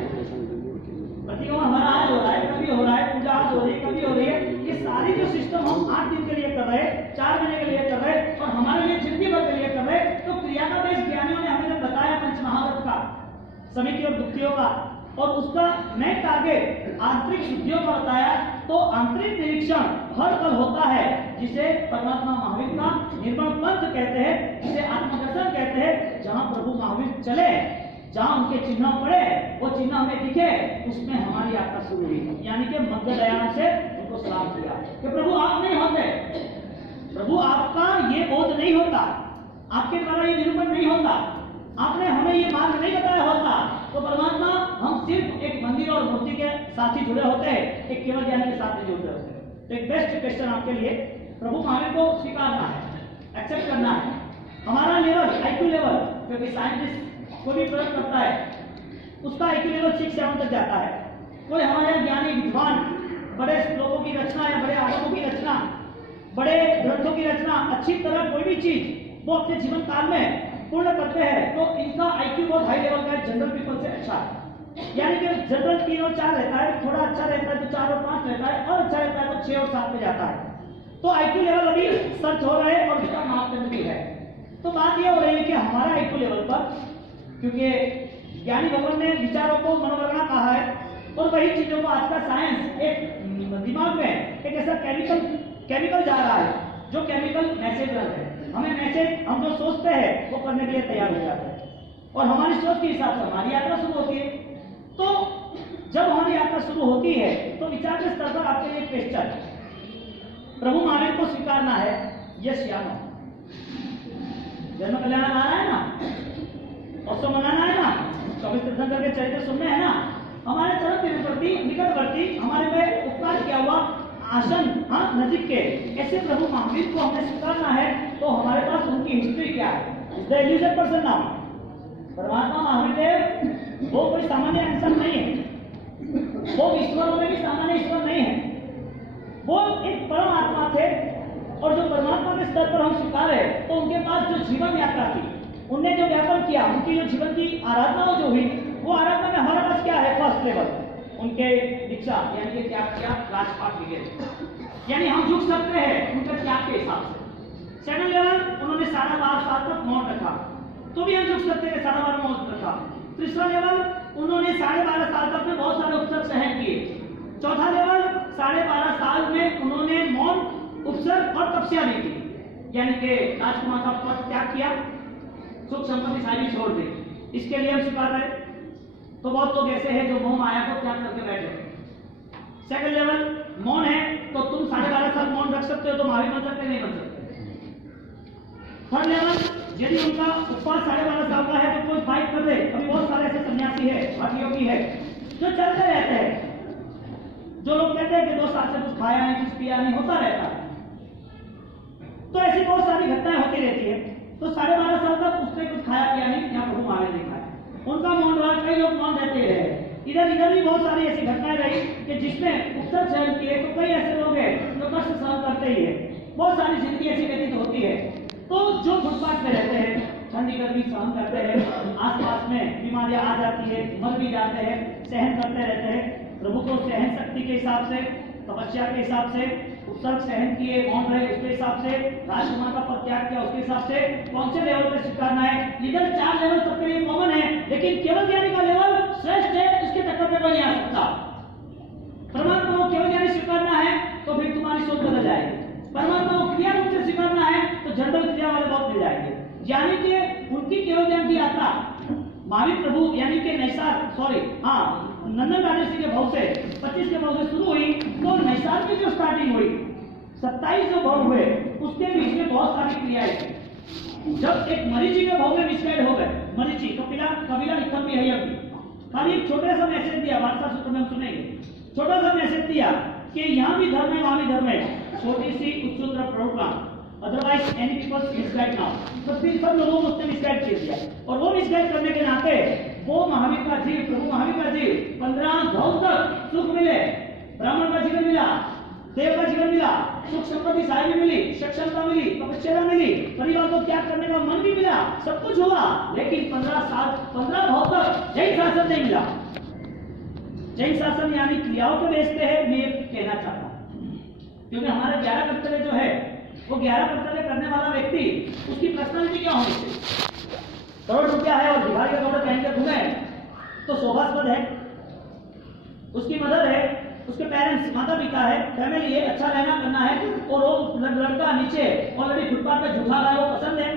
प्रतिक्रमण हमारा आज हो रहा है, कभी हो रहा है, पूजा आज हो रही है, कभी हो रही है, ये सारी जो सिस्टम हम 8 दिन के लिए कर रहे हैं, 4 महीने के लिए कर रहे हैं, और हमारे लिए जिंदगी भर के लिए कर रहे हैं, तो क्रिया का देश ज्ञानियों ने हमें बताया पंचमहाव्रत का, समिति और गुप्तियों का, और उसका नेक्स्ट आगे आंतरिक शुद्धियों का बताया। तो आंतरिक निरीक्षण हर कल होता है, जिसे परमात्मा महावीर का निर्मल पंथ कहते हैं, जिसे आत्मदर्शन कहते हैं। जहां प्रभु महावीर चले, जहां उनके चिन्ह पड़े, वो चिन्ह हमें दिखे, उसमें हमारी यात्रा शुरू हुई। यानी कि मध्य दयान से उनको सलाम किया कि प्रभु आप नहीं होते, प्रभु आपका ये बोध नहीं होता, आपके द्वारा ये निरूपण नहीं होता, आपने हमें ये मार्ग नहीं बताया होता, तो परमात्मा हम सिर्फ एक मंदिर और मूर्ति के साथ ही जुड़े होते हैं, एक केवल ज्ञानी के साथ नहीं जुड़े होते। तो एक बेस्ट क्वेश्चन आपके लिए, प्रभु महावीर को स्वीकारना है, एक्सेप्ट करना है। हमारा लेवल आईक्यू लेवल, क्योंकि साइंटिस्ट कोई भी प्रयोग करता है उसका आईक्यू लेवल 6-7 तक जाता है। कोई हमारे ज्ञानी विद्वान बड़े श्लोकों की रचना या बड़े आगमों की रचना, बड़े ग्रंथों की रचना, अच्छी तरह कोई भी चीज वो अपने जीवन काल में पूर्ण करते हैं, तो इनका आईक्यू बहुत हाई लेवल का है, जनरल पीपल से अच्छा है। यानी कि जनरल 3 और 4 रहता है, थोड़ा अच्छा रहता है तो 4 और 5 रहता है, और अच्छा रहता है तो 6 और 7 पे जाता है। तो आईक्यू लेवल अभी सर्च हो रहा है और उसका मापदंड भी है। तो बात यह हो रही है कि हमारा आईक्यू लेवल पर, क्योंकि ज्ञानी भगवान ने विचारों को मनोवरणा कहा है, और वही चीजों को आज का साइंस एक दिमाग में एक ऐसा केमिकल जा रहा है, जो केमिकल मैसेज रहा है। हमें मैसेज, हम जो सोचते हैं वो करने के लिए तैयार हो जाते हैं, और हमारी सोच के हिसाब से हमारी यात्रा शुरू होती है। तो जब हमारी यात्रा शुरू होती है, तो विचार के स्तर पर आपके लिए क्वेश्चन, प्रभु महावीर को स्वीकारना है, यस या नो? जन्म कल्याण आ रहा है ना, उत्सव मनाना है ना, 24 तीर्थंकर के चरित्र सुनने हैं ना, हमारे चरण निकटवर्ती निकटवर्ती हमारे पे उपकार किया हुआ आसन, हाँ नजीक के, ऐसे प्रभु महावीर को हमें स्वीकारना है। तो हमारे पास उनकी हिस्ट्री क्या है? Is the eligible person now? परमात्मा महावीर देव वो कोई सामान्य इंसान नहीं है, वो ईश्वरों में भी सामान्य ईश्वर नहीं है, वो एक परम आत्मा थे, और जो परमात्मा के स्तर पर हम स्वीकार है, तो उनके पास जो जीवन यात्रा थी, उनने जो व्यापन किया, उनकी जो जीवन की आराधना जो हुई, वो आराधना में हमारे पास क्या है? फर्स्ट लेवल उनके दीक्षा, यानी कि त्याग किया, राजपाट वगैरह, यानी हम झुक सकते हैं उनके त्याग के हिसाब से। सेकंड लेवल, उन्होंने 12.5 साल तक मौन रखा, तो भी हम झुक सकते हैं, 12.5 मौन रखा। तीसरा लेवल, उन्होंने 12.5 साल तक में बहुत सारे उपसर्ग सहन किए। चौथा लेवल, 12.5 साल में उन्होंने मौन, उपसर्ग और तपस्या भी की, यानी कि राजकुमार का पद त्याग किया, सुख संपत्ति सारी छोड़ दी। इसके लिए हम स्वीकार रहे। तो बहुत लोग ऐसे हैं जो मोह माया को त्याग करके बैठे। सेकंड लेवल मौन है, तो तुम 12.5 साल मौन रख सकते हो, तो महावीर बन सकते नहीं बन सकते। थर्ड लेवल, यदि उनका उपवास 12.5 साल का है तो कोई फाइट कर दे। अभी बहुत सारे ऐसे सन्यासी है, भक्त योगी है, जो चलते रहते हैं, जो लोग कहते हैं कि 2 साल से कुछ खाया नहीं, कुछ पिया नहीं, होता रहता है। तो ऐसी बहुत सारी घटनाएं होती रहती है। तो 12.5 साल तक उसने कुछ खाया पिया नहीं, यहाँ प्रभु महावीर नहीं खाया, उनका मौन रहा, कई लोग मौन रहते रहे। इधर भी बहुत सारी ऐसी घटनाएं रही कि जिसमें उपसर्ग सहन किए। तो कई ऐसे लोग हैं जो कष्ट सहन करते ही है, बहुत सारी जिंदगी ऐसी व्यतीत होती है। तो जो फुटपाथ में रहते हैं, ठंडी गर्मी सहन करते हैं, आसपास में बीमारियां आ जाती है, मर भी जाते हैं, सहन करते रहते हैं। प्रभु को सहन शक्ति के हिसाब से, तपस्या के हिसाब से, उपसर्ग सहन किए, मौन रहे उसके हिसाब से, राजकुमार का पद त्याग किया उसके हिसाब से, कौन से लेवल पे स्वीकारना है? इधर 4 लेवल सबके लिए कॉमन है, लेकिन केवल ज्ञानी का लेवल श्रेष्ठ है, उसके टक्कर पे कोई नहीं आ सकता। परमात्मा को केवल ज्ञानी स्वीकारना है तो फिर तुम्हारी सोच बदल जाएगी। परमात्मा को क्रिया रूप से स्वीकारना है तो जनरल क्रिया वाले बहुत मिल जाएंगे। यानी कि उनकी केवल ज्ञान की यात्रा महावीर प्रभु यानी कि नैसार नंदन राजर्षि के भाव से 25 के भाव से शुरू हुई, तो नैसार की जो स्टार्टिंग हुई 27 जो भाव हुए उसके बीच में बहुत सारी क्रियाएं थी। जब एक मरीची के भाव में मिसगाइड हो गए, मरीची कपिला लिखन भी है अभी, खाली एक छोटा सा मैसेज दिया, वार्ता सूत्र में हम सुनेंगे, छोटा सा मैसेज दिया कि यहाँ भी धर्म है वहाँ भी धर्म है, छोटी सी उच्चूत्र program, otherwise any peoples misguide now, तो फिर सब लोगों को उसने मिसगाइड कर दिया। और वो मिसगाइड करने के नाते वो महावीर का जीव, प्रभु महावीर का जीव 15 भाव तक सुख मिले, ब्राह्मण का जीवन मिला, देव का जीवन मिला, सुख संपत्ति सारी मिली, सक्षमता मिली, तपस्या मिली, परिवार को त्याग करने का मन भी मिला, सब कुछ हुआ, लेकिन 15 भाव तक जैन शासन नहीं मिला। जैन शासन यानी क्रियाओं को बेचते हैं, मैं कहना चाहता हूं, क्योंकि हमारे 11 कर्तव्य जो है वो 11 कर्तव्य करने वाला व्यक्ति, उसकी पर्सनालिटी क्या होनी चाहिए? करोड़ रुपया है और बिहार के कपड़े पहन के घूमे तो शोभास्पद है, उसकी मदर है, उसके पेरेंट्स माता पिता है, फैमिली है, अच्छा रहना करना है, और वो लड़का नीचे ऑलरेडी फुटपाथ पे झूठा रहा है, वो पसंद है।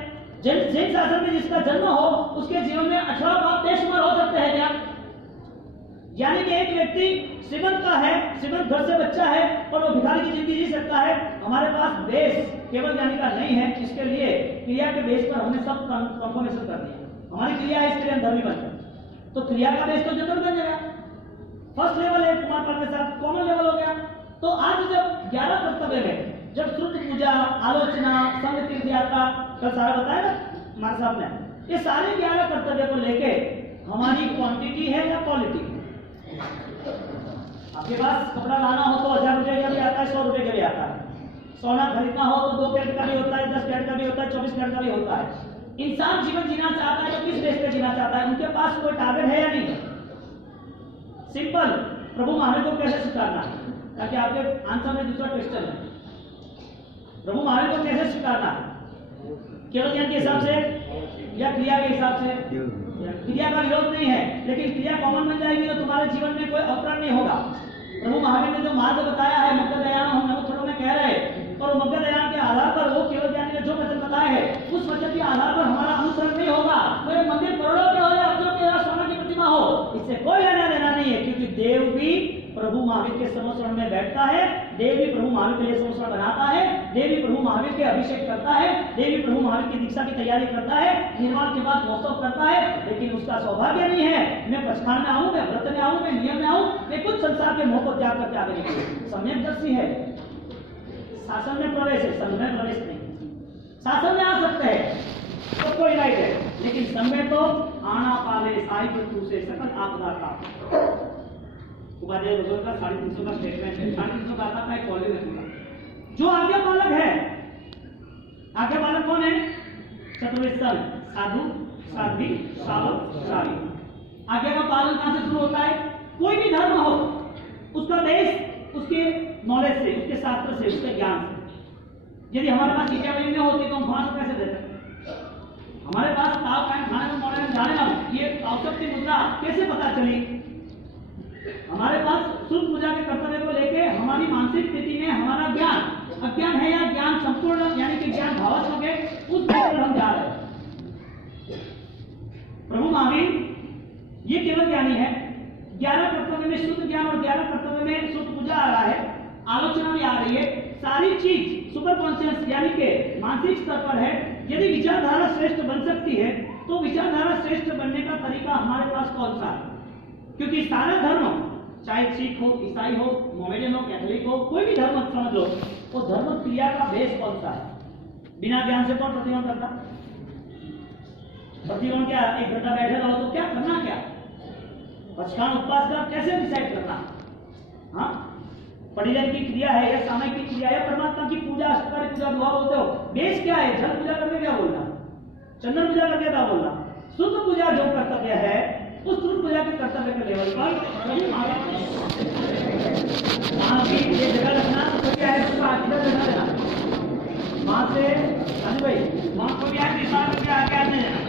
जैन शासन में जिसका जन्म हो उसके जीवन में 18 बाप बेशुमार हो सकते हैं क्या? यानी कि एक व्यक्ति श्रीमंत का है, श्रीमंत घर से बच्चा है और वो भिखारी की जिंदगी जी सकता है। हमारे पास बेस केवल ज्ञानी का नहीं है, इसके लिए क्रिया के बेस पर हमने सब कंफर्मेशन कर दिया, हमारी क्रिया है, इसके लिए धर्मी बनते, तो क्रिया का बेस तो जनरल बन जाएगा। फर्स्ट लेवल है कुमार पाल के साथ, कॉमन लेवल हो गया। तो आज जब 11 कर्तव्य में जब श्रुत पूजा, आलोचना, संघ तीर्थ यात्रा, कल सारा बताया ना हमारे साहब ने, ये सारे 11 कर्तव्य को लेके हमारी क्वांटिटी है या क्वालिटी? आपके पास कपड़ा लाना हो तो 1000 रुपए का भी आता है, 100 रुपए का भी आता है। सोना खरीदना हो तो 2 कैरेट का भी होता है, 10 कैरेट का भी होता है, 24 कैरेट का भी होता है। इंसान जीवन जीना चाहता है तो किस बेस पे जीना चाहता है? उनके पास कोई टारगेट है या नहीं? सिंपल, प्रभु महावीर को कैसे स्वीकारना है, ताकि आपके आंसर में दूसरा क्वेश्चन है, प्रभु महावीर को कैसे स्वीकारना है? केवल ज्ञान के हिसाब से या क्रिया के हिसाब से? क्रिया का विरोध नहीं है, लेकिन क्रिया कॉमन बन जाएगी तो तुम्हारे जीवन में कोई अवतरण नहीं होगा। प्रभु महावीर ने जो मार्ग बताया है, मग्ग दयान हम नवोत्थान में कह रहे हैं, और मग्ग दयान के आधार पर वो केवल ज्ञानी ने जो वचन बताया है, उस वचन के आधार पर हमारा अनुसरण नहीं होगा। कोई मंदिर करोड़ों के हो या अरबों के या सोना की प्रतिमा हो, इससे कोई लेना देना नहीं है, क्योंकि देव भी प्रभु महावीर के समस्रण में बैठता है, देव भी प्रभु महावीर के लिए समस्रण बनाता है, देव भी प्रभु महावीर के अभिषेक करता है, देव भी प्रभु महावीर की दीक्षा की तैयारी करता है, निर्वाण के बाद महोत्सव करता है। लेकिन उसका सौभाग्य नहीं है मैं पचखान में आऊं, मैं व्रत में आऊं, मैं नियम में आऊं, मैं कुछ संसार के मोह को त्याग करके आगे निकलूं। सम्यकदर्शी है, शासन में प्रवेश है, संघ में प्रवेश नहीं। शासन में आ सकते हैं तो कोई राइट है, लेकिन संघ में तो आना पाले साई तू से सकल आपदा का उपाध्याय भगवत का 350 का स्टेटमेंट है, 350 का आता है कॉलेज में। जो आज्ञा पालक है, आज्ञा पालक कौन है? चतुर्वेद साधु, साध्वी, श्रावक, श्रावी। आज्ञा का पालन कहां से शुरू होता है? कोई भी धर्म हो उसका बेस उसके नॉलेज से, उसके शास्त्र से, उसके ज्ञान से। यदि हमारे पास चीजें नहीं होती तो हम भाषण कैसे देते? हमारे पास ताव कायम खाने में मॉडल जाने हम ये औसत की मुद्रा कैसे पता चली? हमारे पास शुद्ध पूजा के कर्तव्य को लेके हमारी मानसिक स्थिति में हमारा ज्ञान अज्ञान है या ज्ञान संपूर्ण यानी कि ज्ञान भावात्मक है, उस पर हम जा रहे हैं। प्रभु महावीर ये केवल ज्ञानी है। 11 कर्तव्य में शुद्ध ज्ञान और 11 कर्तव्य में शुद्ध पूजा आ रहा है, आलोचना भी आ रही है, सारी चीज सुपर कॉन्शियस यानी कि मानसिक स्तर पर है। यदि विचारधारा श्रेष्ठ बन सकती है तो विचारधारा श्रेष्ठ बनने का तरीका हमारे पास कौन सा है? क्योंकि सारा धर्म, चाहे सिख हो, ईसाई हो, मोमेडियन हो, कैथोलिक हो, कोई भी धर्म समझ लो, वो धर्म क्रिया का बेस कौन सा है? बिना ज्ञान से कौन प्रतिबंध करता? प्रतिबंध क्या? 1 घंटा बैठे रहो तो क्या करना? क्या पचखान उपवास का कैसे डिसाइड करना? हाँ, परिजन की क्रिया है या सामयिक की क्रिया है, परमात्मा की पूजा, अष्टकारी पूजा दुआ बोलते हो, बेस क्या है? जल पूजा करके क्या बोलना? चंदन पूजा करके क्या बोलना? शुद्ध पूजा जो कर्तव्य है उस शुद्ध पूजा के कर्तव्य के लेवल पर ये जगह रखना तो क्या है? उसका आशीर्वाद देना देना वहां से भाई वहां को भी आगे आगे आने देना।